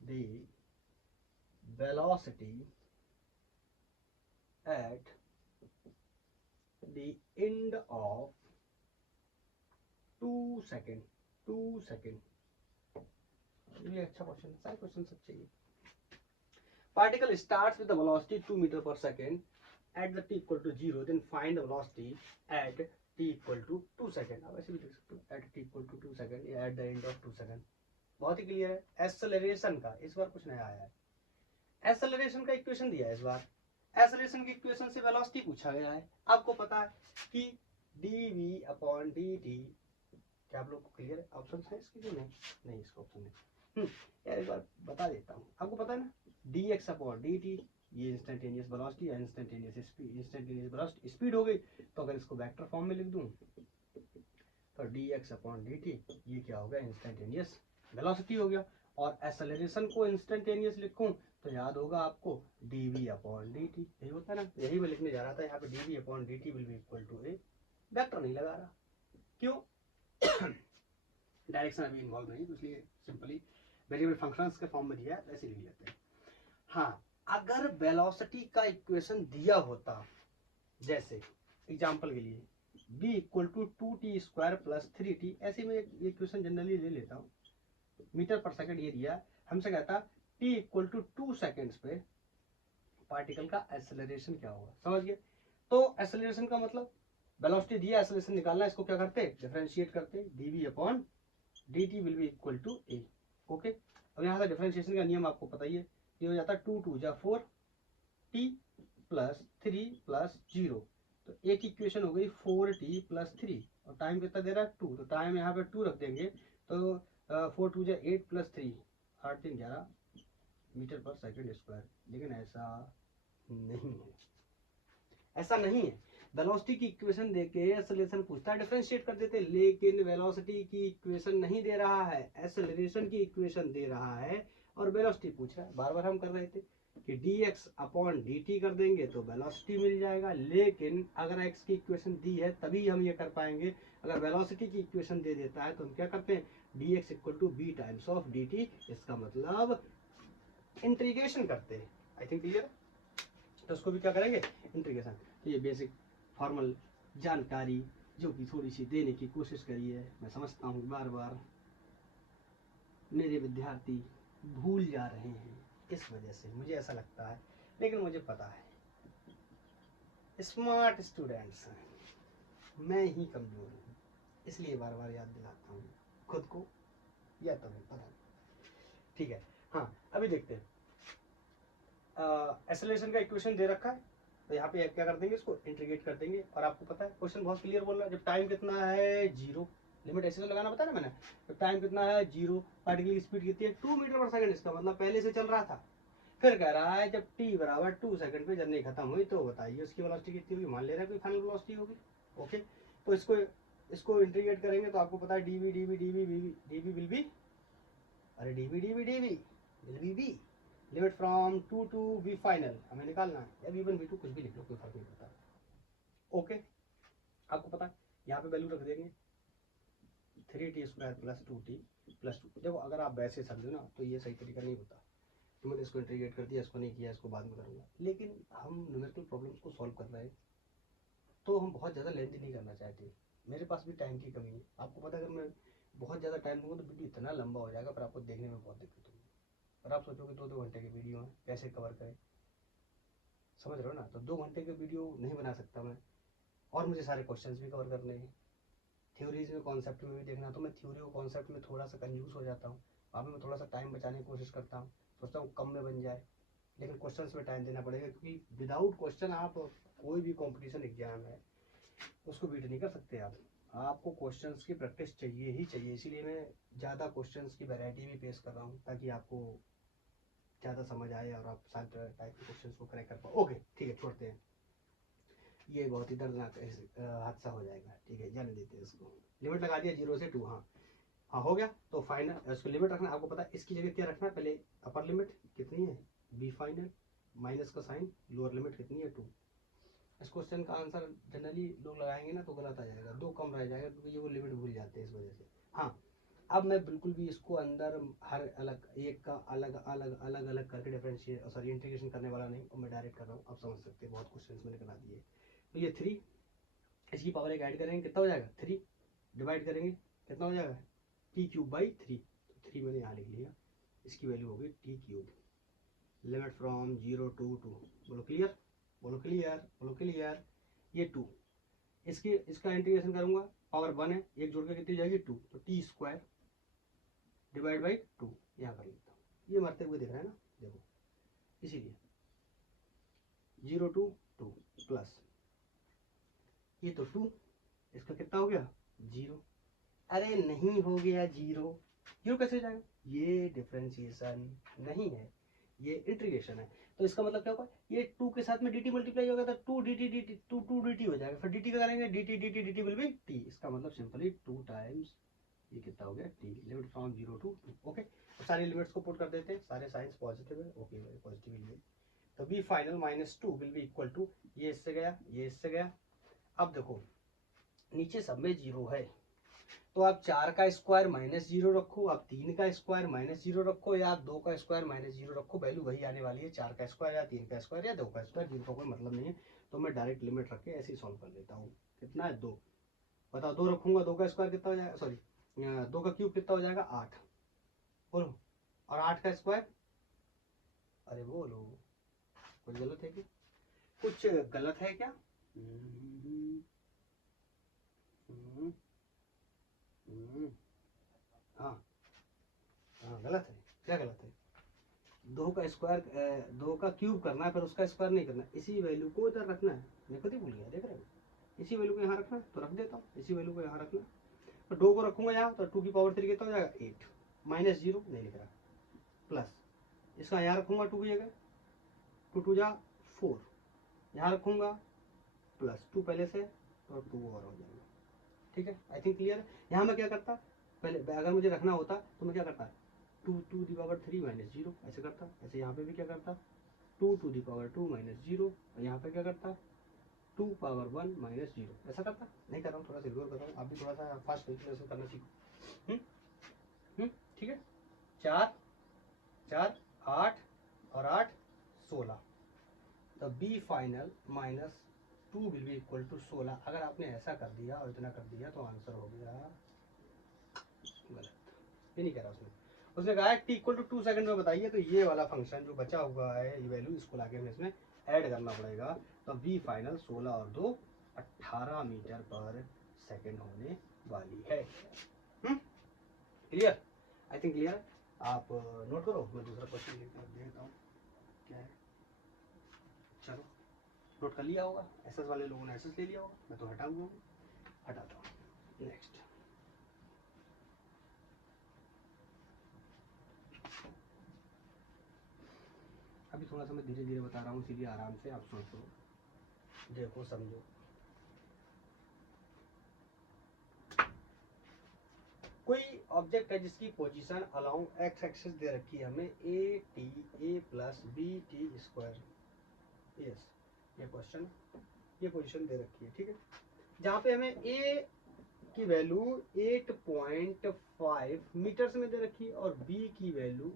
the velocity at the end of 2 second. 2 second, ये अच्छा क्वेश्चन है, सारे क्वेश्चन सब चाहिए। Particle starts with the velocity 2 metre पर second at the t equal to 0, then find the velocity at t equal to 2 second. अब ऐसे भी लिख सकते हो, at t equal to 2 second या at the end of 2 second. बहुत ही clear है। एक्सेलरेशन का इस बार कुछ नया आया है, एक्सेलरेशन का इक्वेशन दिया है इस बार। एक्सेलरेशन की इक्वेशन से वेलोसिटी पूछा गया है। आपको पता है कि dv अपॉन dt, क्या आप लोग को क्लियर है? ऑप्शन है इसके लिए? नहीं इसका ऑप्शन नहीं। यार एक बार बता देता हूँ, आपको पता है ना, dx अपॉन dt, ये इंस्टेंटेनियस वेलोसिटी या instantaneous speed, instantaneous velocity speed हो गई। तो अगर इसको वेक्टर फॉर्म में लिख दूं तो dx अपॉन dt, ये क्या हो गया, इंस्टेंटेनियस वेलोसिटी हो गया। और एक्सेलरेशन को इंस्टेंटेनियस लिखूं तो याद होगा आपको dv अपॉन dt, यही होता है ना। यही मैं लिखने जा रहा था, यहाँ पे dv upon dt will be equal to A, vector नहीं लगा रहा, क्यों? डायरेक्शन अभी इन्वॉल्व नहीं, इसलिए सिंपली वेरिएबल फंक्शंस के फॉर्म में दिया है, ऐसे लिख लेते हैं। हाँ, अगर वेलोसिटी का इक्वेशन दिया होता, जैसे एग्जांपल के लिए v equal to 2t² plus 3t, ऐसे में एक इक्वेशन जनरली ले लेता हूँ, मीटर पर सेकंड ये दिया, हमसे कहता t इक्वल टू 2 सेकेंड्स पे पार्टिकल का एक्सेलरेशन क्या होगा, समझ गए? तो एक्सेलरेशन का मतलब वेलोसिटी दिया, एक्सेलरेशन निकालना, इसको क्या करते, डिफरेंशिएट करते, dv upon dt will be equal to a। Okay, अब यहाँ से डिफरेंशिएशन का नियम आपको पता ही है, ये हो जाता है 2 2 जा 4 t प्लस 3 प्लस 0, तो एक इक्वेशन हो गई 4t प्लस 3, और टाइम कितना दे रहा है 2, तो टाइम यहाँ पे 2 रख देंगे, तो 4 2 8 प्लस 3, 8 3 11 मीटर पर सेकंड स्क्वायर। लेकिन ऐसा नहीं है, ऐसा नहीं है। वेलोसिटी की इक्वेशन देके एक्सेलरेशन पूछता है, डिफरेंशिएट कर देते, लेकिन वेलोसिटी की इक्वेशन नहीं दे रहा है, एक्सेलरेशन की इक्वेशन दे रहा है और वेलोसिटी पूछ रहा है। बार बार हम कर रहे थे कि dx अपॉन dt कर देंगे तो वेलोसिटी मिल जाएगा, लेकिन अगर x की इक्वेशन दी है तभी हम ये कर पाएंगे। अगर वेलोसिटी की इक्वेशन दे देता है तो हम क्या करते हैं, dx equal to B times of dt, इसका मतलब इंटीग्रेशन करते हैं। आई थिंक क्लियर, तो उसको भी क्या करेंगे, इंटीग्रेशन। तो ये बेसिक फॉर्मल जानकारी जो कि थोड़ी सी देने की कोशिश करी है। मैं समझता हूँ बार बार मेरे विद्यार्थी भूल जा रहे हैं, इस वजह से मुझे ऐसा लगता है, लेकिन मुझे पता है स्मार्ट स्टूडेंट्स हैं, मैं ही कमजोर हूँ, इसलिए बार बार याद दिलाता हूँ खुद को, या तो नहीं पता नहीं। ठीक है, हाँ अभी देखते हैं। एक्सेलरेशन का इक्वेशन दे रखा है, तो यहाँ पे क्या कर देंगे, इसको इंटीग्रेट कर देंगे। और आपको पता है क्वेश्चन बहुत क्लियर बोल रहा है, जब टाइम कितना है 0, लिमिट ऐसे तो लगाना बताया ना मैंने, जब टाइम कितना है 0, पार्टिकल की स्पीड कितनी है 2 मीटर पर सेकंड, इसका मतलब पहले से चल रहा था। फिर कह रहा है जब t बराबर 2 सेकंड पे जर्नी खत्म हुई तो बताइए उसकी वेलोसिटी कितनी होगी, मान ले रहा है कोई फाइनल वेलोसिटी होगी। ओके, तो इसको इंटीग्रेट करेंगे तो आपको पता है dv dv dv dv will be, अरे dv dv dv will be limit from 2 to v final हमें निकालना है, या v1 v2 कुछ भी लिख लो, कोई फर्क नहीं पड़ता। ओके, आपको पता है यहाँ पे वैल्यू रख देंगे 3t square plus 2t plus 2। देखो अगर आप वैसे समझो ना तो ये सही तरीका नहीं होता, तो मैंने इसको इंटीग्रेट कर दिया, इसको नहीं किया, इसको बाद में करूंगा। लेकिन हम न्यूमेरिकल प्रॉब्लम्स को सॉल्व कर रहे हैं तो हम बहुत ज़्यादा लेंथी नहीं करना चाहते, मेरे पास भी टाइम की कमी है। आपको पता है अगर मैं बहुत ज़्यादा टाइम दूंगा तो वीडियो इतना लंबा हो जाएगा, पर आपको देखने में बहुत दिक्कत होगी। और आप सोचोगे 2-2 घंटे की वीडियो है, कैसे कवर करें, समझ रहे हो ना। तो 2 घंटे की वीडियो नहीं बना सकता मैं, और मुझे सारे क्वेश्चंस भी कवर करने हैं, थ्योरीज में कॉन्सेप्ट में भी देखना, तो मैं थ्योरी और कॉन्सेप्ट में थोड़ा सा कंफ्यूज हो जाता हूँ, वहाँ पर मैं थोड़ा सा टाइम बचाने की कोशिश करता हूँ, सोचता हूँ कम में बन जाए, लेकिन क्वेश्चंस में टाइम देना पड़ेगा, क्योंकि विदाउट क्वेश्चन आप कोई भी कंपटीशन एग्जाम है उसको बीट नहीं कर सकते आप। आपको क्वेश्चंस की प्रैक्टिस चाहिए ही चाहिए, इसीलिए मैं ज़्यादा क्वेश्चंस की वैरायटी भी पेश कर रहा हूँ ताकि आपको ज़्यादा समझ आए और आप सारे टाइप के क्वेश्चंस को करेक्ट कर पाओ। ओके ठीक है, छोड़ते हैं, ये बहुत ही दर्दनाक हादसा हो जाएगा। ठीक है, जाने देते हैं इसको। लिमिट लगा दिया 0 से 2, हाँ हाँ हो गया। तो फाइनल उसको लिमिट रखना, आपको पता है इसकी जगह क्या रखना है, पहले अपर लिमिट कितनी है बी फाइनल, माइनस का साइन, लोअर लिमिट कितनी है 2। इस क्वेश्चन का आंसर जनरली लोग लगाएंगे ना तो गलत आ जाएगा, 2 कम रह जाएगा, क्योंकि ये वो लिमिट भूल जाते हैं इस वजह से। हाँ, अब मैं बिल्कुल भी इसको अंदर हर अलग एक का अलग अलग अलग अलग करके डिफरेंशिएट सॉरी इंटीग्रेशन करने वाला नहीं, और मैं डायरेक्ट कर रहा हूँ, आप समझ सकते हैं, बहुत क्वेश्चन मैंने करा दिए। तो ये 3, इसकी पावर एक ऐड करेंगे कितना हो जाएगा 3, डिवाइड करेंगे कितना हो जाएगा t³/3, तो 3 मैंने यहाँ लिख लिया, इसकी वैल्यू होगी t³। लिमिट फ्रॉम 0 टू 2, बोलो क्लियर, बोलो क्लियर, बोलो क्लियर। ये 2, इसका इंटीग्रेशन करूंगा, पावर 1 है, एक जोड़ के कितनी जाएगी 2, तो t² डिवाइड बाई 2 यहाँ कर लेता हूँ। ये मरते हुए दिख रहा है ना, देखो इसीलिए 0 टू 2 प्लस ये तो 2, इसका कितना हो गया 0, अरे नहीं हो गया 0, 0 कैसे हो जाएगा, ये डिफरेंशिएशन नहीं है, ये इंटीग्रेशन है। तो इसका मतलब क्या होगा, ये 2 के साथ में dt मल्टीप्लाई होगा तो 2 dt dt 2 dt हो जाएगा, फिर dt का करेंगे dt dt dt will B t, इसका मतलब सिंपली 2 टाइम्स ये कितना हो गया t, limit from 0 to 2। Okay, तो सारी लिमिट्स को पुट कर देते हैं, सारे साइंस पॉजिटिव है, ओके पॉजिटिव ही है। तो b final minus 2 will be equal to, ये इससे गया ये इससे गया। अब देखो नीचे सब में 0 है, तो आप 4 का स्क्वायर माइनस 0 रखो, आप 3 का स्क्वायर माइनस 0 रखो, या आप 2 का स्क्वायर माइनस 0 रखो, वैल्यू वही आने वाली है, 4 का स्क्वायर या 3 का स्क्वायर या 2 का स्क्वायर, जिनका कोई मतलब नहीं है। तो मैं डायरेक्ट लिमिट रख के ऐसे ही सॉल्व कर लेता हूँ। कितना है 2, बताओ 2 रखूंगा 2 का स्क्वायर कितना हो जाएगा, सॉरी 2 का क्यूब कितना हो जाएगा 8, बोलो, और 8 का स्क्वायर, अरे बोलो कुछ गलत है क्या, कुछ गलत है क्या, हाँ हाँ गलत है, क्या गलत है, 2 का स्क्वायर 2 का क्यूब करना है, फिर उसका स्क्वायर नहीं करना, इसी वैल्यू को इधर रखना है, मैं खुद ही भूल गया, देख रहे हो। इसी वैल्यू को यहाँ रखना तो रख देता हूँ, इसी वैल्यू को यहाँ रखना, तो 2 को रखूंगा यहाँ तो 2 की पावर 3 कितना हो जाएगा 8, -0 नहीं लिख रहा, प्लस इसका यहाँ रखूंगा 2 की जगह, 2 2 जा 4, यहाँ रखूंगा प्लस 2 पहले से और 2 और हो जाएगा। ठीक है, आई थिंक क्लियर है। यहाँ मैं क्या करता, पहले अगर मुझे रखना होता तो मैं क्या करता 2 टू दी पावर 3 -0 ऐसे करता, ऐसे यहाँ पे भी क्या करता 2 टू दी पावर 2 -0 और यहाँ पे क्या करता 2 पावर 1 -0 ऐसा करता। नहीं कर रहा हूँ, थोड़ा सा इग्नोर कर रहा हूँ, आप भी थोड़ा सा फास्ट कैलकुलेशन करना सीखो। ठीक है, 4 4 8 और 8 16, तो B final -2 will be equal to 16। अगर आपने ऐसा कर दिया और इतना कर दिया तो आंसर हो गया गलत, ये नहीं कह रहा उसने कहा है टी इक्वल टू 2 सेकंड में बताइए, तो ये वाला फंक्शन जो बचा हुआ है ये वैल्यू इसको लाके हमें इसमें ऐड करना पड़ेगा, तो वी फाइनल 16 और 2 18 मीटर पर सेकंड होने वाली है। क्लियर, आई थिंक क्लियर। आप नोट करो, मैं दूसरा क्वेश्चन देता हूँ क्या है। चलो नोट कर लिया होगा, एसएस वाले लोगों ने एसएस ले लिया होगा, मैं तो हटा हुआ हूँ, हटाता हूँ। नेक्स्ट अभी थोड़ा सा मैं धीरे धीरे बता रहा हूँ, इसीलिए आराम से आप सोचो, देखो, समझो। कोई ऑब्जेक्ट है जिसकी पोजीशन अलोंग एक्स एक्सिस दे रखी है हमें A T A plus B T square, yes ये क्वेश्चन, ये पोजीशन दे रखी है। ठीक है, जहाँ पे हमें ए की वैल्यू 8.5 मीटर्स में दे रखी है और बी की वैल्यू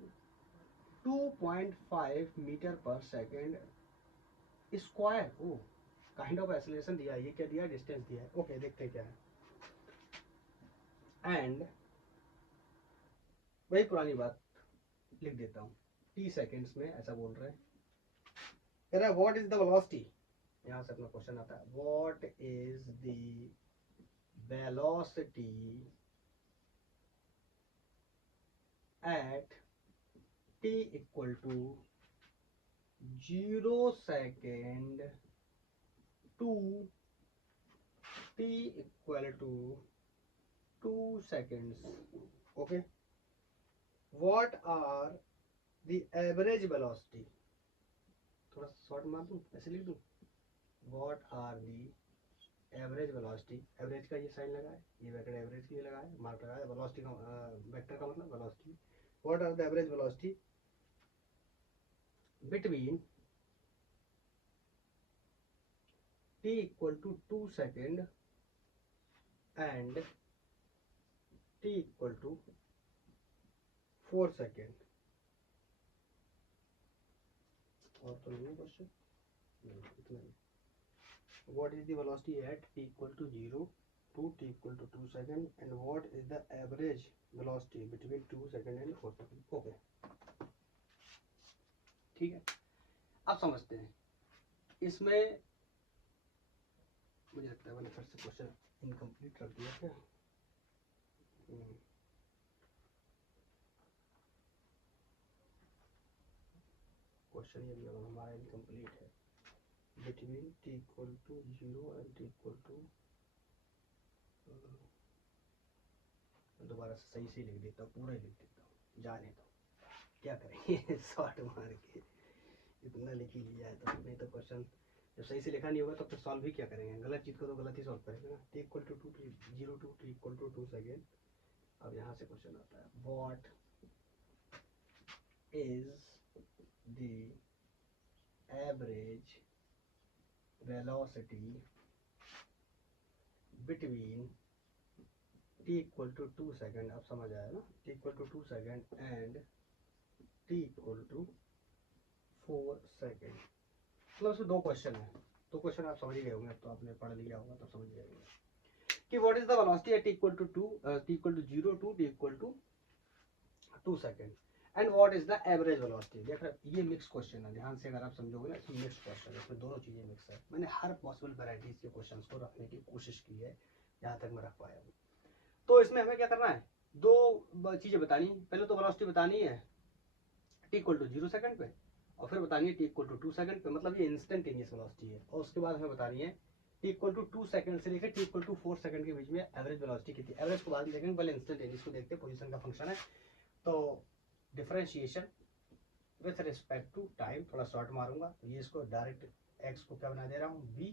2.5 मीटर पर सेकेंड स्क्वायर। ओ काइंड ऑफ एक्सेलरेशन दिया है, ये क्या दिया है, डिस्टेंस दिया है। ओके देखते हैं क्या है। एंड वही पुरानी बात लिख देता हूँ, टी सेकेंड्स में ऐसा बोल रहे हैं, कह रहा है व्हाट इज द वेलोसिटी, यहाँ से अपना क्वेश्चन आता है, what is the velocity at t equal to 0 second to t equal to 2 seconds। Okay, what are the average velocity, थोड़ा शॉर्ट मार दूं, ऐसे लिख दूं, what are the average velocity, average का ये साइन लगा है, ये वेक्टर एवरेज के लिए लगा है, मार्क लगा है, वेलोसिटी का वेक्टर का मतलब velocity, what are the average velocity between t equal to 2 second and t equal to 4 second. और तो नहीं क्वेश्चन, इतना ही। What is the velocity at t equal to 0 to t equal to 2 second and what is the average velocity between 2 second and 4 second। Okay ठीक है, अब समझते हैं। इसमें मुझे लगता है मैंने फिर से क्वेश्चन इनकम्प्लीट रख दिया क्या, क्वेश्चन ये भी हमारा इनकम्प्लीट है, between t equal to 0 and t equal to, दोबारा से सही से लिख देता हूँ, पूरा ही लिख देता हूँ, जाने दो क्या करेंगे शॉर्ट मार के, इतना लिख ही लिया है तो, नहीं तो क्वेश्चन जब सही से लिखा नहीं होगा तो फिर सॉल्व भी क्या करेंगे, गलत चीज़ को तो गलत ही सॉल्व करेंगे ना। t equal to 0 to t equal to 2 second. अब यहाँ से क्वेश्चन आता है, what is the average velocity between t equal to 2 second, अब समझ आया ना, t equal to 2 second and t equal to 4 second. मतलब उसमें दो क्वेश्चन है, दो क्वेश्चन आप समझ ही गए होंगे, तो आपने पढ़ लिया होगा तो समझ गए होंगे कि what is the velocity at t equal to 0 to t equal to 2 second and what is the average velocity. देख रहे ये मिक्स क्वेश्चन है, ध्यान से अगर आप समझोगे ना, इसमें मिक्स क्वेश्चन है, इसमें दोनों चीजें मिक्स है। मैंने हर पॉसिबल वेराइटीज के क्वेश्चन को रखने की कोशिश की है, जहां तक मैं रख पाया हूँ। तो इसमें हमें क्या करना है, दो चीजें बतानी, पहले तो वेलोसिटी बतानी है t इक्वल टू 0 सेकंड पे, और फिर बतानी है t इक्वल टू 2 सेकंड पे, मतलब ये इंस्टेंटेनियस वेलोसिटी है। और उसके बाद हमें बतानी है टी इक्वल टू 2 सेकंड से लेकर टी इक्वल टू 4 सेकंड के बीच में एवरेज वेलोसिटी कितनी, एवरेज को बाद में देखेंगे, पहले इंस्टेंटेनियस को देखते हैं, पोजीशन का फंक्शन है। तो differentiation with respect to time, थोड़ा शॉर्ट मारूंगा, तो ये इसको डायरेक्ट एक्स को क्या बना दे रहा हूँ बी,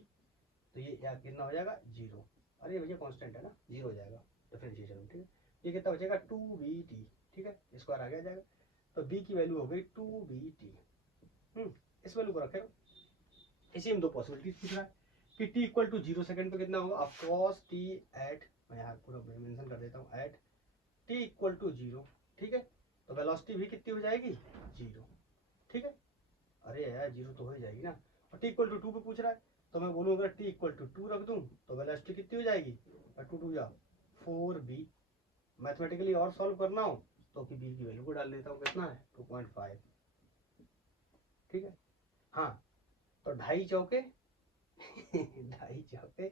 तो ये क्या कितना हो जाएगा 0, अरे भैया कांस्टेंट है ना, 0 हो जाएगा डिफरेंशिएशन में, ठीक है। ये कितना बचेगा 2bt, ठीक है, स्क्वायर आ गया जाएगा, तो b की वैल्यू हो गई 2bt। इस वैल्यू को रखे, इसी में दो पॉसिबिलिटीज पूछ रहा है कि t इक्वल टू 0 सेकंड पे कितना होगा, ऑफ कोर्स t एट, मैं यहाँ पूरा मेंशन कर देता हूँ, एट t इक्वल टू 0, ठीक है, तो वेलोसिटी भी कितनी हो जाएगी 0, ठीक है, अरे यार 0 तो हो ही जाएगी ना, और t इक्वल टू 2 पे पूछ रहा है, तो मैं बोलूँ अगर t इक्वल टू 2 रख दूँ तो वेलोसिटी कितनी हो जाएगी, 2 2 या 4b, मैथमेटिकली और सॉल्व करना हो तो कि b की वैल्यू को डाल देता हूँ, कितना है 2.5, ठीक है। हाँ तो 2.5 चौके 2.5 चौके,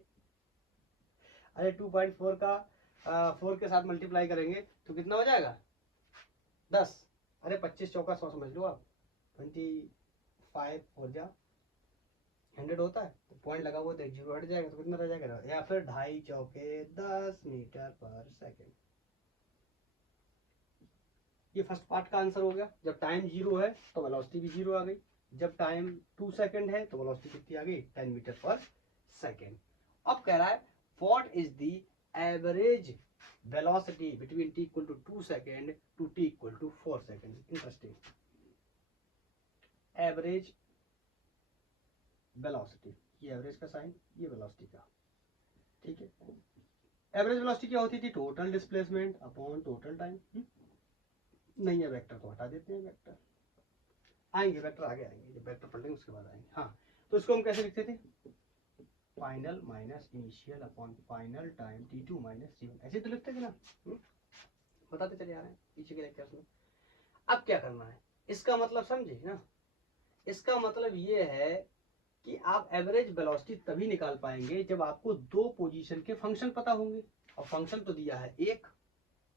अरे 2.4 का 4 के साथ मल्टीप्लाई करेंगे तो कितना हो जाएगा 10, अरे 25 चौका 100 समझ लो आप, 25 4 जा 100 होता है, तो पॉइंट लगा हुआ तो 0 हट जाएगा, तो कितना रह जाएगा, या फिर 2.5 चौके 10 मीटर पर सेकेंड। ये फर्स्ट पार्ट का आंसर हो गया। जब टाइम 0 है तो वेलोसिटी भी 0 आ गई, जब टाइम 2 सेकंड है तो वेलोसिटी कितनी आ गई 10 मीटर पर सेकेंड। अब कह रहा है what is the average velocity between t equal to 2 second to t equal to 4 second. Interesting, average velocity, ये एवरेज का साइन, ये वेलोसिटी का, ठीक है। एवरेज वेलोसिटी क्या होती थी, total displacement upon total time. नहीं है वेक्टर तो हटा देते हैं, वेक्टर आएंगे, वेक्टर आगे आएंगे, जब वेक्टर पढ़ेंगे उसके बाद आएंगे। हाँ तो इसको हम कैसे लिखते थे, final minus initial upon final time t2 minus t1, ऐसे तो लिखते थे ना, बताते चले आ रहे हैं पीछे के लेक्चर्स में। अब क्या करना है, इसका मतलब समझे ना, इसका मतलब ये है कि आप एवरेज वेलोसिटी तभी निकाल पाएंगे जब आपको दो पोजीशन के फंक्शन पता होंगे, और फंक्शन तो दिया है एक,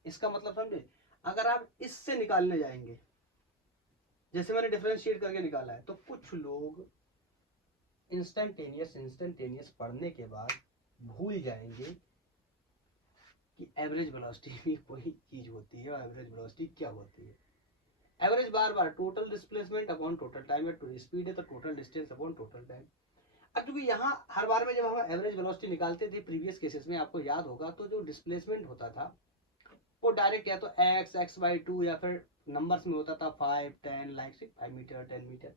इसका मतलब समझे, अगर आप इससे निकालने जाएंगे, जैसे मैंने डिफरेंशिएट करके निकाला है, तो कुछ लोग इंस्टेंटेनियस पढ़ने के बाद भूल जाएंगे कि एवरेज वेलोसिटी भी कोई चीज होती है, और एवरेज वेलोसिटी क्या होती है। एवरेज बार बार total displacement upon total time है, स्पीड है तो total distance upon total time. अब क्योंकि यहाँ हर बार में जब हम एवरेज वेलोसिटी निकालते थे प्रीवियस केसेस में, आपको याद होगा, तो जो डिस्प्लेसमेंट होता था वो डायरेक्ट या तो x/2 या फिर नंबर्स में होता था 5 10 लाइक 5 मीटर 10 मीटर।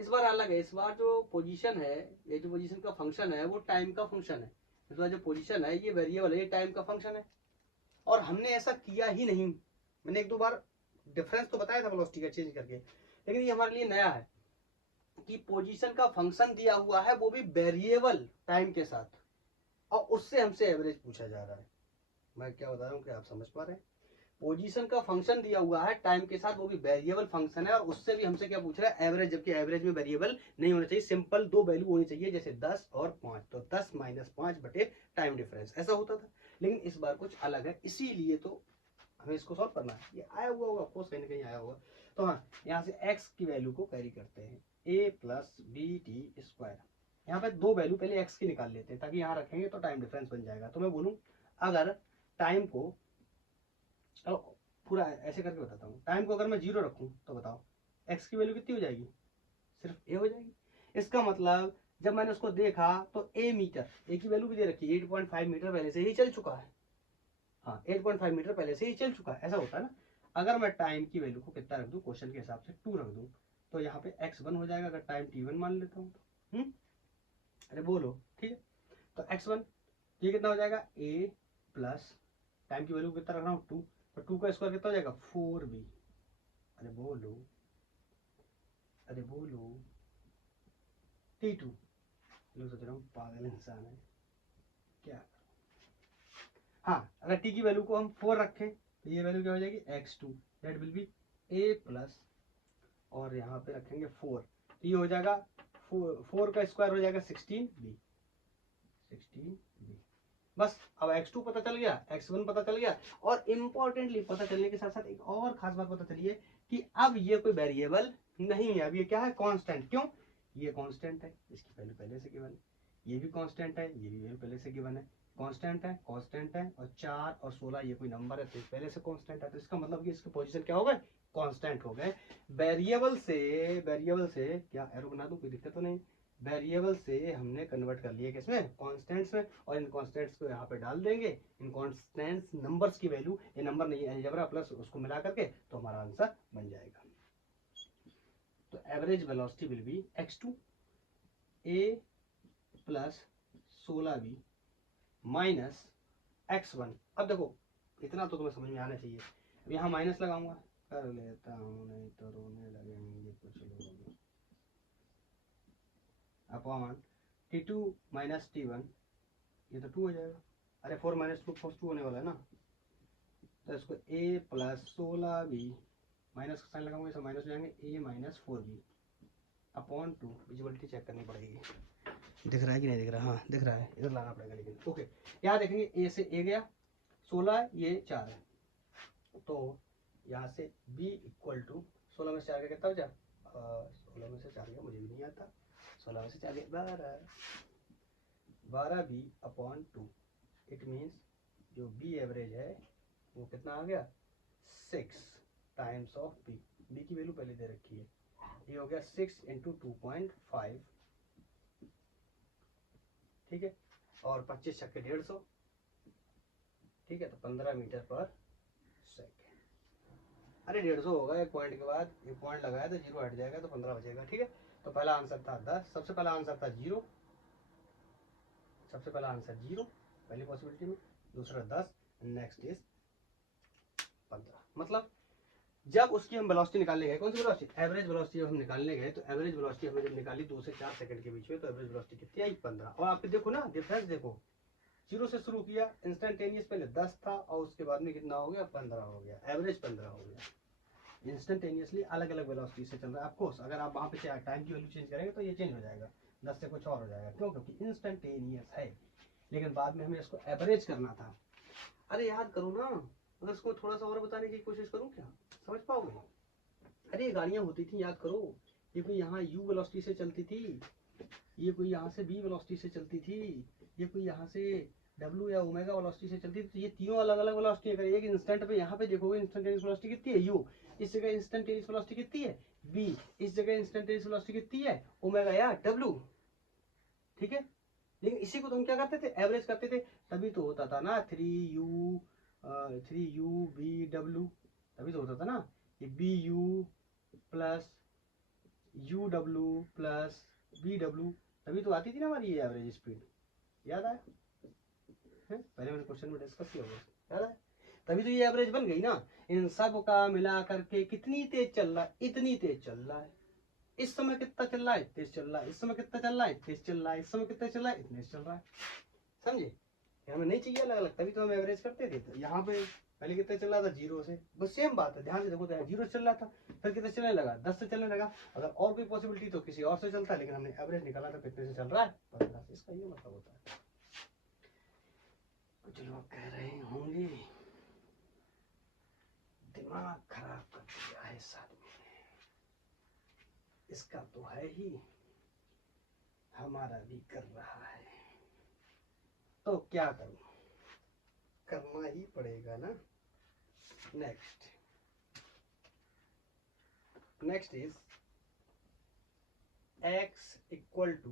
इस बार अलग है, इस बार जो पोजीशन है, ये जो पोजीशन का फंक्शन है वो टाइम का फंक्शन है। इस बार जो पोजीशन है ये वेरिएबल है, ये टाइम का फंक्शन है, और हमने ऐसा किया ही नहीं। मैंने एक दो बार डिफरेंस तो बताया था वेलोसिटी का चेंज करके, लेकिन ये हमारे लिए नया है कि पोजीशन का फंक्शन दिया हुआ है वो भी वेरिएबल टाइम के साथ, और उससे हमसे एवरेज पूछा जा रहा है। मैं क्या बता रहा हूँ कि आप समझ पा रहे हैं, पोजीशन का फंक्शन दिया हुआ है टाइम के साथ, वो भी वेरिएबल फंक्शन है, और उससे भी हमसे क्या पूछ रहा है एवरेज, जबकि एवरेज में वेरिएबल नहीं होना चाहिए, सिंपल दो वैल्यू होनी चाहिए, जैसे 10 और 5, तो 10 - 5 बटे टाइम डिफरेंस, ऐसा होता था। लेकिन इस बार कुछ अलग है, इसीलिए तो हमें इसको सॉल्व करना है। ये आया हुआ होगा ऑफकोर्स, कहीं ना कहीं आया होगा। तो हाँ, यहाँ से x की वैल्यू को कैरी करते हैं, a प्लस bt स्क्वायर। यहाँ पे दो वैल्यू पहले x की निकाल लेते हैं, ताकि यहाँ रखेंगे तो टाइम डिफरेंस बन जाएगा। तो मैं बोलूँ अगर टाइम को, पूरा ऐसे करके बताता हूँ, टाइम को अगर मैं 0 रखूँ तो बताओ x की वैल्यू कितनी हो जाएगी, सिर्फ a हो जाएगी। इसका मतलब जब मैंने उसको देखा तो a मीटर, a की वैल्यू भी दे रखी है, 8.5 मीटर पहले से ही चल चुका है। हाँ 8.5 मीटर पहले से ही चल चुका है, ऐसा होता है ना। अगर मैं टाइम की वैल्यू को कितना रख दूं, क्वेश्चन के हिसाब से 2 रख दूं, तो यहाँ पे x1 हो जाएगा, अगर टाइम t1 मान लेता हूँ तो। अरे बोलो, ठीक है, तो x1 ये कितना हो जाएगा, a प्लस टाइम की वैल्यू कितना रख रहा हूँ 2, तो 2 का स्क्वायर कितना हो जाएगा 4b। अरे बोलो, अरे बोलो, t2। लोग सोच रहा हूँ पागल इंसान है क्या। हाँ अगर t की वैल्यू को हम 4 रखें तो ये वैल्यू क्या हो जाएगी x2, that will B a plus, और यहाँ पे रखेंगे 4, तो ये हो जाएगा 4 का स्क्वायर हो जाएगा 16b। बस अब x2 पता चल गया, x1 पता चल गया, और इम्पोर्टेंटली पता चलने के साथ साथ एक और खास बात पता चली है कि अब ये कोई वेरिएबल नहीं है, अब ये क्या है, कांस्टेंट। क्यों, ये कांस्टेंट है, इसकी वैल्यू पहले से गिवन है। ये भी कांस्टेंट है, ये भी वैल्यू पहले से गिवन है, कांस्टेंट है, और 4 और 16 ये कोई नंबर है तो पहले से कांस्टेंट है, तो इसका मतलब कि इसके पोजीशन क्या हो गए, कांस्टेंट हो गए। वेरिएबल से क्या एरो बना दूं, कोई दिक्कत तो नहीं, वेरिएबल से हमने कन्वर्ट कर लिया किसमें, कांस्टेंट्स में, और इन कांस्टेंट्स को यहाँ पे डाल देंगे, इन कांस्टेंट्स नंबर्स की वैल्यू, ये नंबर नहीं है अलजेब्रा प्लस उसको मिला करके, तो हमारा आंसर बन जाएगा। तो average velocity will be x2 a plus 16b minus x1। अब देखो इतना तो तुम्हें समझ में आना चाहिए, अब यहाँ माइनस लगाऊंगा, कर लेता हूँ नहीं तो रोने लगेंगे कुछ लोग, अपॉन T2 माइनस T1, ये तो 2 हो जाएगा, अरे 4 माइनस 2 2 होने वाला है ना, तो इसको a प्लस 16b माइनस का साइन लगाऊंगा, इसमें माइनस हो जाएंगे, a minus 4b upon 2, visibility check करनी पड़ेगी, दिख रहा है कि नहीं दिख रहा, हाँ दिख रहा है, इधर लाना पड़ेगा लेकिन, ओके। यहाँ देखेंगे a से a गया 16, ये 4 है, तो यहाँ से b इक्वल टू 16 में से 4 गया कितना बचा, 16 में से 4 गया, मुझे भी नहीं आता, 16 में से 4 गया 12b अपॉन 2, इट मीन्स जो b एवरेज है वो कितना आ गया, 6 टाइम्स ऑफ b की वैल्यू पहले दे रखी है, ये हो गया 6 इंटू 2.5, ठीक है, और 25 छक्के 150, ठीक है, तो 15 मीटर पर सेकेंड, अरे 150 होगा, एक पॉइंट के बाद एक पॉइंट लगाया तो 0 हट जाएगा, तो 15 बचेगा, ठीक है। तो पहला आंसर था 10, सबसे पहला आंसर था 0, सबसे पहला आंसर 0 पहली पॉसिबिलिटी में, दूसरा 10, नेक्स्ट इज 15। मतलब जब उसकी हम वेलोसिटी निकालने गए, कौन सी वेलोसिटी, एवरेज वेलोसिटी जब हम निकालने गए, तो एवरेज वेलोसिटी हमने जब निकाली 2 से 4 सेकंड के बीच में, तो एवरेज वेलोसिटी कितनी आई, 15। और आप देखो ना डिफरेंस देखो, 0 से शुरू किया इंस्टेंटेनियस, पहले 10 था और उसके बाद में कितना हो गया, 15 हो गया, एवरेज 15 हो गया। इंस्टेंटेनियसली अलग अलग वेलोसिटी से चल रहा है, ऑफकोर्स अगर आप वहाँ पे टाइम की वैल्यू चेंज करेंगे तो ये चेंज हो जाएगा, 10 से कुछ और हो जाएगा, क्यों, क्योंकि इंस्टेंटेनियस है, लेकिन बाद में हमें इसको एवरेज करना था। अरे याद करो ना, अगर इसको थोड़ा सा और बताने की कोशिश करूँ क्या, समझ पाओगे, अरे ये गाड़ियां होती थी, याद करो, ये कोई यहाँ u वेलोसिटी से चलती थी, ये कोई यहाँ से b वेलोसिटी से चलती थी, ये कोई यहाँ से w या ओमेगा वेलोसिटी से चलती थी, तो ये तीनों अलग अलग वेलोसिटी, अगर एक इंस्टेंट पे यहाँ पे देखोगे इंस्टेंटेनियस वेलोसिटी कितनी है u, इस जगह इंस्टेंटेनियस वेलोसिटी कितनी है v, इस जगह इंस्टेंटेनियस वेलोसिटी कितनी है ओमेगा या w, ठीक है। लेकिन इसी को तो हम क्या करते थे, एवरेज करते थे, तभी तो होता था ना 3u3u v w, तभी तो होता था ना, ये bu plus U W plus B W, तभी तो आती थी ना हमारी ये एवरेज स्पीड, याद आया है, पहले मैंने क्वेश्चन में डिस्कस किया हुआ, याद आया, तभी तो ये एवरेज बन गई ना। इन सब का मिला करके कितनी तेज चल रहा है, इतनी तेज चल रहा है, इस समय कितना चल रहा है, तेज चल रहा है, इस समय कितना चल रहा है, तेज चल रहा है, इस समय कितना चल रहा है, इतने चल रहा है, समझे, हमें नहीं चाहिए अलग अलग, तभी तो हम एवरेज करते थे। तो यहाँ पे पहले कितना चल रहा था, 0 से, बस सेम बात है, ध्यान से देखो, तो 0 चल रहा था, फिर कितना चलने लगा, 10 से चलने लगा, अगर और कोई पॉसिबिलिटी तो किसी और से चलता, लेकिन हमने एवरेज निकाला तो कितने से चल रहा है, 15 से, इसका ये मतलब होता है। कुछ लोग कह रहे होंगे दिमाग खराब कर दिया है इस आदमी ने, इसका तो है ही, हमारा भी कर रहा है, तो क्या करूं, करना ही पड़ेगा ना। Next is x equal to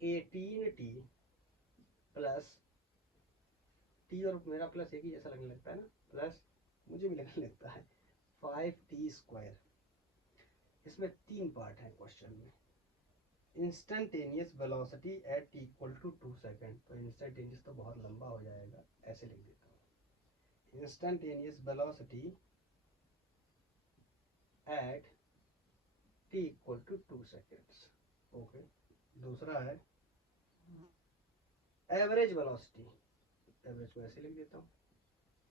18t plus t, और मेरा प्लस एक ही जैसा लगने लगता है ना, प्लस मुझे भी लगने लगता है 5t स्क्वायर। इसमें 3 पार्ट है क्वेश्चन में, instantaneous velocity at t equal to 2 second, तो इंस्टेंटेनियस तो बहुत लंबा हो जाएगा, ऐसे लिख देता हूँ, instantaneous velocity at t equal to 2 seconds, okay. दूसरा है एवरेज वेलोसिटी, एवरेज को ऐसे लिख देता हूँ,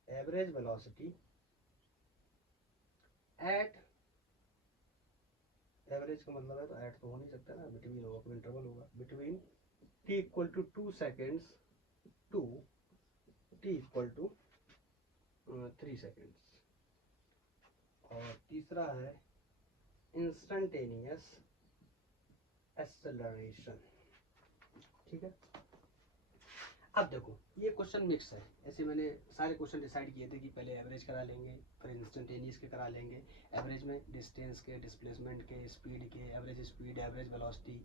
एवरेज वेलोसिटी एट, एवरेज का मतलब है तो एट तो हो नहीं सकता ना, बिटवीन होगा, कोई इंटरवल होगा, between t equal to 2 seconds to t equal to 3 seconds. और तीसरा है इंस्टेंटेनियस एक्सेलरेशन, ठीक है। अब देखो ये क्वेश्चन मिक्स है, ऐसे मैंने सारे क्वेश्चन डिसाइड किए थे कि पहले एवरेज करा लेंगे, फिर इंस्टेंटेनियस के करा लेंगे। एवरेज में डिस्टेंस के, डिस्प्लेसमेंट के, स्पीड के, एवरेज स्पीड, एवरेज वेलोसिटी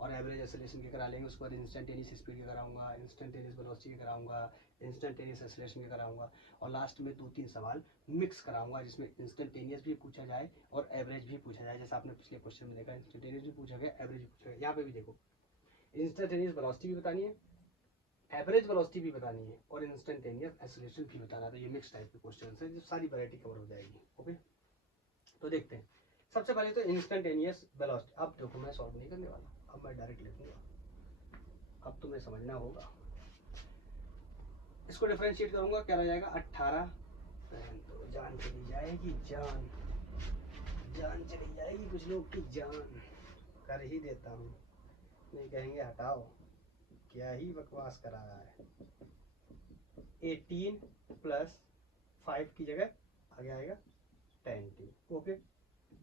और एवरेज एक्सेलरेशन के करा लेंगे। उसके बाद इंस्टेंटेनियस स्पीड के कराऊंगा, इंस्टेंटेनियस वेलोसिटी के कराऊंगा, इंस्टेंटेनियस एक्सेलरेशन के कराऊंगा और लास्ट में 2-3 सवाल मिक्स कराऊंगा जिसमें इंस्टेंटेनियस भी पूछा जाए और एवरेज भी पूछा जाए। जैसा आपने पिछले क्वेश्चन में देखा, इंस्टेंटेनियस भी पूछा गया, एवरेज भी पूछा गया। यहाँ पे भी देखो इंस्टेंटेनियस वेलोसिटी भी बतानी है, एवरेज वेलोसिटी भी बतानी है और इंस्टेंटेनियस एक्सेलरेशन भी बताना है। तो ये मिक्स टाइप के क्वेश्चन है जो सारी वैरायटी कवर हो जाएगी। ओके, तो देखते हैं। सबसे पहले तो इंस्टेंटेनियस वेलोसिटी। अब देखो मैं सॉल्व नहीं करने वाला, अब मैं डायरेक्ट लिखूंगा। अब तुम्हें समझना होगा, इसको डिफरेंशिएट करूंगा, क्या रह जाएगा 18। तो जान चली जाएगी, जान चली जाएगी कुछ लोग की जान। कर ही देता हूँ, नहीं कहेंगे हटाओ क्या ही बकवास करा रहा है। 18 प्लस 5 की जगह आगे आएगा 10t। Okay,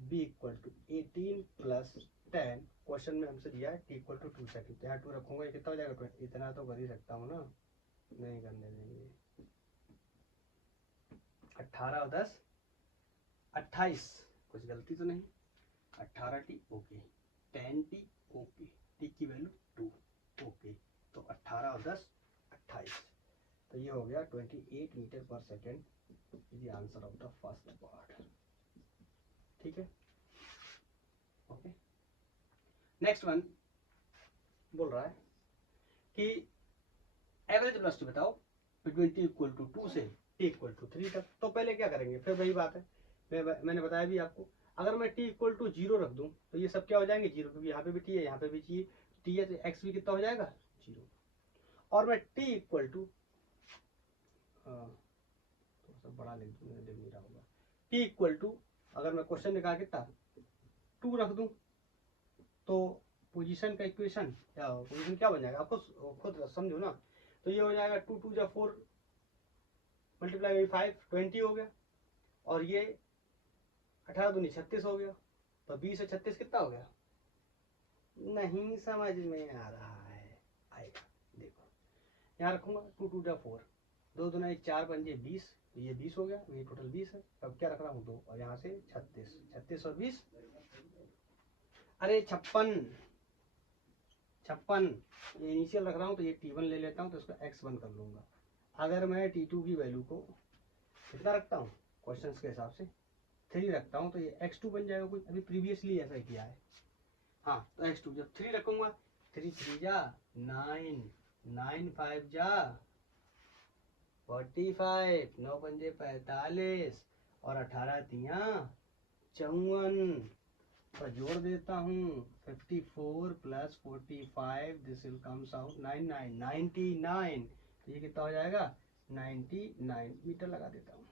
b equal to 18 plus 10, question में हमसे दिया है t इक्वल टू 2 सेकेंड। यहाँ 2 रखूंगा, ये कितना हो जाएगा 20। इतना तो कर ही सकता हूँ ना, नहीं करने देंगे। 18 और 10 28, कुछ गलती तो नहीं। 18t okay, 10t okay, t की वैल्यू 2 ओके। तो 18 और 10 28, तो ये हो गया 28 मीटर पर second. Is the answer of the first part. ठीक है, ओके। नेक्स्ट वन बोल रहा है कि एवरेज वेलोसिटी बताओ बिटवीन t इक्वल टू 2 से t इक्वल टू 3 तक। तो पहले क्या करेंगे, फिर वही बात है, मैंने बताया भी आपको। अगर मैं t इक्वल टू 0 रख दूं तो ये सब क्या हो जाएंगे 0, क्योंकि यहाँ पे भी t है, यहाँ पे भी t है, तो x भी कितना हो जाएगा 0। और मैं t इक्वल टू, थोड़ा सा बड़ा लिख दूँ, लिख नहीं रहा होगा। t इक्वल टू, अगर मैं क्वेश्चन निकाल कितना 2 रख दूं तो पोजीशन का इक्वेशन पोजीशन क्या बन जाएगा, आपको खुद समझो ना। तो ये हो जाएगा 2 2 जा 4 मल्टीप्लाई बाई 5 20 हो गया, और ये 18 दूनी 36 हो गया। तो 20 से 36 कितना हो गया, नहीं समझ में आ रहा है, आएगा देखो। यहाँ रखूंगा 2 2 जा 4, 2 दूना 4 पंजे 20, तो ये 20 हो गया, ये टोटल 20 है। अब क्या रख रहा हूँ 2, और यहाँ से 36, 36 और 20, अरे 56, ये इनिशियल रख रहा हूँ तो ये t1 ले लेता हूँ, तो इसको x1 कर लूंगा। अगर मैं t2 की वैल्यू को कितना रखता हूँ, क्वेश्चन के हिसाब से 3 रखता हूँ, तो ये x2 बन जाएगा। कुछ अभी प्रीवियसली ऐसा किया है। हाँ, तो x2 जब 3 रखूंगा, 3 3 जा 9, 9 5 जा 45, 9 पंजे 45 और 18 तिया 54, पर जोड़ देता हूँ 54 plus 45, this will comes out 99। तो ये कितना हो जाएगा 99 मीटर लगा देता हूँ।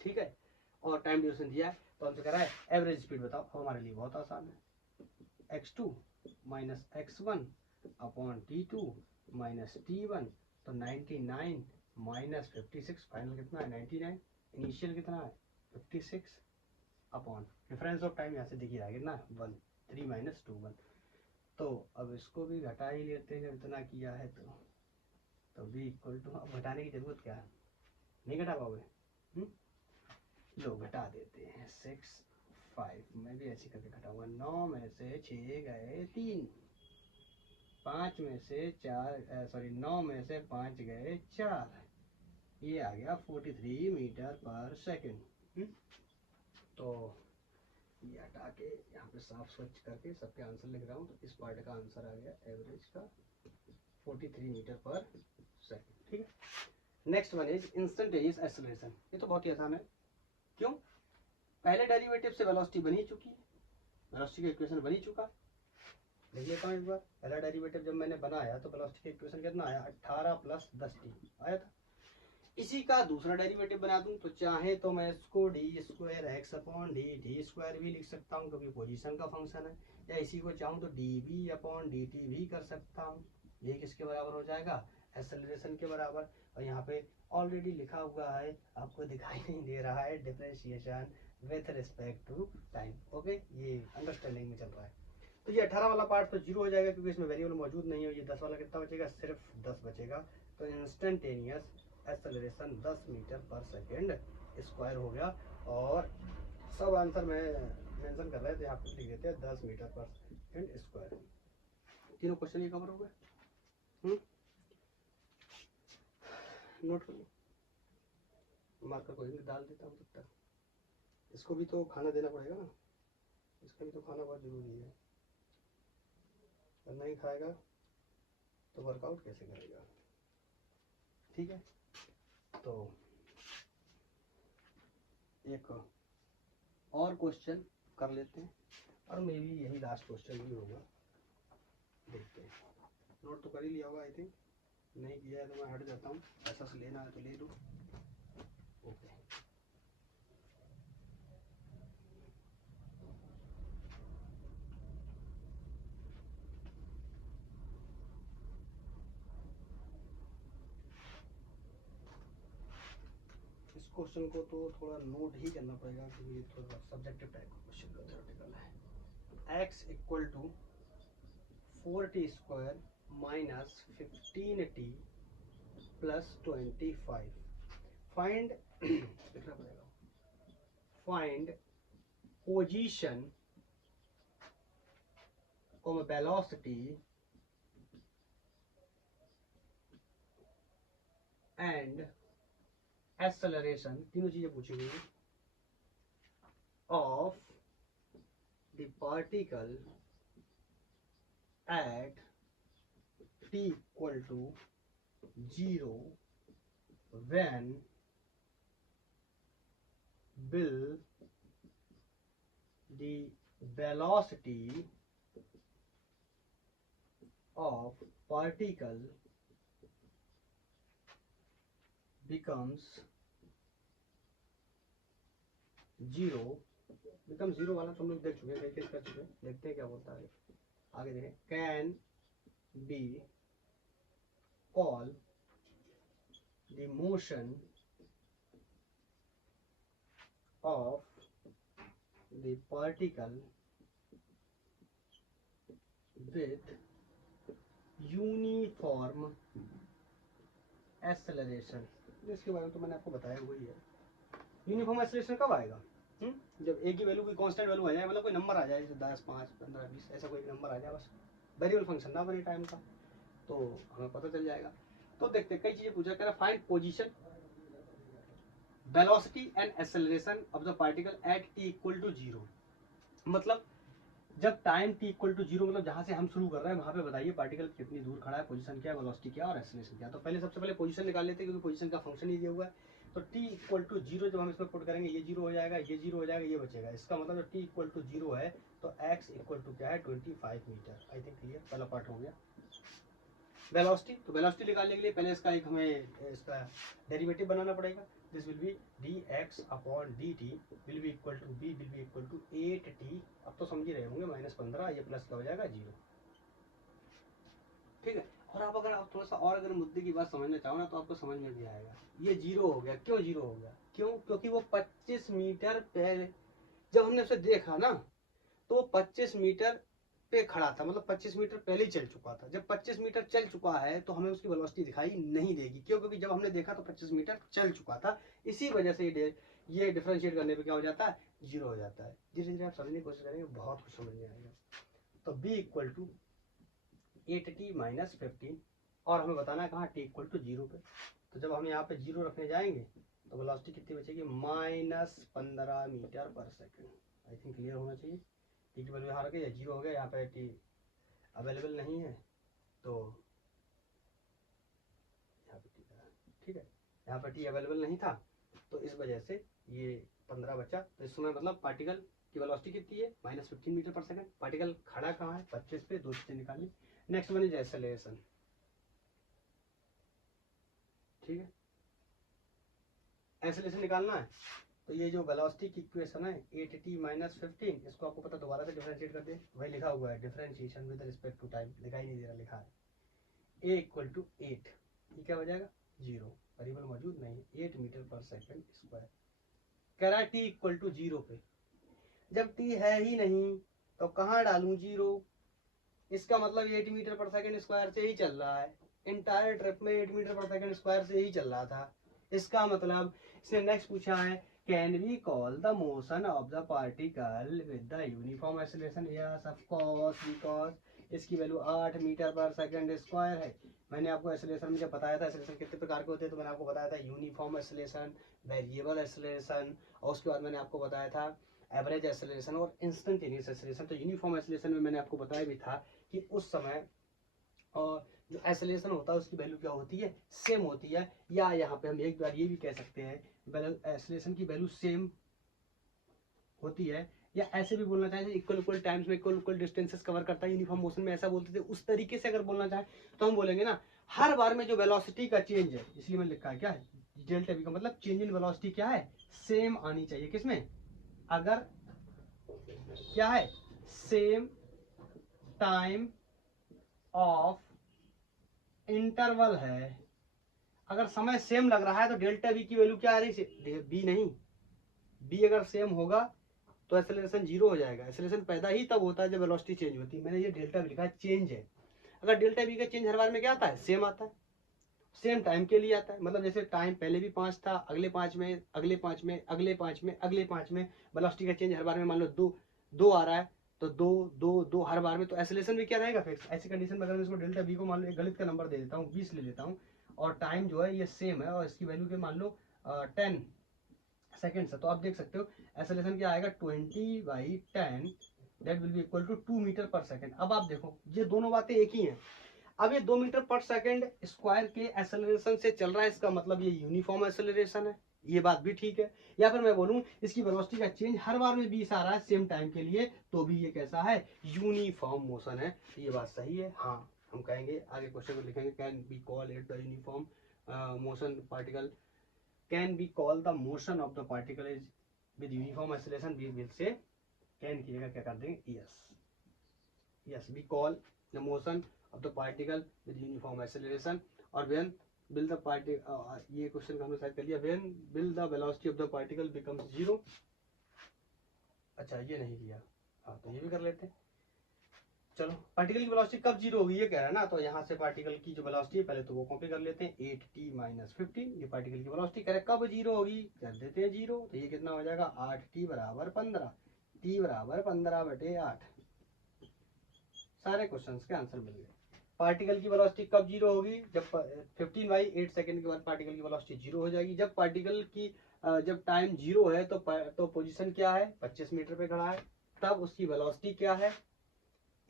ठीक है, और टाइम ड्यूरेशन दिया है, तो हमसे कह रहा है एवरेज स्पीड बताओ। अब हमारे लिए बहुत आसान है, x2 minus x1 upon t2 minus t1। तो 99 माइनस 56, फाइनल कितना है 99, इनिशियल कितना है 56 अपॉन डिफरेंस ऑफ टाइम यहाँ से दिख ही रहा है कितना 1, 3 माइनस 2 1। तो अब इसको भी घटा ही लेते हैं, जब इतना किया है तो b इक्वल टू, अब घटाने की जरूरत क्या है, नहीं घटा पाओगे, लो घटा देते हैं 6 5, मैं भी ऐसे करके घटाऊंगा। 9 में से 6 गए 3, 5 में से 4 सॉरी 9 में से 5 गए 4, ये आ गया 43 मीटर पर सेकेंड। तो ये हटा के यहाँ पे साफ स्वच्छ करके सबके आंसर लिख रहा हूँ। तो इस पार्ट का आंसर आ गया एवरेज का 43 मीटर पर सेकेंड। ठीक है, next one is instantaneous acceleration. ये तो बहुत ही आसान है, क्यों, पहले डेरिवेटिव से वेलोसिटी बनी चुकी है, वेलोसिटी का इक्वेशन बनी चुका। लिख लेता हूँ एक बार, पहला डेरिवेटिव जब मैंने बनाया तो वेलोसिटी का इक्वेशन कितना आया 18 प्लस 10t आया था। इसी का दूसरा डेरिवेटिव बना दूं तो चाहे तो मैं इसको D square x upon D square भी लिख सकता हूँ, क्योंकि पोजीशन का फंक्शन है। या इसी को चाहूँ तो D B upon D T भी कर सकता हूँ। ये किसके बराबर हो जाएगा, एक्सेलरेशन के बराबर। और यहाँ पे ऑलरेडी लिखा हुआ है, आपको दिखाई नहीं दे रहा है, differentiation with respect to time. Okay, ये अंडरस्टैंडिंग में चल रहा है। तो ये 18 वाला पार्ट तो जीरो हो जाएगा क्योंकि इसमें वेरिएबल मौजूद नहीं है। ये 10 वाला कितना बचेगा, सिर्फ 10 बचेगा। तो इंस्टेंटेनियस एक्सेलरेशन 10 मीटर पर सेकेंड स्क्वायर हो गया। और सब आंसर में मेंशन कर रहे थे, यहाँ पे लिख देते हैं 10 मीटर पर सेकेंड स्क्वायर। तीनों क्वेश्चन ये कवर हो गए। नोट कर लो, मार्कर कोई भी डाल देता हूँ तब तक। इसको भी तो खाना देना पड़ेगा ना, इसका भी तो खाना बहुत जरूरी है। अगर नहीं खाएगा तो वर्कआउट कैसे करेगा। ठीक है, तो एक और क्वेश्चन कर लेते हैं और मे बी यही लास्ट क्वेश्चन भी होगा, देखते हैं। नोट तो कर ही लिया होगा आई थिंक, नहीं किया है तो मैं हट जाता हूँ। ऐसा से लेना है तो ले लो। ओके, इस क्वेश्चन को तो थोड़ा नोट ही करना पड़ेगा क्योंकि ये थोड़ा सब्जेक्टिव टाइप का क्वेश्चन का थ्योरेटिकल है। x equal to 4t square minus 15t plus 25 find लिखना पड़ेगा, find position of velocity and acceleration, तीनों चीजें पूछी गई हैं, of the particle at t equal to 0 when will the velocity of particle becomes 0। Become 0 वाला तुम लोग देख चुके हैं, देख कर चुके हैं, देखते हैं क्या बोलता है आगे। देखें, can be call the motion of the particle with uniform acceleration। इसके बारे में तो मैंने आपको बताया हुआ ही है। यूनिफॉर्म एक्सेलरेशन कब आएगा, जब ए की वैल्यू कोई कांस्टेंट वैल्यू आ जाए, मतलब कोई नंबर आ जाए, जैसे 10, 5, 15, 20 ऐसा कोई नंबर आ जाए, बस वेरिएबल फंक्शन ना बने टाइम का, तो हमें पता चल जाएगा। तो देखते हैं, कई चीजें पूछा कह रहा है, find position velocity and acceleration of the particle at t equal to 0। मतलब जब टाइम t इक्वल टू 0, मतलब जहां से हम शुरू कर रहे हैं वहां पे बताइए पार्टिकल कितनी दूर खड़ा है, पोजीशन क्या है, वेलोसिटी क्या है और एक्सेलरेशन क्या है। तो पहले सबसे पहले पोजीशन निकाल लेते हैं क्योंकि पोजीशन का फंक्शन ही दिया हुआ है। तो t इक्वल टू 0 जब हम इसमें पुट करेंगे, ये 0 हो जाएगा, ये 0 हो जाएगा, ये बचेगा। इसका मतलब जब t इक्वल टू 0 है तो x इक्वल टू क्या है, 25 मीटर। आई थिंक क्लियर, पहला पार्ट हो गया। वेलोसिटी, तो वेलोसिटी निकालने के लिए पहले इसका एक हमें इसका डेरिवेटिव बनाना पड़ेगा। This will be dx upon dt will be equal to b will be equal to 8t। अब तो समझ ही रहे होंगे, -15, ये प्लस का हो जाएगा 0। ठीक है, और आप अगर आप थोड़ा सा और अगर मुद्दे की बात समझना चाहो ना तो आपको समझ में भी आएगा। ये 0 हो गया, क्यों 0 हो गया, क्यों, क्योंकि वो 25 मीटर पहले जब हमने उसे देखा ना तो वो 25 मीटर पे खड़ा था, मतलब 25 मीटर पहले ही चल चुका था। जब 25 मीटर चल चुका है तो हमें उसकी वेलोसिटी दिखाई नहीं देगी, क्यों, क्योंकि जब हमने देखा तो 25 मीटर चल चुका था। इसी वजह से ये डिफरेंशिएट करने पे क्या हो जाता है, 0 हो जाता है। धीरे धीरे आप समझने की कोशिश करेंगे, बहुत कुछ समझ में आएगा। तो b equal to 8t minus 15, और हमें बताना है कहाँ, t इक्वल टू 0 पे। तो जब हम यहाँ पे 0 रखने जाएंगे तो वेलोसिटी कितनी बचेगी, -15 मीटर पर सेकेंड। आई थिंक क्लियर होना चाहिए। टी की वैल्यू यहाँ रखे, या 0 हो गया, यहाँ पे टी अवेलेबल नहीं है तो यहाँ पे टी, ठीक है, यहाँ पे टी अवेलेबल नहीं था तो इस वजह से ये 15 बचा। तो इस समय मतलब पार्टिकल की वेलोसिटी कितनी है, -15 मीटर पर सेकंड। पार्टिकल खड़ा कहाँ है, 25 पे, दो चीजें निकालनी। Next one is acceleration. ठीक है, एक्सेलरेशन निकालना है तो ये जो वेलोसिटी की इक्वेशन है 8t माइनस 15, इसको आपको पता दोबारा से डिफरेंशिएट कर दे, वही लिखा हुआ है, differentiation with respect to time, दिखाई नहीं दे रहा, लिखा है a इक्वल टू 8, ये क्या हो जाएगा, 0, वेरिएबल मौजूद नहीं, 8 मीटर पर सेकंड स्क्वायर। कह रहा है t इक्वल टू 0 पे, जब t है ही नहीं तो कहाँ डालूं 0, इसका मतलब 8 मीटर पर सेकंड स्क्वायर से ही चल रहा है, इंटायर ट्रिप में 8 मीटर पर सेकंड स्क्वायर से ही चल रहा था। इसका मतलब इसने नेक्स्ट पूछा है can we call the motion of the particle with the uniform acceleration, yes of course, because इसकी वैल्यू 8 मीटर पर सेकंड स्क्वायर है। मैंने आपको एक्सेलरेशन में जब बताया था एक्सेलरेशन कितने प्रकार के होते हैं, तो मैंने आपको बताया था यूनिफॉर्म एक्सेलरेशन, वेरिएबल एक्सेलरेशन, और उसके बाद मैंने आपको बताया था एवरेज एक्सेलरेशन और इंस्टेंटेनियस एक्सेलरेशन। तो यूनिफॉर्म एक्सेलरेशन में मैंने आपको बताया भी था कि उस समय और जो एक्सेलरेशन होता है उसकी वैल्यू क्या होती है, सेम होती है, या यहाँ पे हम एक बार ये भी कह सकते हैं एक्सेलरेशन की वैल्यू सेम होती है, या ऐसे भी बोलना चाहें इक्वल इक्वल टाइम्स में इक्वल इक्वल डिस्टेंसेस कवर करता है यूनिफॉर्म मोशन में, ऐसा बोलते थे। उस तरीके से अगर बोलना चाहें तो हम बोलेंगे ना हर बार में जो वेलोसिटी का चेंज है, इसलिए मैंने लिखा है क्या है डेल्टा वी का मतलब चेंज इन वेलोसिटी क्या है, सेम आनी चाहिए। किसमें, अगर क्या है सेम टाइम ऑफ इंटरवल है, अगर समय सेम लग रहा है तो डेल्टा वी की वैल्यू क्या आ रही है, बी नहीं, बी अगर सेम होगा तो एक्सेलरेशन जीरो हो जाएगा। एक्सेलरेशन पैदा ही तब होता है जब वेलोसिटी चेंज होती है। मैंने ये डेल्टा वी लिखा है चेंज है। अगर डेल्टा वी का चेंज हर बार में क्या आता है, सेम आता है, सेम टाइम के लिए आता है। मतलब जैसे टाइम पहले भी 5 था, अगले 5 में, अगले 5 में, अगले 5 में, अगले 5 में, वेलोसिटी का चेंज हर बार में मान लो दो आ रहा है, तो दो दो दो हर बार में, तो एक्सेलरेशन भी क्या रहेगा फिक्स। ऐसी कंडीशन में अगर मैं इसको डेल्टा वी को मान लो एक गणित का नंबर दे देता हूँ 20 ले लेता हूँ, और टाइम जो है ये सेम है और इसकी वैल्यू के मान लो 10 सेकेंड है, तो आप देख सकते हो एक्सेलरेशन क्या आएगा 20/10 that will be equal to 2 metre पर सेकेंड। अब आप देखो ये दोनों बातें एक ही हैं। अब ये 2 मीटर पर सेकेंड स्क्वायर के एक्सेलरेशन से चल रहा है, इसका मतलब ये यूनिफॉर्म एक्सेलरेशन है, ये बात भी ठीक है। या फिर मैं बोलूं इसकी वेलोसिटी का चेंज हर बार में 20 आ रहा है सेम टाइम के लिए, तो भी ये कैसा है, यूनिफॉर्म मोशन है, ये बात सही है। हाँ हम कहेंगे आगे क्वेश्चन को लिखेंगे can be call it the uniform motion particle, can be call the motion of the particle is with uniform acceleration, we will say can की जगह क्या कर देंगे yes, yes be call the motion of the particle with uniform acceleration, or when will the particle ये question हमने शायद कर लिया, when will the velocity of the particle becomes zero। अच्छा ये नहीं किया, हाँ तो ये भी कर लेते हैं। चलो पार्टिकल की वेलोसिटी कब जीरो होगी ये कह रहा है ना, तो यहाँ से पार्टिकल की जो वेलोसिटी है पहले तो वो कॉपी कर लेते हैं, 8t - 15 ये पार्टिकल की वेलोसिटी कह रहे कब जीरो होगी, कर देते हैं जीरो, तो ये कितना हो जाएगा 8t = 15, t = 15/8। सारे क्वेश्चंस के आंसर मिल गए। पार्टिकल की वेलोसिटी कब जीरो होगी, जब 15/8 सेकंड के बाद पार्टिकल की वेलोसिटी जीरो हो जाएगी। जब पार्टिकल की जब टाइम जीरो है तो पोजीशन क्या है 25 मीटर पे खड़ा है, तब उसकी वेलोसिटी क्या है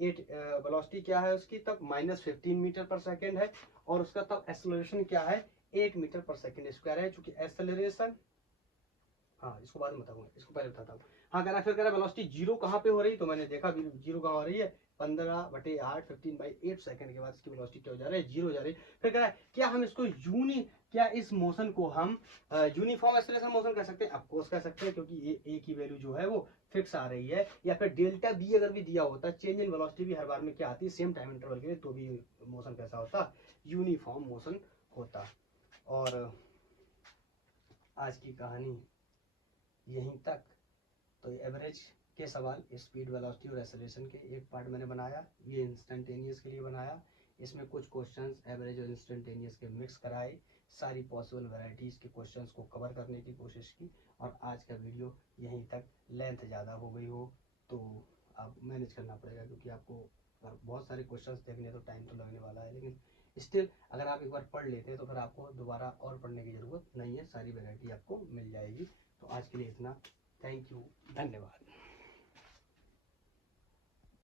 8 वेलोसिटी क्या है उसकी तब -15 मीटर पर सेकंड है, और उसका तब एक्सेलरेशन क्या है 8 मीटर पर सेकंड स्क्वायर है। चूंकि एक्सेलरेशन, हाँ इसको बाद में बताऊंगा, इसको पहले बताता हूँ। हाँ कह रहा फिर कह रहा वेलोसिटी जीरो कहाँ पे हो रही, तो मैंने देखा जीरो कहाँ हो रही है 15/8 15/8 सेकंड के बाद इसकी वेलोसिटी क्या हो जा रही है, जीरो हो जा रही है। फिर कह रहा है क्या हम इसको क्या इस मोशन को हम यूनिफॉर्म एक्सेलरेशन मोशन कह सकते हैं, ऑफकोर्स कह सकते हैं, क्योंकि ये ए की वैल्यू जो है वो फिक्स आ रही है। या फिर डेल्टा बी अगर भी दिया होता, चेंज इन वेलोसिटी भी हर बार में क्या आती है सेम टाइम इंटरवल के लिए, तो भी मोशन कैसा होता, यूनिफॉर्म मोशन होता। और आज की कहानी यहीं तक। तो एवरेज के सवाल स्पीड वेलोसिटी और एक्सेलरेशन के एक पार्ट मैंने बनाया, ये इंस्टेंटेनियस के लिए बनाया। इसमें कुछ क्वेश्चंस एवरेज और इंस्टेंटेनियस के मिक्स कराए, सारी पॉसिबल वैरायटीज के क्वेश्चंस को कवर करने की कोशिश की। और आज का वीडियो यहीं तक, लेंथ ज़्यादा हो गई हो तो आप मैनेज करना पड़ेगा, क्योंकि आपको बहुत सारे क्वेश्चंस देखने तो टाइम तो लगने वाला है, लेकिन स्टिल अगर आप एक बार पढ़ लेते हैं तो फिर आपको दोबारा और पढ़ने की ज़रूरत नहीं है, सारी वैरायटी आपको मिल जाएगी। तो आज के लिए इतना, थैंक यू, धन्यवाद।